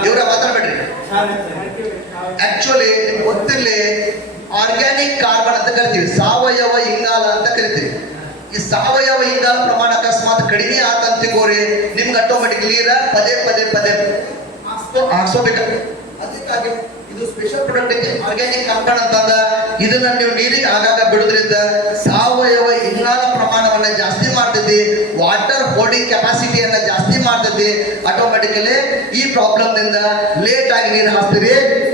ಇವ್ರ ಮಾತಾಡ್ಬೇಡ್ರಿ. ಆಕ್ಚುಲಿ ನಿಮ್ಗೆ ಗೊತ್ತಿರಲಿ, ಆರ್ಗ್ಯಾನಿಕ್ ಕಾರ್ಬನ್ ಅಂತ ಕರಿತೀವಿ, ಸಾವಯವ ಇಂಗಾಲ ಅಂತ ಕರಿತೀವಿ. ಈ ಸಾವಯವ ಇಂಗಾಲ ಪ್ರಮಾಣ ಅಕಸ್ಮಾತ್ ಕಡಿಮೆ ಆತಂತಿಗೋರಿ, ನಿಮ್ಗೆ ಆಟೋಮೆಟಿಕ್ ನೀರ ಪದೇ ಹಾಕ್ಸೋಬೇಕು. ಅದಕ್ಕಾಗಿ ಇದು ಸ್ಪೆಷಲ್ ಪ್ರಾಡಕ್ಟ್ ಐತಿ, ಆರ್ಗ್ಯಾನಿಕ್ ಕಾರ್ಬನ್ ಅಂತಂದ. ಇದನ್ನ ನೀವು ನೀರಿಗೆ ಆಗಾಗ ಬಿಡೋದ್ರಿಂದ ಸಾವಯವ ಇಂಗಾಲ ಪ್ರಮಾಣವನ್ನ ಜಾಸ್ತಿ ಮಾಡ್ತೈತಿ, ವಾಟರ್ ಹೋಲ್ಡಿಂಗ್ ಕೆಪಾಸಿಟಿಯನ್ನ ಜಾಸ್ತಿ ಮಾಡ್ತೈತಿ. ಆಟೋಮೆಟಿಕಲಿ ಈ ಪ್ರಾಬ್ಲಮ್ ನಿಂದ ಲೇಟ್ ಆಗಿ ನೀರು ಹಾಸ್ತೀರಿ,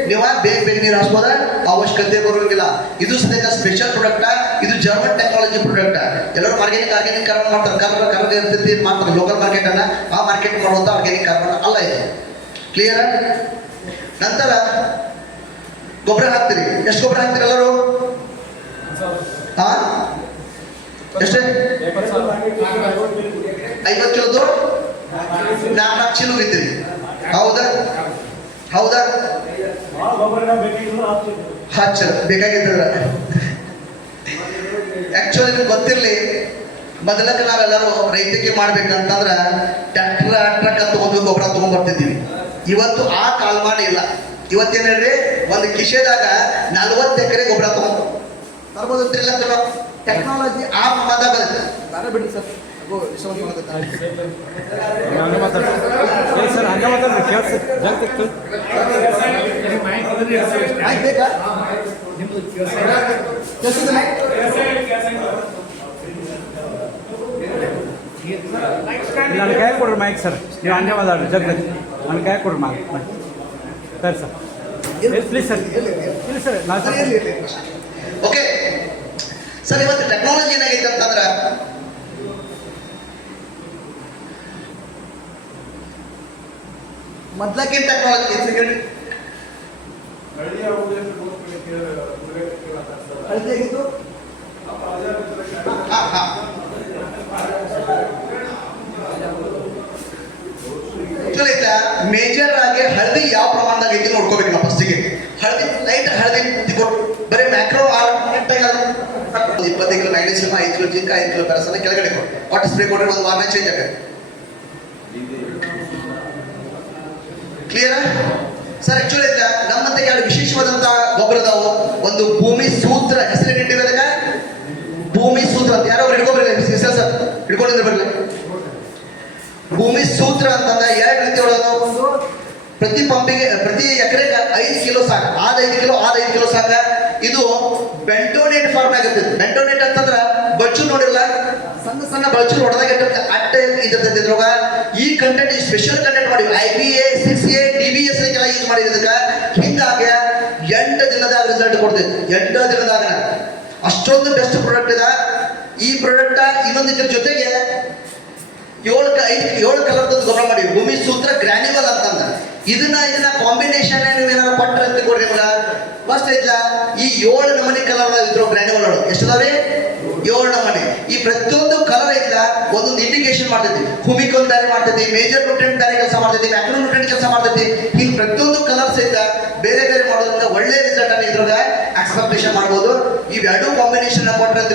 ನೀವು ಬೇಗ ನೀರು ಹಾಸ್ಬೋದ ಅವಶ್ಯಕತೆ ಬರೋಂಗಿಲ್ಲ. ಇದು ಸದ್ಯಕ್ಕೆ ಸ್ಪೆಷಲ್ ಪ್ರಾಡಕ್ಟ್. ಇದು ಜರ್ಮನ್ ಟೆಕ್ನಾಲಜಿ ಪ್ರಾಡಕ್ಟ್. ಎಲ್ಲರೂ ಆರ್ಗ್ಯಾನಿಕ್ ಕಾರ್ಬನ್ ಮಾಡ್ತಾರೆ, ಕರ್ನಾಟಕ ಇರ್ತೈತಿ ಮಾಡ್ತಾರೆ ಲೋಕಲ್ ಮಾರ್ಕೆಟ್ ಅನ್ನ. ಆ ಮಾರ್ಕೆಟ್ ಮಾಡುವಂತ ಆರ್ಗ್ಯಾನಿಕ್ ಕಾರ್ಬನ್ ಅಲ್ಲ ಇದು. ಕ್ಲಿಯರ್? ನಂತರ ಗೊಬ್ಬರ ಹಾಕ್ತೀರಿ. ಎಷ್ಟು ಗೊಬ್ಬರ ಹಾಕ್ತೀರಿ ಎಲ್ಲರೂ? ಎಷ್ಟೇ? 50 ಕಿಲೋದು 4 ಚೀಲ ಹೋಗಿದ್ದೀರಿ. ಹೌದಾ? ಹಚ್ಚ ಬೇಕಾಗಿದ್ರ. ಆಕ್ಚುಲಿ ನಿಮ್ಗೆ ಗೊತ್ತಿರ್ಲಿ, ಮೊದಲಕ್ಕೆ ನಾವೆಲ್ಲರೂ ರೈತರಿಗೆ ಮಾಡ್ಬೇಕಂತಂದ್ರ ಟ್ರ್ಯಾಕ್ಟರ್ ತಗೊಂಡು ಗೊಬ್ಬರ ತಗೊಂಡ್ಬರ್ತಿದ್ದೀವಿ. ಇವತ್ತು ಆ ಕಾಲಮಾನ ಇಲ್ಲ. ಇವತ್ತೇನ್ ಹೇಳ್ರಿ, ಒಂದು ಕಿಶೆದಾಗ 40 ಎಕರೆ ಗೊಬ್ಬರ ತರ್ಬೋದಿಲ್ಲ. ಟೆಕ್ನಾಲಜಿ ಆ ಪ್ರಮಾಣದಾಗ ಬರುತ್ತೆ. ಬೇರೆ ಬಿಡಿ ಸರ್, ಬೇಕಾ? ನನ್ನ ಕೈ ಕೊಡ್ರಿ ಮೈಕ್ ಸರ್. ನೀವು ಹಂಗೆ ಮಾತಾಡ್ರಿ ಜಲ್ದಿ. ನನ್ನ ಕೈ ಕೊಡ್ರಿ ಮೈಕ್ ಸರಿ ಸರ್. Please sir. ಇಲ್ಲ ಸರ್, ಓಕೆ ಸರ್, ಇವತ್ತು ಟೆಕ್ನಾಲಜಿ ಏನಾಗೈತೆ ಅಂತಂದ್ರ ಮೊದ್ಲಕ್ಕಿನ ಟೆಕ್ನಾಲಜಿ ಹೇಳಿ. ಮೇಜರ್ ಆಗಿ ಹಳದಿ ಯಾವ ಪ್ರಮಾಣದಾಗ ಐತಿ ನೋಡ್ಕೋಬೇಕು ನಾವು ಫಸ್ಟಿಗೆ. ಹಳದಿ ಲೈಟ್ ಹಳದಿ ಬರೀ macro 25 kilo magnesium, 5 kilo zinc, 5 kilo ಪ್ಯಾರಾಸನ ಕೆಳಗಡೆ ಕೊಡಿ. ವಾಟರ್ ಸ್ಪ್ರೇ ಕೊಟ್ಟರೆ ಒಂದು ವಾರನೇ ಚೇಂಜ್ ಆಗುತ್ತೆ. Clear sir? ಆಕ್ಚುಲಿ ನಮ್ಮಂತ ಎರಡು ವಿಶೇಷವಾದಂತಹ ಗೊಬ್ಬರ ಅದಾವು. ಒಂದು ಭೂಮಿ ಸೂತ್ರ, ಹೆಸರೇನಿಟ್ಟಿವೆ ಅದಕ್ಕೆ ಭೂಮಿ ಸೂತ್ರ ಅಂತ. ಯಾರೋ ಹಿಡ್ಕೊಬರ್ಲಿ ಸರ್, ಹಿಡ್ಕೊಂಡಿದ್ರೆ ಬರಲಿ. ಭೂಮಿ ಸೂತ್ರ ಅಂತಂದ 2 ರೀತಿ ಒಳಗ. ಒಂದು ಪ್ರತಿ ಪಂಪಿಗೆ ಪ್ರತಿ ಎಕರೆಗೆ 5 ಕಿಲೋ ಸಾಕು. ಆದ 5 ಕಿಲೋ, ಆದ 5 ಕಿಲೋ ಸಾಕ. ಇದು ಬೆಂಟೋನೇಟ್ ಫಾರ್ಮ್ ಆಗುತ್ತೆ. ಬೆಂಟೋನೇಟ್ ಅಂತಂದ್ರ ಬಚ್ಚು ನೋಡಿರಲ್ಲ, ಸಣ್ಣ ಸಣ್ಣ ಬಚ್ಚು ಹೊಡೆದಾಗ ಅಟ್ಟೆ ಇರ್ತೈತೆ ಇದ್ರೊಳಗ. ಈ ಕಂಟೆಂಟ್ ಸ್ಪೆಷಲ್ ಕಂಟೆಂಟ್ ಮಾಡಿ IBA 6A DBS ಎಲ್ಲ ಯೂಸ್ ಮಾಡಿರೋದಕ್ಕ ಹಿಂಗಾಗಿ 8 ದಿನದಾಗ ರಿಸಲ್ಟ್ ಕೊಡ್ತೈತಿ. 8 ದಿನದಾಗ ಅಷ್ಟೊಂದು ಬೆಸ್ಟ್ ಪ್ರಾಡಕ್ಟ್ ಇದೆ ಈ ಪ್ರಾಡಕ್ಟ್. ಇನ್ನೊಂದು ಇದ್ರ ಜೊತೆಗೆ 7 ಕಲರ್ ಗೊಬ್ಬರ ಮಾಡಿ ಭೂಮಿ ಸೂತ್ರ ಗ್ರಾನ್ಯುವಲ್ ಅಂತಂದ. ಇದನ್ನ ಕಾಂಬಿನೇಷನ್ ನೀವು ಏನಾರ ಕೊಟ್ರೆ ಅಂತ ಕೊಡ್ರಿ ಮಗ ಮಸ್ತ್ ಐತ್ಲ. ಈ 7 ನಮೂನಿ ಕಲರ್ ಇದ್ರು ಗ್ರಾನ್ಯುವಲ್ ನೋಡು ಎಷ್ಟು ಅದಾವ್ರಿ? 7 ನಮೂನಿ. ಈ ಪ್ರತಿಯೊಂದು ಕಲರ್ ಐತ್ಲ ಒಂದೊಂದು ಇಂಡಿಕೇಶನ್ ಮಾಡ್ತೈತಿ. ಹುಮಿಕ್ ಒಂದು ದಾರಿ ಮಾಡ್ತೈತಿ, ಮೇಜರ್ ನ್ಯೂಟ್ರಿಯೆಂಟ್ ದಾರಿ ಕೆಲಸ ಮಾಡ್ತೈತಿ, ಮ್ಯಾಕ್ರೋ ನ್ಯೂಟ್ರಿಯೆಂಟ್ ಕೆಲಸ ಮಾಡ್ತೈತಿ. ಹಿಂಗ್ ಪ್ರತಿಯೊಂದು ಕಲರ್ ಸಹಿತ ಬೇರೆ ಬೇರೆ ಮಾಡೋದ್ರಿಂದ ಒಳ್ಳೆ ರಿಸಲ್ಟ್ ಅನ್ನ ಇದ್ರಾಗ ಎಕ್ಸ್ಪೆಕ್ಟೇಷನ್ ಮಾಡ್ಬೋದು. ಇವೆರಡು ಕಾಂಬಿನೇಷನ್ ಕೊಟ್ರೆ ಅಂತ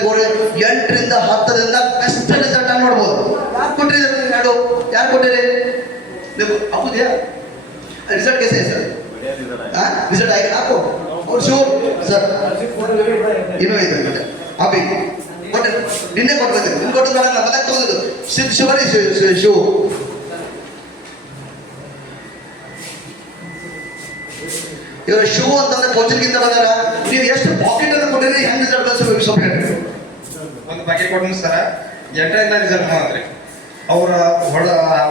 8 ರಿಂದ 10 ದಿಂದ ಬೆಸ್ಟ್ ರಿಸಲ್ಟ್ ಅನ್ನ ನೋಡ್ಬೋದು. ಯಾರು ಕೊಟ್ರಿ ಎರಡು? ಯಾರು ಕೊಟ್ಟಿರಿ? ಹೌದ್ಯಾ? रिजल्ट कैसे है सर? रिजल्ट आएगा आपको और श्योर सर इनो इधर अभी बट निन्ने ಕೊಟ್ಟು ಬಂದೆ ನಿನ್ನ ಕೊಟ್ಟು ಬೇಡ ನಾನು ಬದಕ್ಕೆ ತಗೊಂಡು ಸಿದ್ಧ ಶಿವರಿ ಶಿವ ಇವರು ಶಿವ ಅಂತಂದ್ರೆ ಕೋಚಿಂಗ್ ಗಿಂತ ಬಂದಾರ. ನೀವು ಎಷ್ಟು ಪಾಕೆಟ್ ಅನ್ನು ಕೊಟ್ಟಿರಿ, ಹೆಂಗ್ ರಿಸಲ್ಟ್ ಬಂತು ಸ್ವಲ್ಪ ಹೇಳಿ. ಒಂದು ಪ್ಯಾಕೆಟ್ ಕೊಟ್ಟು ಸರ್ 8ರಿಂದ ರಿಸಲ್ಟ್ ಮಾಡ್ರಿ. ಅವ್ರ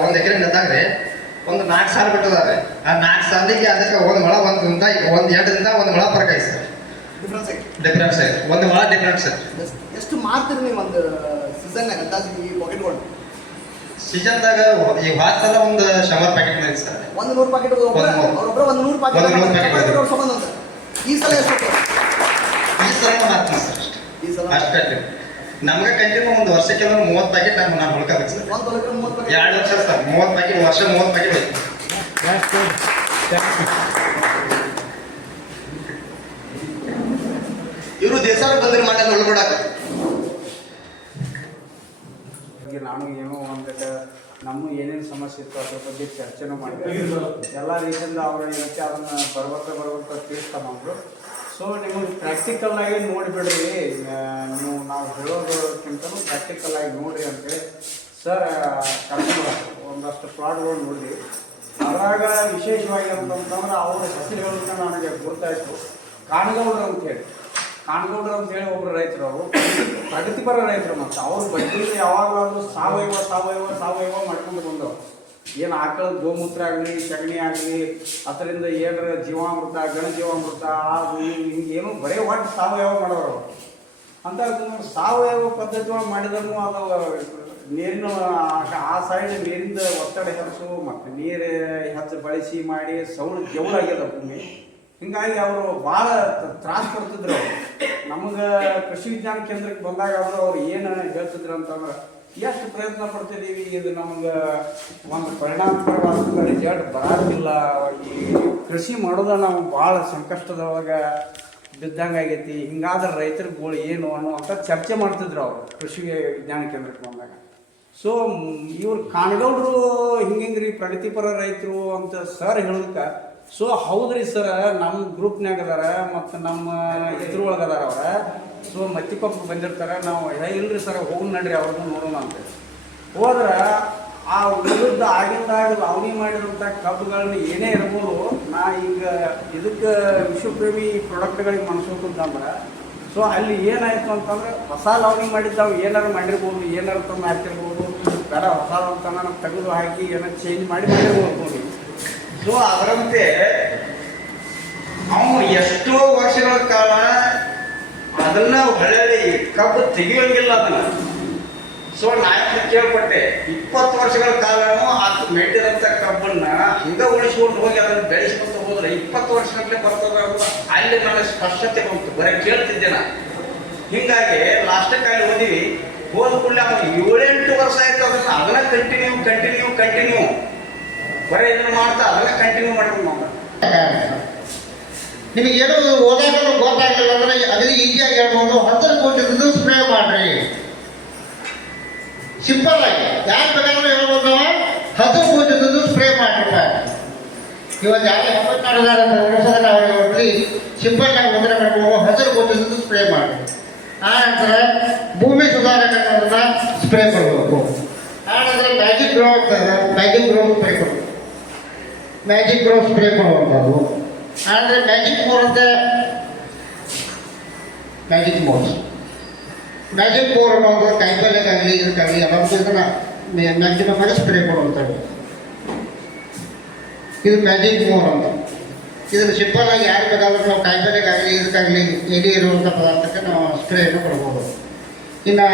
ಒಂದು ಎಕರೆ ನೆದ್ದಾಗ್ರಿ ಒಂದು 4 ಸಾಲ ಬಿಟ್ಟಿದ್ದಾರೆ. ಆ 4 ಸಾಲಿಗೆ ಅದಕ್ಕೆ ಒಂದು ಮೊಳ ಒಂದು 8ರಿಂದ 1 ಮೊಳ ಫರಕ್ ಐತೆ ಸರ್. ಡಿಫ್ರೆನ್ಸ್ ಐತೆ, 1 ಮೊಳ ಡಿಫ್ರೆನ್ಸ್ ಐತೆ. ಎಷ್ಟು ಮಾರ್ತೀರಿ ನೀವು ಒಂದು ಸೀಸನ್ನಾಗ ಅಂದಾಜಿಗೆ ಈ ಪಾಕೆಟ್ಗಳು? ಸೀಸನ್ದಾಗ ಈ ವಾರದಲ್ಲ ಒಂದು 100 ಪ್ಯಾಕೆಟ್ ಐತೆ ಸರ್. 100 ಪ್ಯಾಕೆಟ್ ಅವರೊಬ್ಬರು 100 ಪ್ಯಾಕೆಟ್ ಸಂಬಂಧ ಅಂತ. ಈ ಸಲ ಎಷ್ಟು? ಈ ಸಲ ಮಾರ್ತೀನಿ ಸರ್ ಅಷ್ಟೇ. ಈ ಸಲ ಅಷ್ಟೇ. ನಮ್ಗೆ ಕಂಟಿನ್ಯೂ ಒಂದು ವರ್ಷಕ್ಕೆ 30 ಪ್ಯಾಕೆಟ್ ನಾನು ಹುಡ್ಕೋಬೇಕು ಸರ್. 1 ವರ್ಷಕ್ಕೆ 30 ಪ್ಯಾಕೆಟ್. 2 ವರ್ಷ ಸರ್ 30 ಪ್ಯಾಕೆಟ್, ವರ್ಷ 30 ಪ್ಯಾಕೆಟ್ ಐತಿ. ಇವರು ದೇಸಾರ ಬಂದ್ರೆ ಮಾಡಿ ಒಳಗೊಡಾಕ ನಾನು ಏನೋ ಒಂದು ನಮ್ಮ ಏನೇನು ಸಮಸ್ಯೆ ಇತ್ತು ಅದ್ರ ಬಗ್ಗೆ ಚರ್ಚೆನೂ ಮಾಡಿದ್ವಿ. ಎಲ್ಲ ರೀತಿಯಿಂದ ಅವರು ಏನಕ್ಕೆ ಅದನ್ನು ಬರ್ಬರ್ತಾ ತೀರ್ಸ್ಕೊಂಬಂದರು. ಸೊ ನಿಮಗೆ ಪ್ರಾಕ್ಟಿಕಲ್ ಆಗಿ ನೋಡಿಬಿಡ್ರಿ, ನೀವು ನಾವು ಹೇಳೋದಕ್ಕಿಂತಲೂ ಪ್ರಾಕ್ಟಿಕಲ್ ಆಗಿ ನೋಡಿರಿ ಅಂತೇಳಿ ಸರ್ ಕರ್ಕೊಂಡು ಒಂದಷ್ಟು ಪ್ಲಾಟ್ಗಳು ನೋಡಿದ್ವಿ. ಅದ್ರಾಗ ವಿಶೇಷವಾಗಿ ಅಂತಂದ್ರೆ ಅವ್ರ ಹೆಸರುಗಳನ್ನ ನನಗೆ ಗೊತ್ತಾಯಿತು. ಕಾಣಗೌಡರು ಅಂತೇಳಿ ಒಬ್ಬರು ರೈತರು, ಅವರು ಪ್ರಗತಿಪರ ರೈತರು. ಮತ್ತು ಅವ್ರ ಬಗ್ಗೆ ಯಾವಾಗಲಾದರೂ ಸಾವಯವ ಮಾಡ್ಕೊಂಡು ಬಂದವರು. ಏನು ಆಕಳ ಗೋಮೂತ್ರ ಆಗಲಿ, ಸಗಣಿ ಆಗಲಿ, ಅದರಿಂದ ಏನರ ಜೀವಾಮೃತ, ಘನಜೀವಾಮೃತ, ಅದು ಹಿಂಗೆ ಏನು ಬರೀ ಒಟ್ಟು ಸಾವಯವ ಮಾಡೋರು. ಅಂತ ಸಾವಯವ ಪದ್ಧತಿ ಒಳಗೆ ಮಾಡಿದ್ರು ಅದು ನೀರಿನ ಆ ಸೈಡ್ ನೀರಿಂದ ಒತ್ತಡ ಹೆಚ್ಚು ಮತ್ತು ನೀರು ಹೆಚ್ಚು ಬಳಸಿ ಮಾಡಿ ಜೌಳಾಗ್ಯದ ಭೂಮಿ. ಹಿಂಗಾಗಿ ಅವರು ಭಾಳ ತ್ರಾಸ ಪಡ್ತಿದ್ರು. ನಮಗೆ ಕೃಷಿ ವಿಜ್ಞಾನ ಕೇಂದ್ರಕ್ಕೆ ಬಂದಾಗ ಅವ್ರು ಏನು ಹೇಳ್ತಿದ್ರು ಅಂತಂದ್ರೆ, ಎಷ್ಟು ಪ್ರಯತ್ನ ಪಡ್ತಿದ್ದೀವಿ, ಇದು ನಮ್ಗೆ ಒಂದು ಪರಿಣಾಮಕಾರಿವಾದ ರಿಸಲ್ಟ್ ಬರೋದಿಲ್ಲ, ಈ ಕೃಷಿ ಮಾಡೋದ ನಾವು ಭಾಳ ಸಂಕಷ್ಟದೊಳಗೆ ಬಿದ್ದಂಗೆ ಆಗೈತಿ, ಹಿಂಗಾದ್ರೆ ರೈತರುಗಳು ಏನು ಅನ್ನುವಂಥ ಚರ್ಚೆ ಮಾಡ್ತಿದ್ರು ಅವರು ಕೃಷಿ ವಿಜ್ಞಾನ ಕೇಂದ್ರಕ್ಕೆ ಬಂದಾಗ. ಸೊ ಇವ್ರು ಕಾಣಗೌಡರು ಹಿಂಗೆ ರೀ ಪ್ರಗತಿಪರ ರೈತರು ಅಂತ ಸರ್ ಹೇಳೋದಕ್ಕೆ, ಸೊ ಹೌದ್ರಿ ಸರ್ ನಮ್ಮ ಗ್ರೂಪ್ನಾಗ ಅದಾರ ಮತ್ತು ನಮ್ಮ ಇದ್ರೊಳಗೆ ಅದಾರ ಅವ್ರ. ಸೊ ಮತ್ತಿಕೊಪ್ಪ ಬಂದಿರ್ತಾರೆ, ನಾವು ಇಲ್ರಿ ಸರ್ ಹೋಗಿ ನಡ್ರಿ ಅವ್ರನ್ನ ನೋಡೋಣ ಅಂತೇಳಿ ಹೋದ್ರೆ ಆ ವಿರುದ್ಧ ಆಗಿಂದಾಗ ಅವನಿ ಮಾಡಿರೋಂಥ ಕಬ್ಬುಗಳನ್ನ ಏನೇ ಇರ್ಬೋದು, ನಾ ಈಗ ಇದಕ್ಕೆ ವಿಶ್ವಪ್ರೇಮಿ ಪ್ರಾಡಕ್ಟ್ಗಳಿಗೆ ಮನಸ್ಸೋಕಂತಂದ್ರೆ ಸೊ ಅಲ್ಲಿ ಏನಾಯಿತು ಅಂತಂದ್ರೆ ಹೊಸ ಲಾವಣಿ ಮಾಡಿದ್ದಾವೆ ಏನಾರು ಮಾಡಿರ್ಬೋದು, ಏನಾರು ತಂದು ಹಾಕಿರ್ಬೋದು, ಬೇಡ ಹೊಸ ಅಂತನ ತೆಗೆದು ಹಾಕಿ ಏನೋ ಚೇಂಜ್ ಮಾಡಿರ್ಬೋದು. ಸೊ ಅದರಂತೆ ಅವನು ಎಷ್ಟೋ ವರ್ಷಗಳ ಕಾಲ ಅದನ್ನ ಹೊಳೆ ಕಬ್ಬು ತೆಗಿಯೋಂಗಿಲ್ಲ ಅದನ್ನ. ಸೊ ನಾನು ಕೇಳ್ಪಟ್ಟೆ 20 ವರ್ಷಗಳ ಕಾಲನೂ ಅದು ಮೆಟ್ಟಿದಂಥ ಕಬ್ಬನ್ನ ಹಿಂಗ ಉಳಿಸ್ಕೊಂಡು ಹೋಗಿ ಅದನ್ನು ಬೆಳೆಸ್ಕೊಂತ ಹೋದ್ರೆ 20 ವರ್ಷಗಟ್ಟಲೆ ಬರ್ತದ ಅಲ್ಲಿ ನನಗೆ ಸ್ಪಷ್ಟತೆ ಬಂತು. ಬರೀ ಕೇಳ್ತಿದ್ದೆ ನಾನು. ಹಿಂಗಾಗಿ ಲಾಸ್ಟಕ್ಕೆ ಅಲ್ಲಿ ಹೋದಿವಿ. ಹೋದ ಕೂಡಲೇ ಅವ್ನು 7-8 ವರ್ಷ ಆಯ್ತು ಅದನ್ನ ಕಂಟಿನ್ಯೂ ಬರೀ ಇದನ್ನ ಮಾಡ್ತಾ ಅದನ್ನ ಕಂಟಿನ್ಯೂ ಮಾಡ್ಕೊಂಡು ನಾವು. ನಿಮಗೇನು ಓದಾಗ ಗೊತ್ತಾಗಲಿಲ್ಲ ಅಂದ್ರೆ ಅದೇ ಈಸಿಯಾಗಿ ಹೇಳ್ಬೋದು, 10 ಕೋಟಿ ಸ್ಪ್ರೇ ಮಾಡ್ರಿ. ಸಿಂಪಲ್ ಆಗಿ ಯಾರು ಬೇಕಾದ್ರೂ ಹೇಳ್ಬೋದು, 10 ಕೋಟಿ ಸ್ಪ್ರೇ ಮಾಡ್ರಪ್ಪ. ಇವತ್ತು ಯಾರು 84,000 ಅವ್ರಿಗೆ ಸಿಂಪಲ್ ಆಗಿ ಉತ್ತರ ಮಾಡ್ಬೋದು, 10 ಕೋಟಿ ಸ್ಪ್ರೇ ಮಾಡ್ರಿ. ಆ ನಂತರ ಭೂಮಿ ಸುಧಾರಕರನ್ನ ಸ್ಪ್ರೇ ಕೊಡಬೇಕು. ಆ ನಂತರ ಮ್ಯಾಜಿಕ್ ಗ್ರೋ ಆಗ್ತದೆ, ಮ್ಯಾಜಿಕ್ ಗ್ರೋ ಸ್ಪ್ರೇ ಕೊಡಬೇಕು. ಮ್ಯಾಜಿಕ್ ಗ್ರೋ ಸ್ಪ್ರೇ ಕೊಡುವಂಥದ್ದು. ಆದರೆ ಮ್ಯಾಜಿಕ್ ಮೋರ್ ಅಂತ ಮ್ಯಾಜಿಕ್ ಮೋರ್ ಅನ್ನೋದು ಕಾಯಿಪಲ್ಯಕ್ಕಾಗಲಿ ಇದಕ್ಕಾಗಲಿ ಎಲ್ಲರಿಗೂ ಇದನ್ನು ಮ್ಯಾಕ್ಸಿಮಮ್ ಆಗಿ ಸ್ಪ್ರೇ ಕೊಡುವಂಥದ್ದು. ಇದು ಮ್ಯಾಜಿಕ್ ಮೋರ್ ಅಂತ. ಇದನ್ನು ಸಿಂಪಲ್ ಆಗಿ ಯಾರು ಬೇಕಾದ್ರೂ ನಾವು ಕಾಯಿಪಲ್ಯಕ್ಕಾಗಲಿ ಇದಕ್ಕಾಗಲಿ ಎಲ್ಲಿ ಇರುವಂಥ ಪದಾರ್ಥಕ್ಕೆ ನಾವು ಸ್ಪ್ರೇಯನ್ನು ಕೊಡ್ಬೋದು. ಇನ್ನು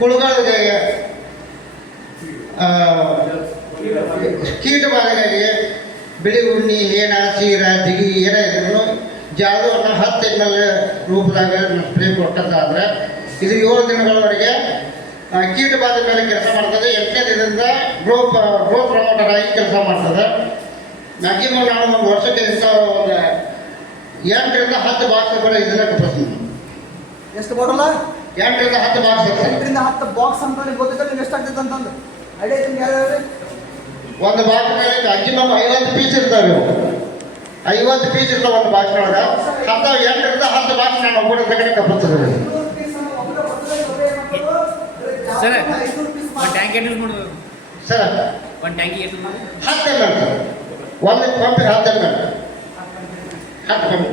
ಹುಳುಗಳಿಗೆ ಕೀಟ ಬಾಧೆಗಾಗಿ ಬಿಳಿ ಉಣ್ಣಿ ಏನ ಸೀರ ದಿಗಿ ಏನೇ ಇದ್ರೂ ಜಾದುವನ್ನು 10 ml ರೂಪದಾಗ ಸ್ಪ್ರೇ ಕೊಟ್ಟದ್ದಾದರೆ ಇದು 7 ದಿನಗಳವರೆಗೆ ಕೀಟ ಬಾಧೆ ಮೇಲೆ ಕೆಲಸ ಮಾಡ್ತದೆ. 8ನೇ ದಿನದಿಂದ ಗ್ರೋ ಪ್ರಮೋಟರ್ ಆಗಿ ಕೆಲಸ ಮಾಡ್ತದೆ. ಮ್ಯಾಕ್ಸಿಮಮ್ ನಾವು ಒಂದು ವರ್ಷಕ್ಕೆ ಇಂಥ ಒಂದು 8ರಿಂದ 10 ಬಾಕ್ಸ್ ಕೂಡ ಇದನ್ನ ಕಪ್ಪಿಸ್ತೀವಿ. ಎಷ್ಟು ಬಾಟಲ? 8ರಿಂದ 10 ಬಾಕ್ಸ್. 8ರಿಂದ 10 ಬಾಕ್ಸ್ ಅಂತ ನಿಮ್ಗೆ ಗೊತ್ತಿದ್ದರೆ ನೀವು ಎಷ್ಟಾಗ್ತದೆ ಅಂತಂದು ಐಡಿಯಾ ನಿಮ್ಗೆ ಯಾರು? ಒಂದು ಬಾಕ್ಸ್ ಮೇಲೆ ಮ್ಯಾಕ್ಸಿಮಮ್ 50 ಪೀಸ್ ಇರ್ತಾವೆ. 50 ಪೀಸ್ ಇರ್ತಾವೆ ಒಂದು ಬಾಕ್ಸ್ ಒಳಗೆ. ಅಂತ 8ರಿಂದ 10 ಬಾಕ್ಸ್ ನಾನು ಒಬ್ಬರ ಕಡೆ ಕಪ್ಪಿಸ್ತದೆ. ಸರ್ ಒಂದು ಟ್ಯಾಂಕ್ ಎಷ್ಟು ಮಾಡೋದು ಸರ್? ಒಂದು ಟ್ಯಾಂಕಿಗೆ ಎಷ್ಟು 10 ml ಸರ್. ಒಂದು ಪಂಪಿಗೆ 10 ml. 10 pump.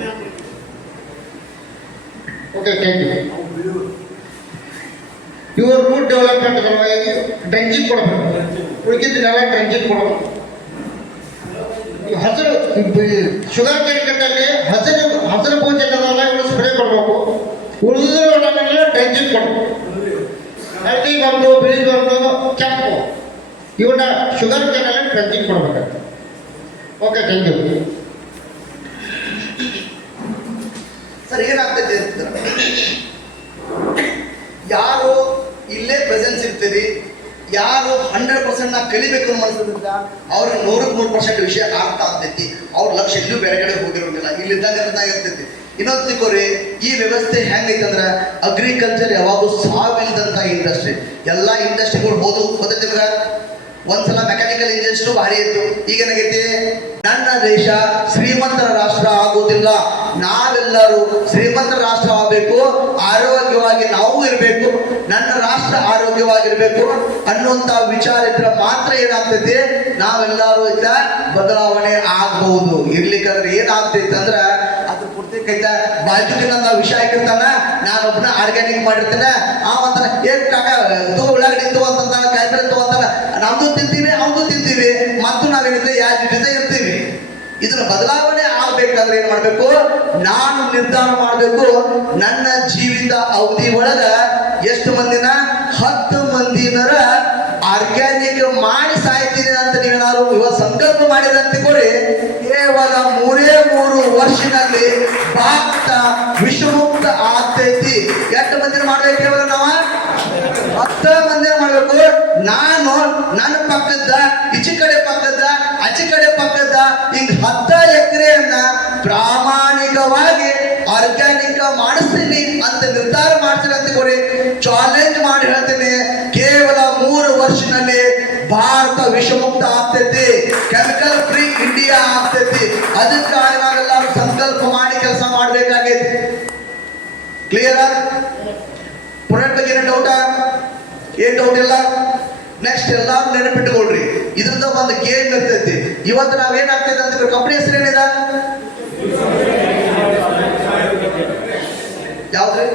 Okay, thank you. ಇವರು ರೂಟ್ ಡೆವಲಪ್ಮೆಂಟ್ ಸಲುವಾಗಿ ಡ್ರೆಂಚಿಂಗ್ ಕೊಡಬೇಕು. ಉಳಿಕಿದ್ದನ್ನೆಲ್ಲ ಡ್ರೆಂಚಿಂಗ್ ಕೊಡಬೇಕು. ಹಸಿರು ಶುಗರ್ ಕೇನ್ಗಳಲ್ಲಿ ಹಸಿರು ಪೂಜೆಲ್ಲ ಇವರು ಸ್ಪ್ರೇ ಕೊಡಬೇಕು. ಉಳಿದಿರೋನೆಲ್ಲ ಡ್ರೆಂಚಿಂಗ್ ಕೊಡಬೇಕು. ಹಳದಿ ಬಂದು ಬಿಳಿ ಬಂದು ಕೆಂಪು ಇವನ್ನ ಶುಗರ್ ಕೇನಲ್ಲಿ ಡ್ರೆಂಚಿಂಗ್ ಕೊಡಬೇಕಾಗ್ತದೆ. Okay, thank you. ಸರ್ ಏನಾಗ್ತೈತೆ ಅಂತ ಯಾರು ಇಲ್ಲೇ ಪ್ರೆಸೆನ್ಸ್ ಇರ್ತೀರಿ, ಯಾರು 100% ನಾ ಕಲಿಬೇಕು ಅನ್ನೋ ಮನಸ್ಸಿಂದ ಅವ್ರಿಗೆ 100% ವಿಷಯ ಆಗ್ತಾ ಆಗ್ತೈತಿ. ಅವ್ರ ಲಕ್ಷ್ಯ ಎಲ್ಲೂ ಬೇರೆ ಕಡೆ ಹೋಗಿರೋದಿಲ್ಲ, ಇಲ್ಲಿದ್ದಾಗ ಇರ್ತೈತಿ. ಇನ್ನೊಂದು ತಿಳ್ಕೊರಿ, ಈ ವ್ಯವಸ್ಥೆ ಹೆಂಗೈತಂದ್ರೆ ಅಗ್ರಿಕಲ್ಚರ್ ಯಾವಾಗೂ ಸಾವಿಲ್ಲದಂಥ ಇಂಡಸ್ಟ್ರಿ. ಎಲ್ಲ ಇಂಡಸ್ಟ್ರಿಗಳು ಹೋದೈತಿ ನಿಮ್ಗೆ. ಒಂದ್ಸಲ ಮೆಕ್ಯಾನಿಕಲ್ ಇಂಜಿನಿಯರ್ಸ್ಟು ಭಾರಿ ಇತ್ತು. ಈಗ ಏನಾಗೈತಿ, ನನ್ನ ದೇಶ ಶ್ರೀಮಂತರ ರಾಷ್ಟ್ರ ಆಗೋದಿಲ್ಲ, ನಾವೆಲ್ಲರೂ ಶ್ರೀಮಂತರ ರಾಷ್ಟ್ರ ಆಗಬೇಕು, ಆರೋಗ್ಯವಾಗಿ ನಾವು ಇರಬೇಕು, ನನ್ನ ರಾಷ್ಟ್ರ ಆರೋಗ್ಯವಾಗಿರ್ಬೇಕು ಅನ್ನುವಂಥ ವಿಚಾರ ಇದ್ರೆ ಮಾತ್ರ ಏನಾಗ್ತೈತಿ, ನಾವೆಲ್ಲರೂ ಇದ್ದ ಬದಲಾವಣೆ ಆಗ್ಬಹುದು. ಇರ್ಲಿಕ್ಕಂದ್ರೆ ಏನಾಗ್ತೈತೆ ಅಂದ್ರೆ ಅದ್ರ ಪೂರ್ತಿ ಕೈತ ಬಾಜುಗೆ ನನ್ನ ವಿಷಯ ಆಗಿರ್ತಾನ, ನಾನೊಬ್ಬನ ಆರ್ಗ್ಯಾನಿಕ್ ಮಾಡಿರ್ತೇನೆ, ಅವಂತಾನ ಏನ್ ಕಾಕ ಉಳ್ಳಾಗಡ್ಡಿ ಅಂತಂತಾನ, ಕಾಯಿಪಲ್ಲೆ ಅಂತಾನ, ನಮ್ದು ತಿಂತೀವಿ ಅವ್ದು ತಿಂತೀವಿ, ಮತ್ತು ನಾವೇನಿದ್ರೆ ಯಾರ ಜೊತೆ ಇರ್ತೀವಿ. ಇದರ ಬದಲಾವಣೆ ಆಗ್ಬೇಕಾದ್ರೆ ಏನ್ ಮಾಡ್ಬೇಕು, ನಾನು ನಿರ್ಧಾರ ಮಾಡಬೇಕು. ನನ್ನ ಜೀವಿತ ಅವಧಿ ಒಳಗ ಎಷ್ಟು ಮಂದಿನ 10 ಮಂದಿನರ ಆರ್ಗ್ಯಾನಿಕ್ ಮಾಡಿ ಸಾಯ್ತೀನಿ ಅಂತ ನೀವೇನಾದ್ರು ಇವತ್ತು ಸಂಕಲ್ಪ ಮಾಡಿದಂತೆ ಕೊಡಿ. ಕೇವಲ 3 ವರ್ಷದಲ್ಲಿ ಭಾರತ ವಿಷಮುಕ್ತ ಆಗ್ತೈತಿ. ಎಷ್ಟು ಮಂದಿನ ಮಾಡ್ಬೇಕು? ಕೇವಲ ನಾವು 10 ಮಂದಿನ ಮಾಡ್ಬೇಕು. ನಾನು ನನ್ನ ಪಕ್ಕದ ಈಚೆ ಕಡೆ ಪಕ್ಕದ ಆಚೆ ಕಡೆ ಪಕ್ಕದ ಹಿಂಗ 10 ಎಕರೆಯನ್ನ ಪ್ರಾಮಾಣಿಕವಾಗಿ ಆರ್ಗ್ಯಾನಿಕ್ ಮಾಡಿಸ್ತೀನಿ ಅಂತ ನಿರ್ಧಾರ ಮಾಡ್ತೀನಿ ಅಂತ ಕೊಡಿ. ಚಾಲೆಂಜ್ ಮಾಡಿ ಹೇಳ್ತೀನಿ, ಕೇವಲ 3 ವರ್ಷದಲ್ಲಿ ಭಾರತ ವಿಷಮುಕ್ತ ಆಗ್ತೈತಿ, ಕೆಮಿಕಲ್ ಫ್ರೀ ಇಂಡಿಯಾ ಆಗ್ತೈತಿ. ಅದಕ್ಕಾಗಿ ನಾವೆಲ್ಲರೂ ಸಂಕಲ್ಪ ಮಾಡಿ ಕೆಲಸ ಮಾಡ್ಬೇಕಾಗೈತಿ. ಕ್ಲಿಯರ್? ಪ್ರಾಡಕ್ಟ್ ಬಗ್ಗೆ ಏನು ಡೌಟ್ ಇಲ್ಲ? ನೆಕ್ಸ್ಟ್ ಎಲ್ಲಾರು ನೆನಪಿಟ್ಟುಕೊಳ್ರಿ, ಇದ್ರದ ಒಂದು ಗೇಮ್ ಇರ್ತೈತಿ. ಇವತ್ತು ನಾವೇನಾಗ್ತೈತೆ ಅಂತ ಕಂಪ್ನಿ ಹೆಸರು ಏನಿದೆ? ಯಾವ್ದ್ರಿ?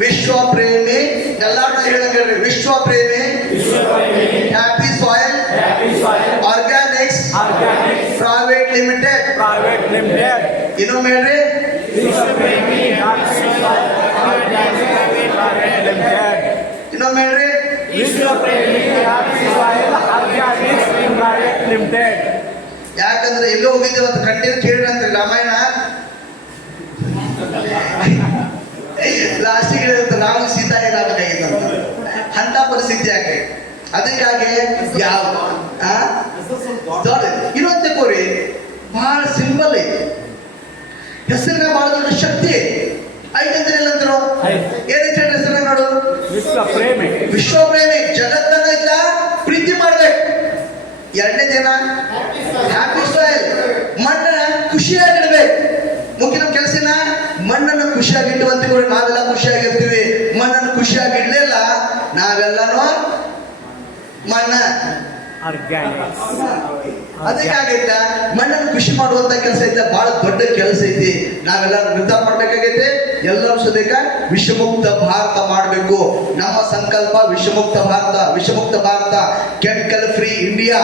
ವಿಶ್ವ ಪ್ರೇಮಿ. ಎಲ್ಲಾರು ಹೇಳಂಗೆ ವಿಶ್ವ ಪ್ರೇಮಿ, happy soil Organics private limited. ಇನ್ನೊಮ್ಮೆ ಹೇಳ್ರಿ, ಇನ್ನೊಮ್ಮೆ ಹೇಳ್ರಿ, ಯಾಕಂದ್ರೆ ಎಲ್ಲೋ ಹೋಗಿದ್ದೇವೆ ಅಂತ ಕಂಟಿನ್ಯೂ ಕೇಳಿರಂತೆ ರಾಮಾಯಣ. ಲಾಸ್ಟಿಗೆ ಹೇಳಿದಂತ ರಾಮ ಸೀತಾ ಏನಾಗಬೇಕಾಗಿತ್ತಂತ ಅಂತ ಪರಿಸ್ಥಿತಿ ಯಾಕೆ. ಅದಕ್ಕಾಗಿ ಯಾವ ಇನ್ನೊಂದು ತಗೋರಿ, ಬಹಳ ಸಿಂಪಲ್ ಐತಿ. ಹೆಸರಿನ ಬಹಳ ದೊಡ್ಡ ಶಕ್ತಿ ಐತಂದ್ರೆ ಎಲ್ಲಂದ್ರು ಏನೈತೆ ಹೆಸರನ್ನ ನೋಡು, ವಿಶ್ವ ಪ್ರೇಮಿ. ಜಗತ್ತನ್ನ ಇಲ್ಲ ಪ್ರೀತಿ ಮಾಡ್ಬೇಕು. 2ನೇ ದಿನ ಹ್ಯಾಪಿ ಸಾಯಿಲ್, ಮಣ್ಣನ್ನ ಖುಷಿಯಾಗಿಡ್ಬೇಕು. ಮುಖ್ಯ ನಮ್ಮ ಕೆಲಸನ ಮಣ್ಣನ್ನು ಖುಷಿಯಾಗಿಟ್ಟುವಂತೆ ಕೂಡ ನಾವೆಲ್ಲ ಖುಷಿಯಾಗಿರ್ತೀವಿ. ಮಣ್ಣನ್ನು ಖುಷಿಯಾಗಿಡ್ಲಿಲ್ಲ, ನಾವೆಲ್ಲನೂ ಅದಕ್ಕೆ ಆಗೈತೆ ಮಣ್ಣನ್ನು ಕೃಷಿ ಮಾಡುವಂತ ಕೆಲಸ ಐತೆ, ಬಹಳ ದೊಡ್ಡ ಕೆಲಸ ಐತಿ. ನಾವೆಲ್ಲರೂ ನಿರ್ಧಾರ ಮಾಡ್ಬೇಕಾಗೈತೆ. ಎಲ್ಲರೂ ಸದ್ಯಕ್ಕ ವಿಷಮುಕ್ತ ಭಾರತ ಮಾಡಬೇಕು. ನಮ್ಮ ಸಂಕಲ್ಪ ವಿಷಮುಕ್ತ ಭಾರತ, ವಿಷಮುಕ್ತ ಭಾರತ, ಕೆಮಿಕಲ್ ಫ್ರೀ ಇಂಡಿಯಾ.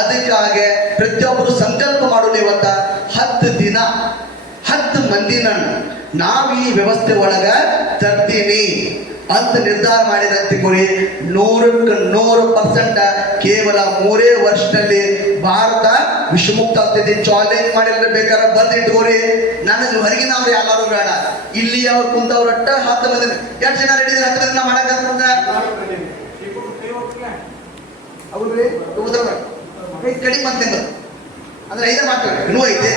ಅದಕ್ಕಾಗಿ ಪ್ರತಿಯೊಬ್ಬರು ಸಂಕಲ್ಪ ಮಾಡೋಣ. ಇವತ್ತ 10 ದಿನ 10 ಮಂದಿನ ನಾವು ಈ ವ್ಯವಸ್ಥೆ ಒಳಗ ತರ್ತೀನಿ ಅಂತ ನಿರ್ಧಾರ ಮಾಡಿದಂತೆ ಗುರಿ 100% ಕೇವಲ 3 ವರ್ಷದಲ್ಲಿ ಭಾರತ ವಿಷಮುಕ್ತ ಆಗ್ತದೆ. ಚಾಲೆಂಜ್ ಮಾಡಿದ್ರೆ ಬೇಕಾದ್ರೆ ಬಂದಿಟ್ಕೋರಿ. ನನಗೆ ಹೊರಗಿನ ಅವ್ರು ಎಲ್ಲರೂ ಬೇಡ, ಇಲ್ಲಿ ಅವ್ರು ಕುಂತವ್ರು ಒಟ್ಟ 10 ಮಂದಿ. ಎಷ್ಟು ಜನ ರೆಡಿ 10 ಮಂದಿ ಮಾಡಕ್ ಅವ್ರಿ ಕಡಿಮೆ ಮತ್ತೆ ಅಂದ್ರೆ 5 ಮಾಡ್ತಾರೆ. ಇನ್ನೂ ಐತೆ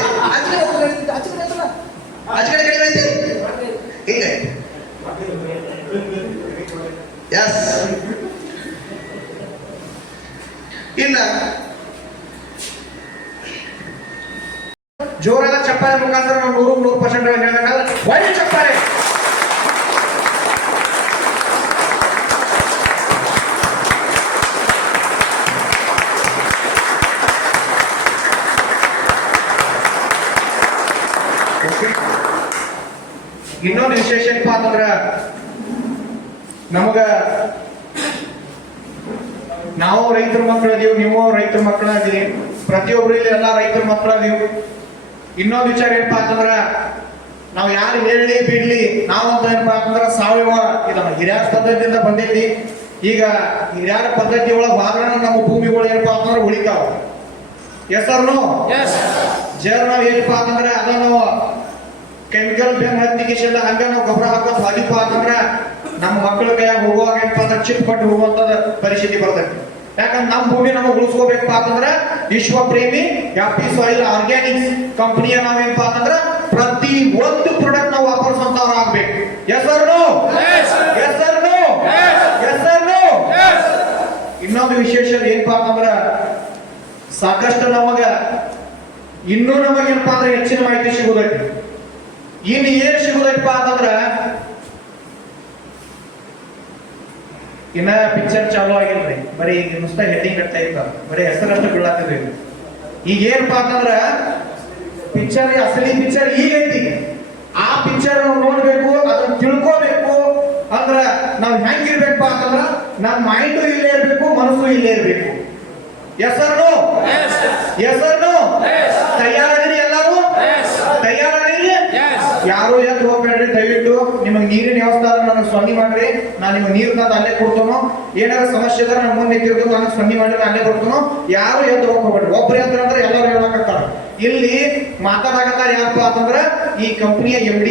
ಆಚೆ ಕಡಿಮೆ ಐತಿ ಹಿಂಗೆ. ಎಸ್, ಇನ್ನ ಜೋರಾದ ಚಪ್ಪಾಳೆ ಮುಖಾಂತರ ನಾವು 100% ಹೇಳಿದಾಗ ಒಳ್ಳೆ ಚಪ್ಪಾಳೆ. ಇನ್ನೊಂದು ವಿಶೇಷ ಏನಪ್ಪಾ ಅಂತಂದ್ರ ನಮಗ ನಾವು ರೈತರ ಮಕ್ಕಳು ಅದೀವಿ, ನೀವು ರೈತರ ಮಕ್ಕಳ ಅದೀವಿ, ಪ್ರತಿಯೊಬ್ರು ಇಲ್ಲಿ ಎಲ್ಲ ರೈತರ ಮಕ್ಕಳು ಅದೀವಿ. ಇನ್ನೊಂದು ವಿಚಾರ ಏನಪ್ಪಾ ಅಂತಂದ್ರ ನಾವು ಯಾರು ಹೇಳಿ ಬಿಡ್ಲಿ, ನಾವಂತ ಏನಪ್ಪಾ ಅಂತಂದ್ರ ಸಾವಯವ ಇದನ್ನ ಹಿರಿಯರ ಪದ್ಧತಿಯಿಂದ ಬಂದೈತಿ. ಈಗ ಹಿರಿಯರ ಪದ್ಧತಿ ಒಳಗೆ ವಾದನ ನಮ್ಮ ಭೂಮಿಗಳು ಏನಪ್ಪಾ ಅಂತಂದ್ರೆ ಉಳಿತಾವ. ಹೆಸರು ಜರ್ ನಾವು ಏನಪ್ಪಾ ಅಂತಂದ್ರ ಅದನ್ನು ಕೆಮಿಕಲ್ ಬೆನ್ ಹತ್ತಿಗೆಲ್ಲ ಹಂಗ ನಾವು ಗೊಬ್ಬರ ಹಾಕೋದು ಹೊಲಿಪ ಅಂತಂದ್ರ ನಮ್ಮ ಮಕ್ಕಳ ಕೈಯಾಗ ಹೋಗುವಾಗ ಏನಪ್ಪ ಅಂದ್ರೆ ಚಿಪ್ ಕೊಟ್ಟು ಹೋಗುವಂತದ ಪರಿಸ್ಥಿತಿ ಬರ್ತೈತಿ. ಯಾಕಂದ್ರೆ ನಮ್ಮ ಭೂಮಿ ನಮಗೆ ಉಳಿಸ್ಕೋಬೇಕಪ್ಪ ಅಂತಂದ್ರ ವಿಶ್ವ ಪ್ರೇಮಿ ಹ್ಯಾಪಿ ಸಾಯಿಲ್ ಆರ್ಗ್ಯಾನಿಕ್ಸ್ ಕಂಪನಿಯ ನಾವೇನಪ್ಪ ಅಂತಂದ್ರ ಪ್ರತಿ ಒಂದು ಪ್ರಾಡಕ್ಟ್ ನಾವು ವಾಪರಿಸುವಂತವ್ರು ಆಗ್ಬೇಕು. ಇನ್ನೊಂದು ವಿಶೇಷ ಏನಪ್ಪಾ ಅಂತಂದ್ರ ಸಾಕಷ್ಟು ನಮಗ ಇನ್ನೂ ನಮಗೇನಪ್ಪಾ ಅಂದ್ರೆ ಹೆಚ್ಚಿನ ಮಾಹಿತಿ ಸಿಗುದೈತಿ. ಇನ್ನು ಏನ್ ಸಿಗುದೈತಪ್ಪ ಅಂತಂದ್ರ ಇನ್ನ ಪಿಕ್ಚರ್ ಚಾಲು ಆಗಿಲ್ರಿ, ಬರೀ ಈಗ ನುಸ್ತ ಹೆಡ್ಡಿಂಗ್ ಕಟ್ತಾ ಇರ್ತಾರ, ಬರೀ ಹೆಸರಷ್ಟು ಬೀಳಾತಿದ್ರಿ. ಈಗ ಏನಪ್ಪಾ ಅಂತಂದ್ರ ಪಿಕ್ಚರ್ ಅಸಲಿ ಪಿಕ್ಚರ್ ಈಗ ಐತಿ. ಆ ಪಿಕ್ಚರ್ ನಾವು ನೋಡ್ಬೇಕು, ಅದನ್ನ ತಿಳ್ಕೋಬೇಕು ಅಂದ್ರ ನಾವ್ ಹೆಂಗಿರ್ಬೇಕಪ್ಪ ಅಂತಂದ್ರ ನಮ್ಮ ಮೈಂಡು ಇಲ್ಲೇ ಇರ್ಬೇಕು, ಮನಸ್ಸು ಇಲ್ಲೇ ಇರ್ಬೇಕು. ಹೆಸರು ತಯಾರಿರಿ, ಎಲ್ಲರೂ ತಯಾರಿರಿ. ಯಾರು ಎದ್ದು ಹೋಗ್ಬೇಡ್ರಿ ದಯವಿಟ್ಟು. ನಿಮಗೆ ನೀರಿನ ವ್ಯವಸ್ಥೆ ಆದ್ರೆ ನನಗೆ ಸೊನ್ನೆ ಮಾಡ್ರಿ, ನಾನು ನಿಮ್ಗೆ ನೀರು ತಂದು ಅಲ್ಲೇ ಕೊಡ್ತೇನೋ. ಏನಾದ್ರು ಸಮಸ್ಯೆ ಇದ್ರೆ ನಮ್ಮ ಮುಂದೆ ನಿಂತಿರ್ತು, ನನಗೆ ಸೊನ್ನೆ ಮಾಡಿದ್ರೆ ಅಲ್ಲೇ ಕೊಡ್ತೇನೋ. ಯಾರು ಎದ್ದು ಹೋಗ್ಬೇಡ್ರಿ. ಒಬ್ರು ಎದ್ರ ಅಂದ್ರೆ ಎಲ್ಲರೂ ಹೇಳಕ್ಕಾಗ್ತಾರ. ಇಲ್ಲಿ ಮಾತಾಡಕತ್ತಾರ ಯಾರಪ್ಪ ಅಂತಂದ್ರ ಈ ಕಂಪನಿಯ MD